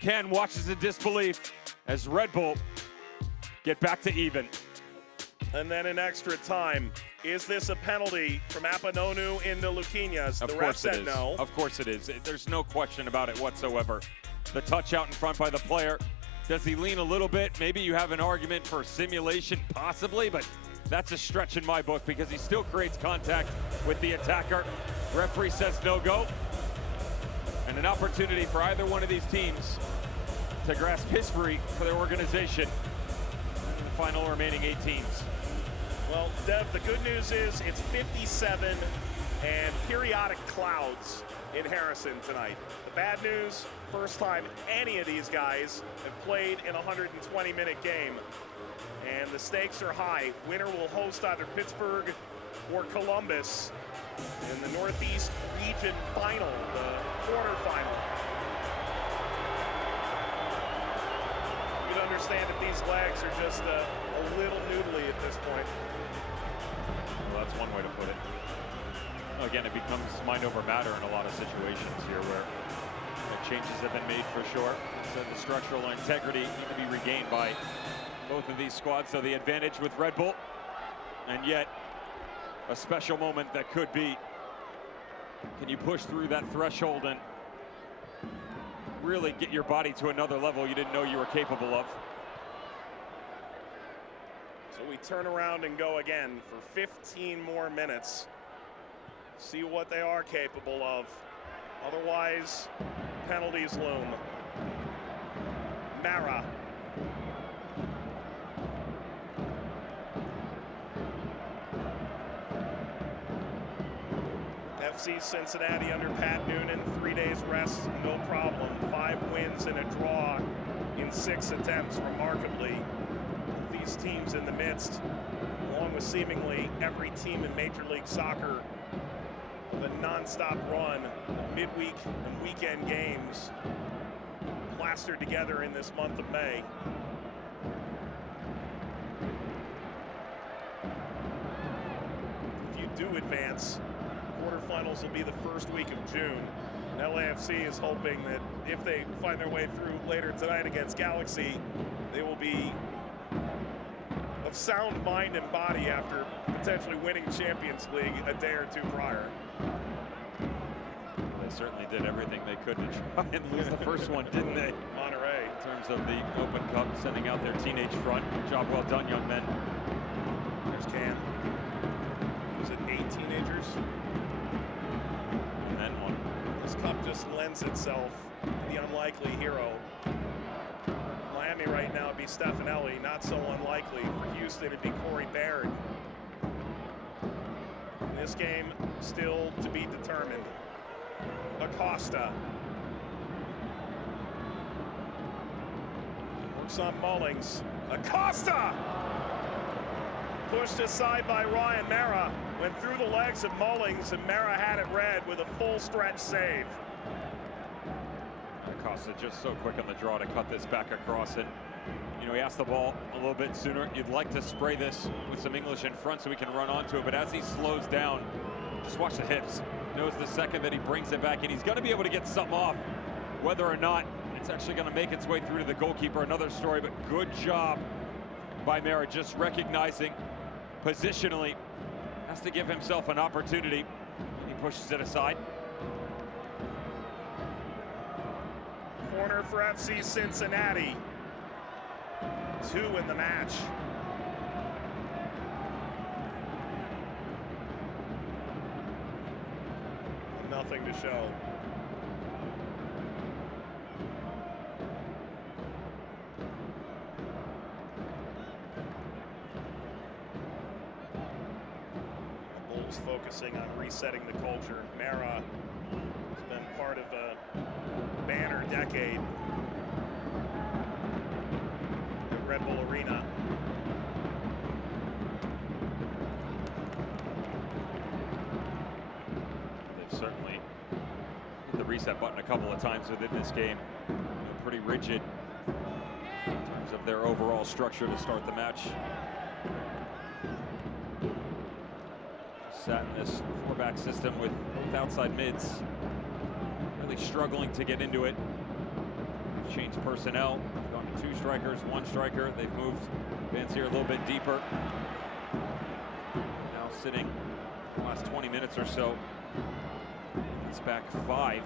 Ken watches in disbelief as Red Bull get back to even. And then in extra time, is this a penalty from Apanonu into Luquinhas? The ref said no. Of course it is. There's no question about it whatsoever. The touch out in front by the player. Does he lean a little bit? Maybe you have an argument for simulation, possibly, but that's a stretch in my book because he still creates contact with the attacker. Referee says no go. And an opportunity for either one of these teams to grasp history for their organization in the final remaining 8 teams. Well, Dev, the good news is it's 57 and periodic clouds in Harrison tonight. The bad news, first time any of these guys have played in a 120-minute game. And the stakes are high. Winner will host either Pittsburgh or Columbus in the Northeast Region Final, the quarterfinal. You'd understand if these legs are just a little noodly at this point. Well, that's one way to put it. Again, it becomes mind over matter in a lot of situations here where changes have been made for sure. So the structural integrity need to be regained by both of these squads. So the advantage with Red Bull, and yet a special moment that could be. Can you push through that threshold and really get your body to another level you didn't know you were capable of? So we turn around and go again for 15 more minutes. See what they are capable of. Otherwise, penalties loom. Mara. FC Cincinnati under Pat Noonan, 3 days rest, no problem. 5 wins and a draw in 6 attempts, remarkably. These teams in the midst, along with seemingly every team in Major League Soccer, the non-stop run of midweek and weekend games plastered together in this month of May. If you do advance, quarterfinals will be the first week of June. And LAFC is hoping that if they find their way through later tonight against Galaxy, they will be of sound mind and body after potentially winning Champions League a day or two prior. They certainly did everything they could to try and lose the first one, didn't they? Monterey. In terms of the Open Cup, sending out their teenage front. Job well done, young men. There's Cam. Was it 8 teenagers? And then one. This cup just lends itself to the unlikely hero. Miami right now would be Stefanelli, not so unlikely. For Houston, it'd be Corey Baird. This game still to be determined. Acosta. Works on Mullings. Acosta! Pushed aside by Ryan Mara. Went through the legs of Mullings, and Mara had it red with a full stretch save. Acosta just so quick on the draw to cut this back across, and you know, he asked the ball a little bit sooner. You'd like to spray this with some English in front so we can run onto it, but as he slows down, just watch the hips. Knows the second that he brings it back, and he's going to be able to get something off. Whether or not it's actually going to make its way through to the goalkeeper, another story, but good job by Mara, just recognizing positionally, has to give himself an opportunity. He pushes it aside. Corner for FC Cincinnati. 2 in the match. Nothing to show. is focusing on resetting the culture. Mara has been part of a banner decade at Red Bull Arena. They've certainly hit the reset button a couple of times within this game. They're pretty rigid in terms of their overall structure to start the match. Sat in this four-back system with both outside mids, really struggling to get into it. They've changed personnel. They've gone to 2 strikers, 1 striker. They've moved Vanzier a little bit deeper. Now sitting the last 20 minutes or so. It's back 5.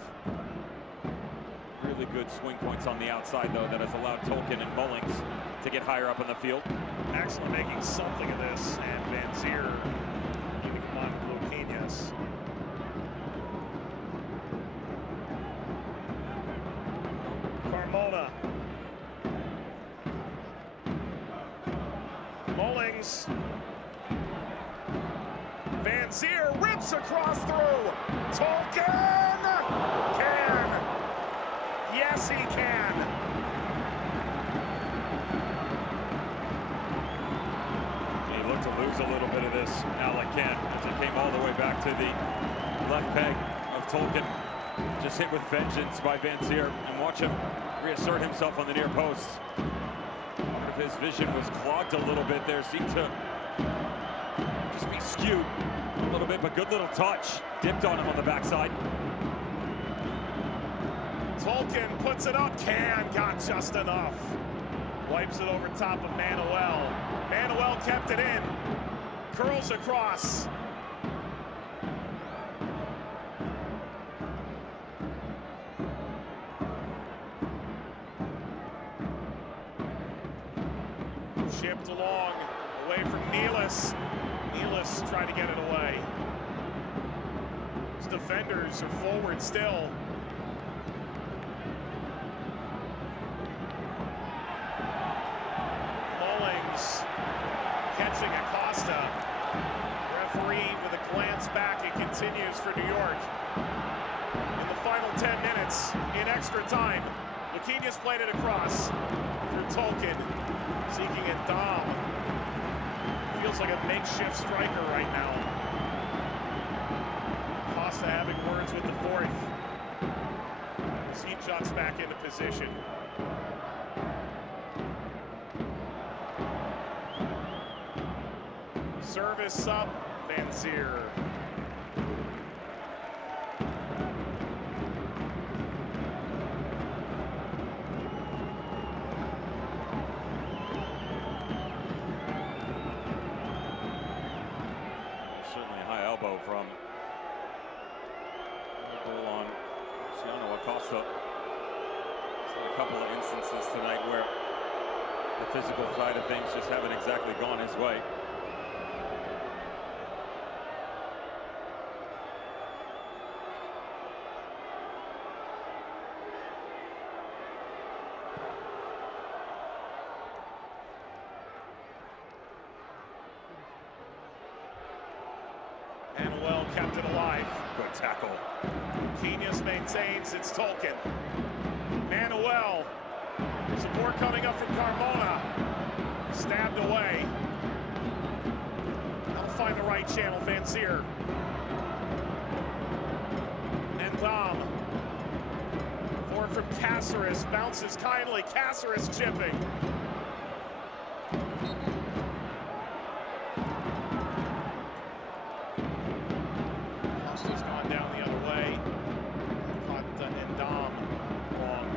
Really good swing points on the outside, though, that has allowed Tolkien and Mullings to get higher up in the field. Actually making something of this, and Vanzier need to come on with Luquinhas. Carmona. Mullings. Vanzier rips across through. Tolkien can. Yes, he can. He looked to lose a little bit of this, Alec Ken, as it came all the way back to the left peg of Tolkien. Just hit with vengeance by Vanzier, and watch him reassert himself on the near post. Part of his vision was clogged a little bit there, seemed to just be skewed a little bit, but good little touch. Dipped on him on the backside. Tolkien puts it up. Can got just enough. Wipes it over top of Manuel. Manuel kept it in. Curls across. Chipped along, away from Nealis. Nealis trying to get it away. His defenders are forward still. Mullings catching Acosta. Referee with a glance back. It continues for New York. In the final 10 minutes, in extra time, Luquinhas played it across for Tolkien. Seeking a Dom. Feels like a makeshift striker right now. Costa having words with the fourth. Seachuk's back into position. Service up, Vanzier. Certainly a high elbow from goal on Luciano Acosta. There's a couple of instances tonight where the physical side of things just haven't exactly gone his way. Manuel kept it alive. Good tackle. Luquinhas maintains, it's Tolkien. Manuel, support coming up from Carmona. Stabbed away. That'll find the right channel, Vanzier. And Dom. Forward from Caceres, bounces kindly, Caceres chipping. Costa's gone down the other way. Caught and Dom wrong.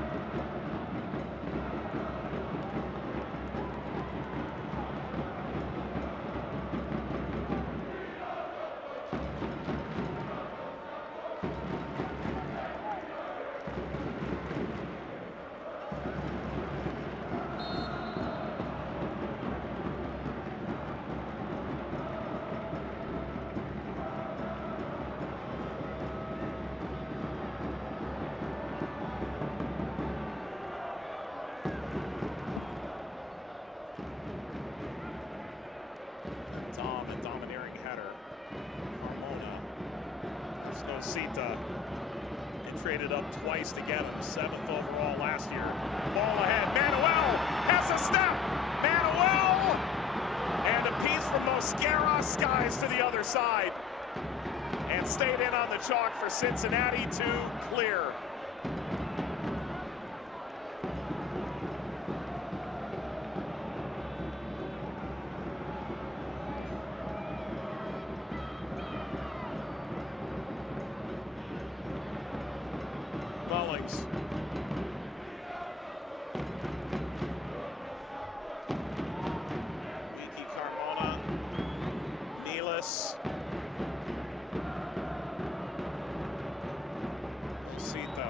Nosita. They traded up twice to get him, 7th overall last year. Ball ahead, Manuel has a step! Manuel! And a piece from Mosquera, skies to the other side. And stayed in on the chalk for Cincinnati to clear. Mullings. Wiki Carmona. Nealis. Sita.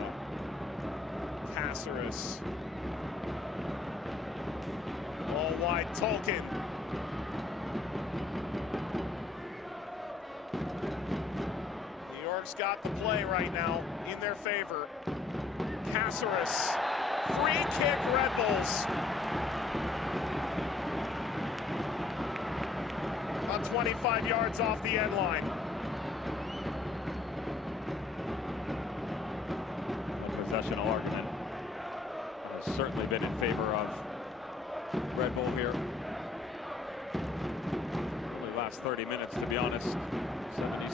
Caceres. All wide, Tolkien. New York's got the play right now in their favor. Caceres, free kick, Red Bulls. About 25 yards off the end line. The possessional argument has certainly been in favor of Red Bull here. Only last 30 minutes, to be honest.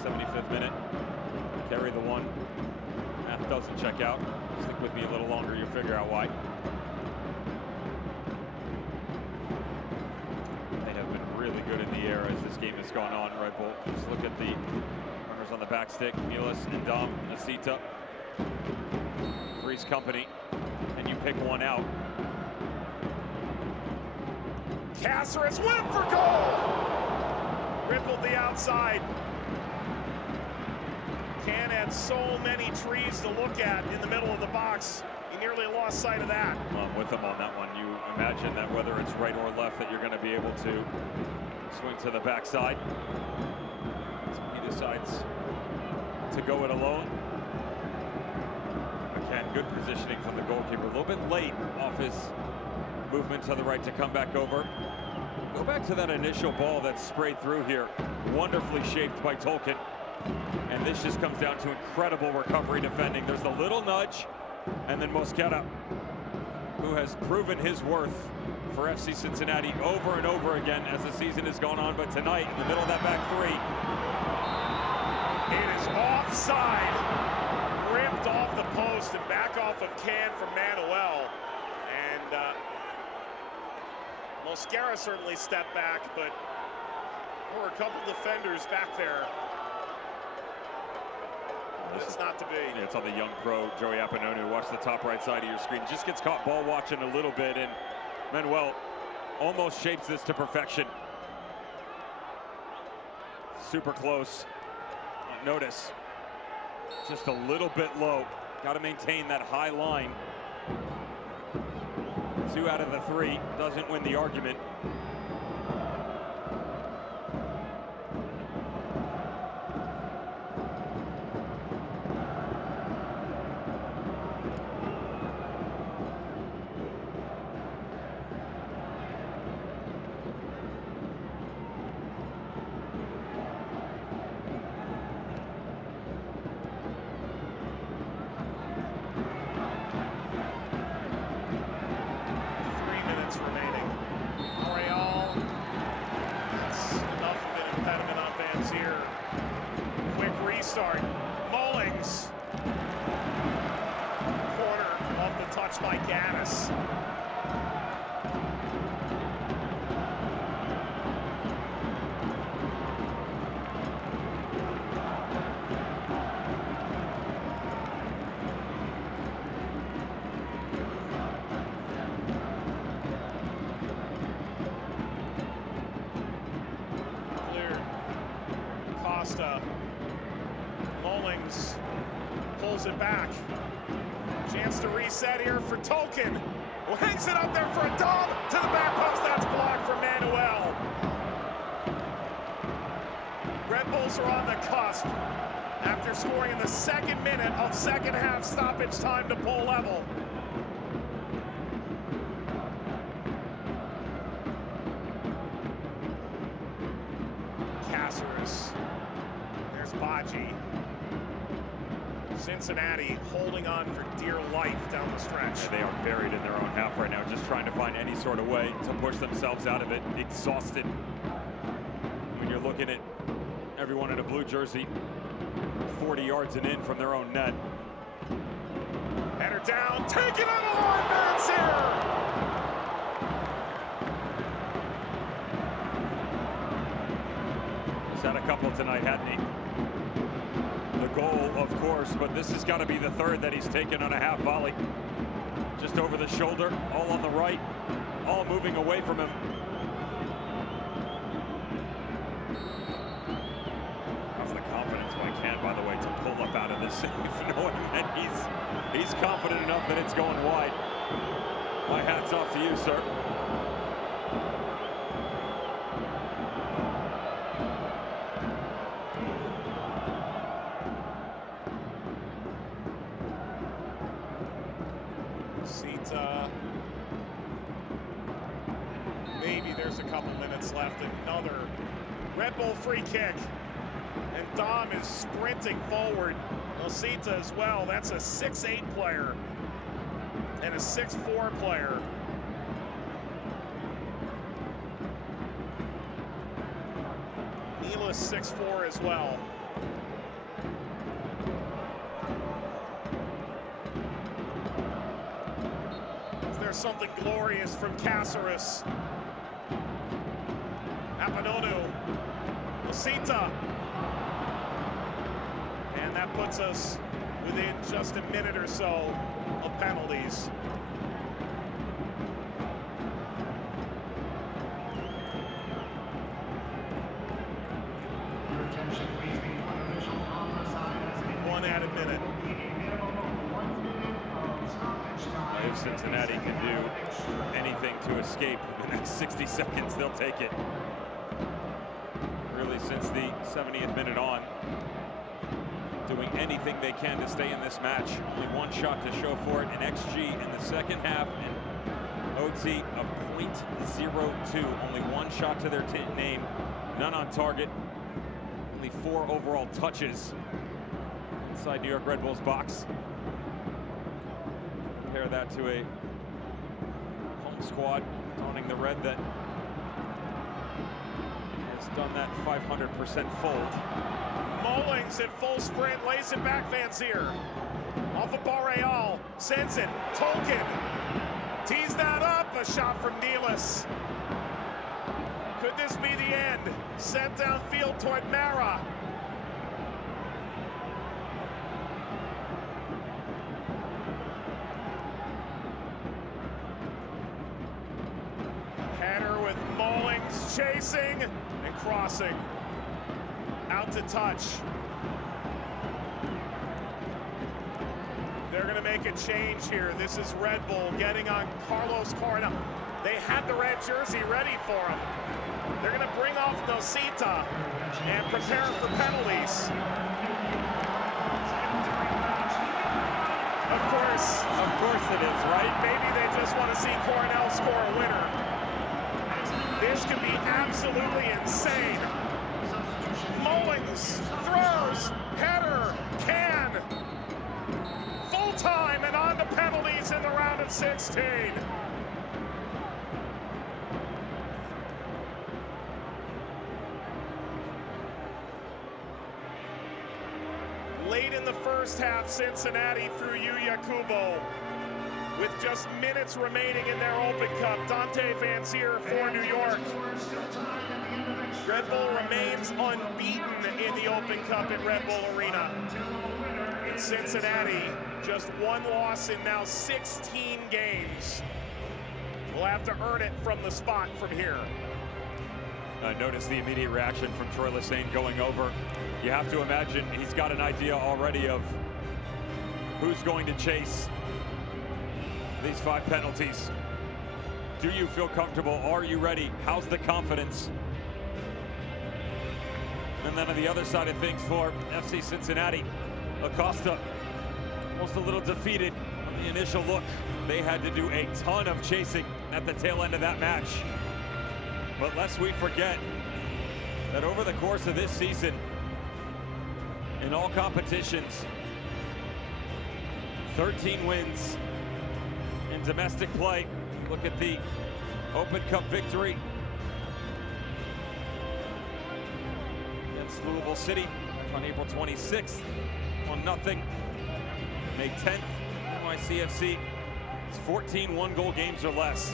75th minute. Carry the one. Math doesn't check out. Stick with me a little longer, you'll figure out why. They have been really good in the air as this game has gone on, Red Bull. Just look at the runners on the back stick. Nealis and Dom, Nosita. Three's company. Can you pick one out? Caceres went for goal! Rippled the outside. Can had so many trees to look at in the middle of the box. He nearly lost sight of that. Well, I'm with him on that one. You imagine that whether it's right or left that you're going to be able to swing to the backside. So he decides to go it alone. Again, good positioning from the goalkeeper. A little bit late off his movement to the right to come back over. Go back to that initial ball that's sprayed through here. Wonderfully shaped by Tolkien. And this just comes down to incredible recovery defending. There's the little nudge, and then Mosquera, who has proven his worth for FC Cincinnati over and over again as the season has gone on. But tonight, in the middle of that back three, it is offside. Ripped off the post and back off of Can from Manuel. And Mosquera certainly stepped back, but there were a couple defenders back there. It's not to be. Yeah, it's on the young pro, Joey Appanonu. Watch the top right side of your screen. Just gets caught ball watching a little bit, and Manuel almost shapes this to perfection. Super close. Notice, just a little bit low. Got to maintain that high line. 2 out of the 3. Doesn't win the argument. Remaining. Royale. That's enough of an impediment on Vanzier. Quick restart. Mullings. Corner off the touch by Gaddis. Costa. Mullings pulls it back. Chance to reset here for Tolkien, who hangs it up there for a dub to the back post. That's blocked for Manuel. Red Bulls are on the cusp after scoring in the 2nd minute of second half stoppage time to pull level. Caceres. There's Baji. Cincinnati holding on for dear life down the stretch. Yeah, they are buried in their own half right now, just trying to find any sort of way to push themselves out of it. Exhausted. When you're looking at everyone in a blue jersey 40 yards and in from their own net. Header down, taken on the line, Barrett's here! He's had a couple tonight, hadn't he? The goal, of course, but this has got to be the third that he's taken on a half volley. Just over the shoulder, all on the right, all moving away from him. How's the confidence, Mike Hand, by the way, to pull up out of this save, knowing that he's confident enough that it's going wide. My hat's off to you, sir. Maybe there's a couple minutes left. Another Red Bull free kick. And Dom is sprinting forward. Osita as well. That's a 6'8" player and a 6'4" player. Neela's 6'4" as well. There's something glorious from Caceres. Apanonu. Osita. And that puts us within just a minute or so of penalties. One added minute. If Cincinnati can do anything to escape the next 60 seconds, they'll take it. Really, since the 70th minute on, doing anything they can to stay in this match. Only one shot to show for it, an XG in the second half, and OT of .02. Only one shot to their name, none on target. Only 4 overall touches inside New York Red Bull's box. Compare that to a home squad donning the red that has done that 500% fold. Mullings at full sprint, lays it back, Vanzier. Off of Barreal, sends it, Tolkien. Tees that up, a shot from Nealis. Could this be the end? Sent downfield toward Mara. Header with Mullings chasing and crossing. Out to touch. They're going to make a change here. This is Red Bull getting on Carlos Corona. They had the red jersey ready for him. They're going to bring off Nosita and prepare for penalties. Of course it is, right? Maybe they just want to see Cornell score a winner. This could be absolutely insane. Mullings throws, header, can. Full time and on to penalties in the round of 16. Late in the first half, Cincinnati through Yuya Kubo. With just minutes remaining in their Open Cup, Dante Vanzier for New York. Red Bull remains unbeaten in the Open Cup at Red Bull Arena. In Cincinnati, just one loss in now 16 games. We'll have to earn it from the spot from here. Notice the immediate reaction from Troy Lesesne going over. You have to imagine he's got an idea already of who's going to chase these 5 penalties. Do you feel comfortable? Are you ready? How's the confidence? And then on the other side of things for FC Cincinnati, Acosta almost a little defeated on the initial look. They had to do a ton of chasing at the tail end of that match. But lest we forget that over the course of this season, in all competitions, 13 wins in domestic play. Look at the Open Cup victory against Louisville City on April 26th, 1-0. May 10th, NYCFC. It's 14 one-goal games or less,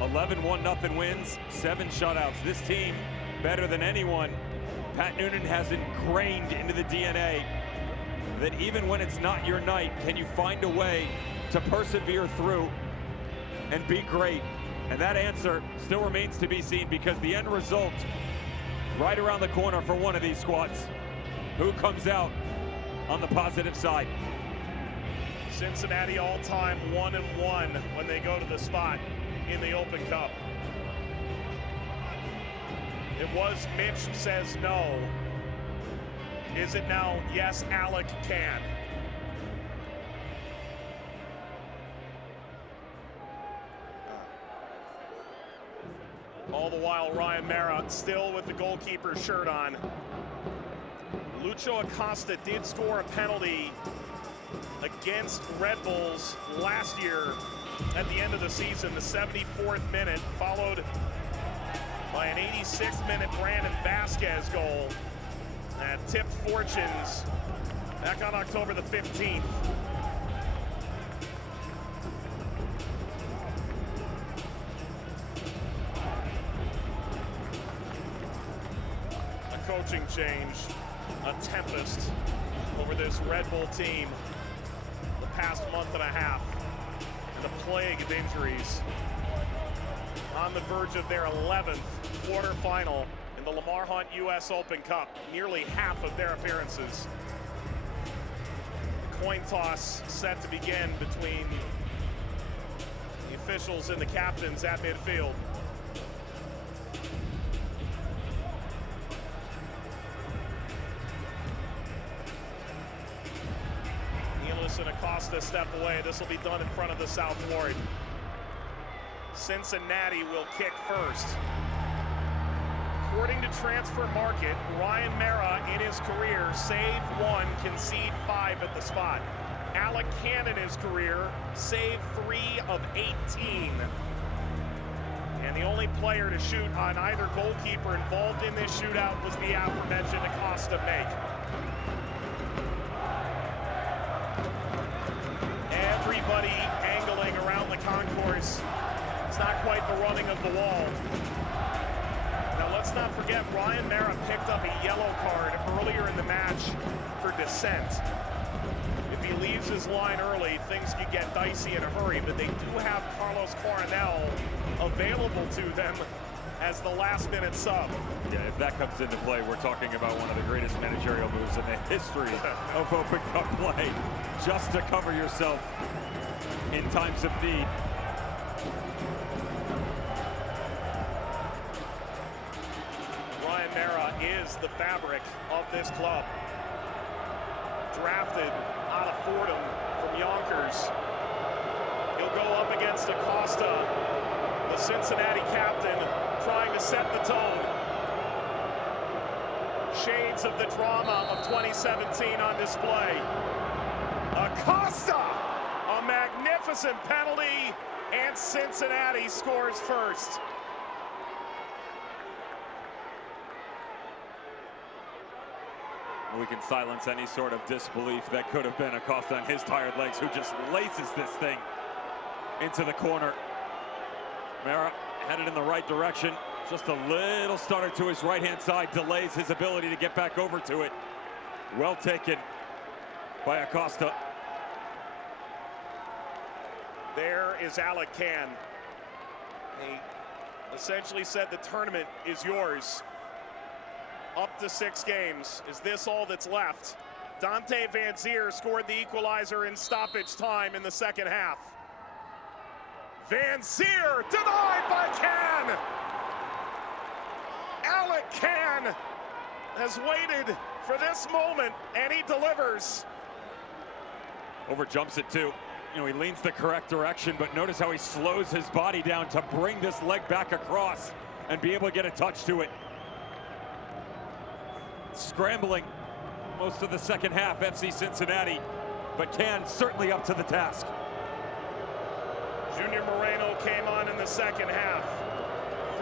11 1-0 wins, 7 shutouts. This team, better than anyone, Pat Noonan has ingrained into the DNA that even when it's not your night, can you find a way to persevere through and be great? And that answer still remains to be seen, because the end result right around the corner for one of these squads. Who comes out on the positive side? Cincinnati all-time 1-1 when they go to the spot in the Open Cup. It was Mitch says no. Is it now yes, Alec can? All the while, Ryan Mara still with the goalkeeper shirt on. Lucho Acosta did score a penalty against Red Bulls last year at the end of the season, the 74th minute, followed by an 86th minute Brandon Vasquez goal that tipped fortunes back on October the 15th. A coaching change, a tempest over this Red Bull team the past month and a half, and a plague of injuries. On the verge of their 11th quarterfinal in the Lamar Hunt U.S. Open Cup, nearly half of their appearances. Coin toss set to begin between the officials and the captains at midfield. And Acosta step away. This will be done in front of the South Ward. Cincinnati will kick first. According to Transfer Market, Ryan Mara in his career save 1, concede 5 at the spot. Alec Can in his career save 3 of 18. And the only player to shoot on either goalkeeper involved in this shootout was the aforementioned Acosta make. Everybody angling around the concourse. It's not quite the running of the wall. Now let's not forget, Ryan Mara picked up a yellow card earlier in the match for dissent. If he leaves his line early, things could get dicey in a hurry, but they do have Carlos Coronel available to them as the last-minute sub. Yeah, if that comes into play, we're talking about one of the greatest managerial moves in the history of Open Cup play, just to cover yourself in times of need. Ryan Mara is the fabric of this club. Drafted out of Fordham from Yonkers. He'll go up against Acosta, the Cincinnati captain, trying to set the tone. Shades of the drama of 2017 on display. Acosta, a magnificent penalty, and Cincinnati scores first. We can silence any sort of disbelief that could have been Acosta on his tired legs, who just laces this thing into the corner. Mara headed in the right direction. Just a little stutter to his right-hand side delays his ability to get back over to it. Well taken by Acosta. There is Alec Can. He essentially said the tournament is yours. Up to 6 games. Is this all that's left? Dante Van Zier scored the equalizer in stoppage time in the second half. Van Zier denied by Can. Alec Can has waited for this moment, and he delivers. Overjumps it too. You know, he leans the correct direction, but notice how he slows his body down to bring this leg back across and be able to get a touch to it. Scrambling most of the second half, FC Cincinnati. but Can certainly up to the task. Junior Moreno came on in the second half.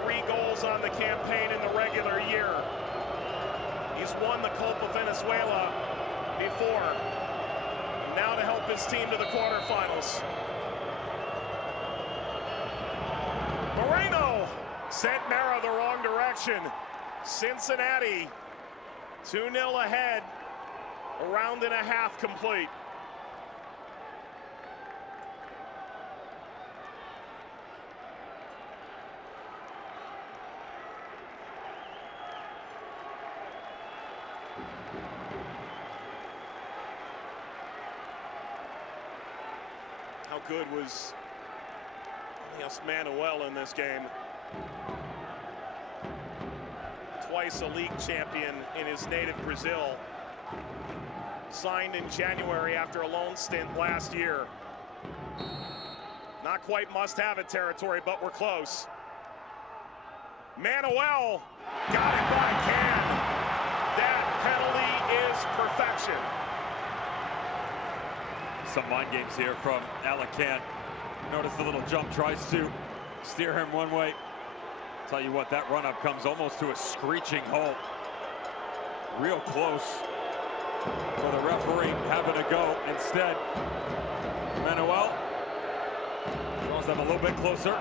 3 goals on the campaign in the regular year. He's won the Copa Venezuela before. Now to help his team to the quarterfinals. Moreno sent Mara the wrong direction. Cincinnati 2-0 ahead. A round and a half complete. How good was Elias Manuel in this game? Twice a league champion in his native Brazil. Signed in January after a loan stint last year. Not quite must-have-it territory, but we're close. Manuel got it by Can. That penalty is perfection. Some mind games here from Can. Notice the little jump, tries to steer him one way. Tell you what, that run-up comes almost to a screeching halt. Real close for the referee having a go. Instead, Manuel draws them a little bit closer.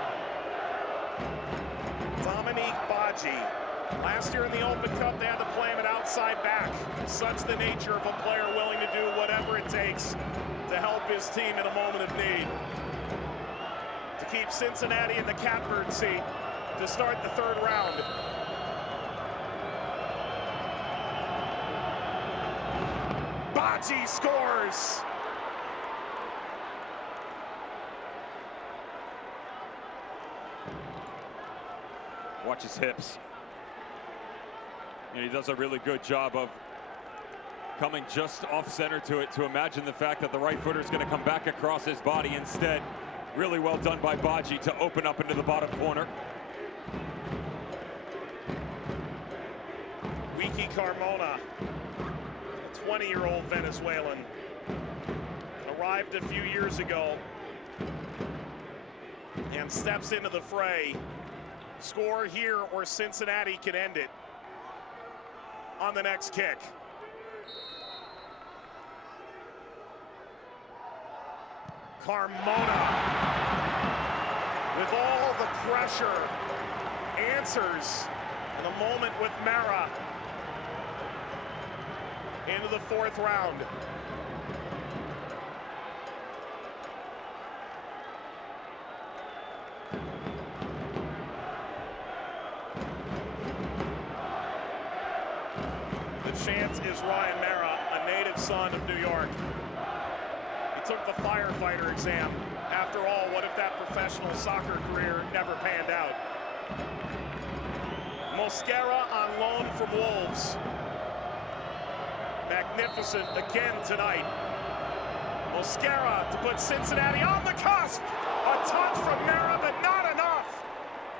Dominique Baggi. Last year in the Open Cup, they had to play him at outside back. Such the nature of a player willing to do whatever it takes to help his team in a moment of need. To keep Cincinnati in the catbird seat to start the third round. Baggi scores! Watch his hips. And he does a really good job of coming just off center to it, to imagine the fact that the right footer is going to come back across his body instead. Really well done by Baggi to open up into the bottom corner. Wiki Carmona, 20-year-old Venezuelan, arrived a few years ago and steps into the fray. Score here or Cincinnati can end it on the next kick. Carmona, with all the pressure, answers in a moment with Mara into the fourth round. The chance is Ryan Mara, a native son of New York. He took the firefighter exam. After all, what if that professional soccer career never panned out? Mosquera on loan from Wolves. Magnificent again tonight. Mosquera to put Cincinnati on the cusp. A touch from Mara, but not enough.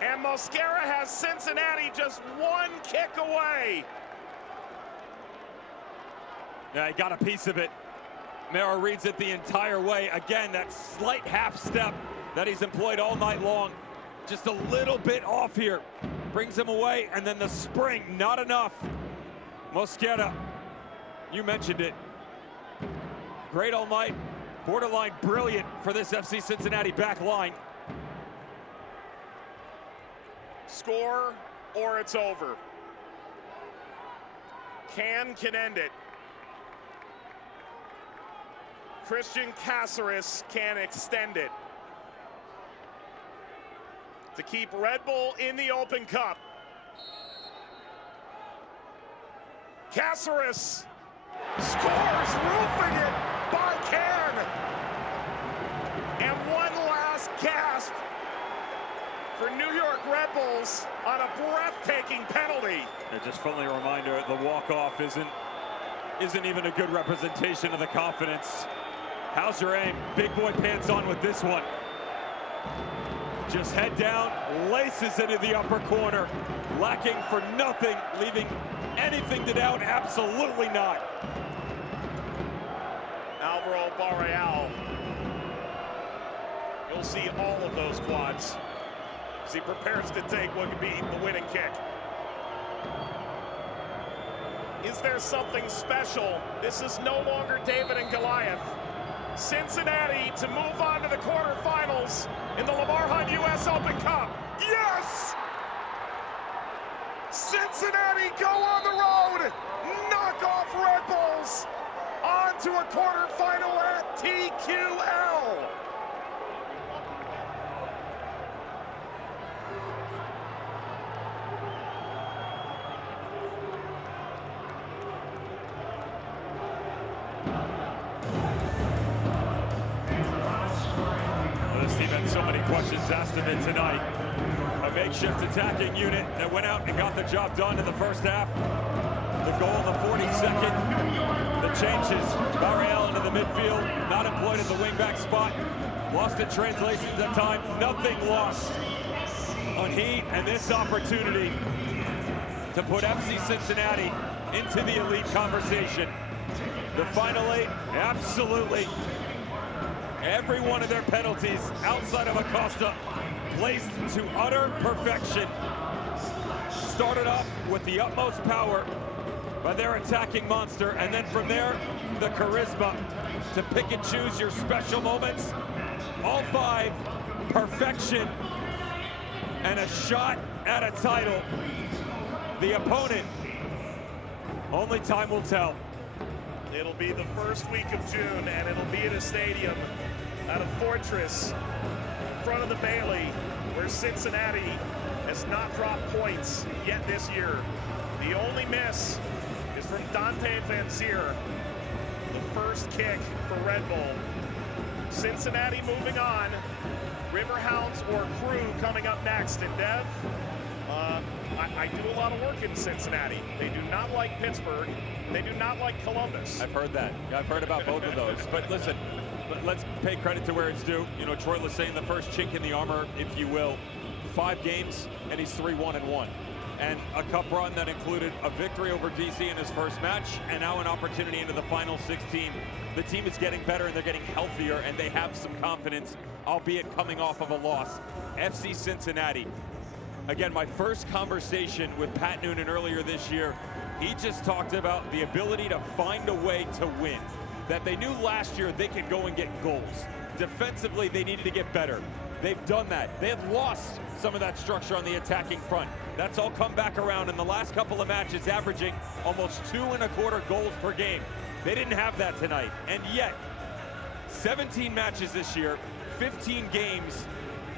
And Mosquera has Cincinnati just one kick away. Yeah, he got a piece of it. Mara reads it the entire way. Again, that slight half step that he's employed all night long. Just a little bit off here. Brings him away, and then the spring, not enough. Mosquera, you mentioned it. Great all night, borderline brilliant for this FC Cincinnati back line. Score or it's over. Can end it. Christian Cáceres can extend it to keep Red Bull in the Open Cup. Cáceres scores, roofing it by Can. And one last gasp for New York Red Bulls on a breathtaking penalty. And just friendly reminder, the walk-off isn't even a good representation of the confidence. How's your aim? Big boy pants on with this one. Just head down, laces into the upper corner, lacking for nothing, leaving anything to doubt, absolutely not. Now Alvaro Barreal. You'll see all of those quads as he prepares to take what could be the winning kick. Is there something special? This is no longer David and Goliath. Cincinnati to move on to the quarterfinals in the Lamar Hunt U.S. Open Cup. Yes! Cincinnati go on the road, knock off Red Bulls, on to a quarterfinal at TQL. This team had so many questions asked of it tonight. A makeshift attacking unit that went out and got the job done in the first half. The goal in the 42nd. The changes. Barreal into the midfield. Not employed at the wingback spot. Lost in translations at time. Nothing lost on heat and this opportunity to put FC Cincinnati into the elite conversation. The final 8, absolutely. Every one of their penalties outside of Acosta placed to utter perfection. Started off with the utmost power by their attacking monster, and then from there, the charisma to pick and choose your special moments. All 5, perfection, and a shot at a title. The opponent, only time will tell. It'll be the first week of June, and it'll be at a stadium out of Fortress, in front of the Bailey, where Cincinnati has not dropped points yet this year. The only miss is from Dante Vanzier, the first kick for Red Bull. Cincinnati moving on. Riverhounds or Crew coming up next. And Dev, I do a lot of work in Cincinnati. They do not like Pittsburgh. They do not like Columbus. I've heard that. I've heard about both of those. But listen, let's pay credit to where it's due. You know, Troy was saying the first chink in the armor, if you will. 5 games, and he's 3-1-1. And a cup run that included a victory over DC in his first match, and now an opportunity into the final 16. The team is getting better, and they're getting healthier, and they have some confidence, albeit coming off of a loss. FC Cincinnati. Again, my first conversation with Pat Noonan earlier this year, he just talked about the ability to find a way to win. That they knew last year they could go and get goals. Defensively, they needed to get better. They've done that. They had lost some of that structure on the attacking front. That's all come back around in the last couple of matches, averaging almost 2.25 goals per game. They didn't have that tonight. And yet, 17 matches this year, 15 games,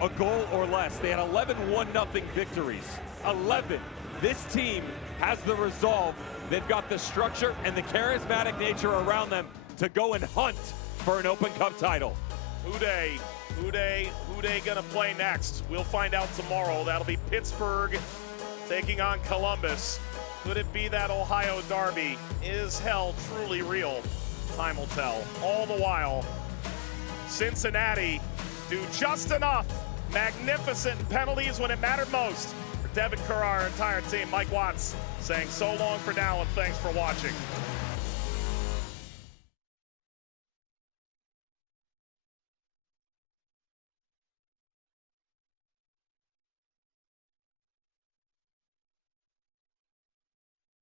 a goal or less. They had 11 1-0 victories. 11. This team has the resolve. They've got the structure and the charismatic nature around them to go and hunt for an Open Cup title. Who they gonna play next? We'll find out tomorrow. That'll be Pittsburgh taking on Columbus. Could it be that Ohio derby? Is hell truly real? Time will tell. All the while, Cincinnati do just enough. Magnificent penalties when it mattered most. For Devin Kerr, our entire team, Mike Watts saying so long for now and thanks for watching.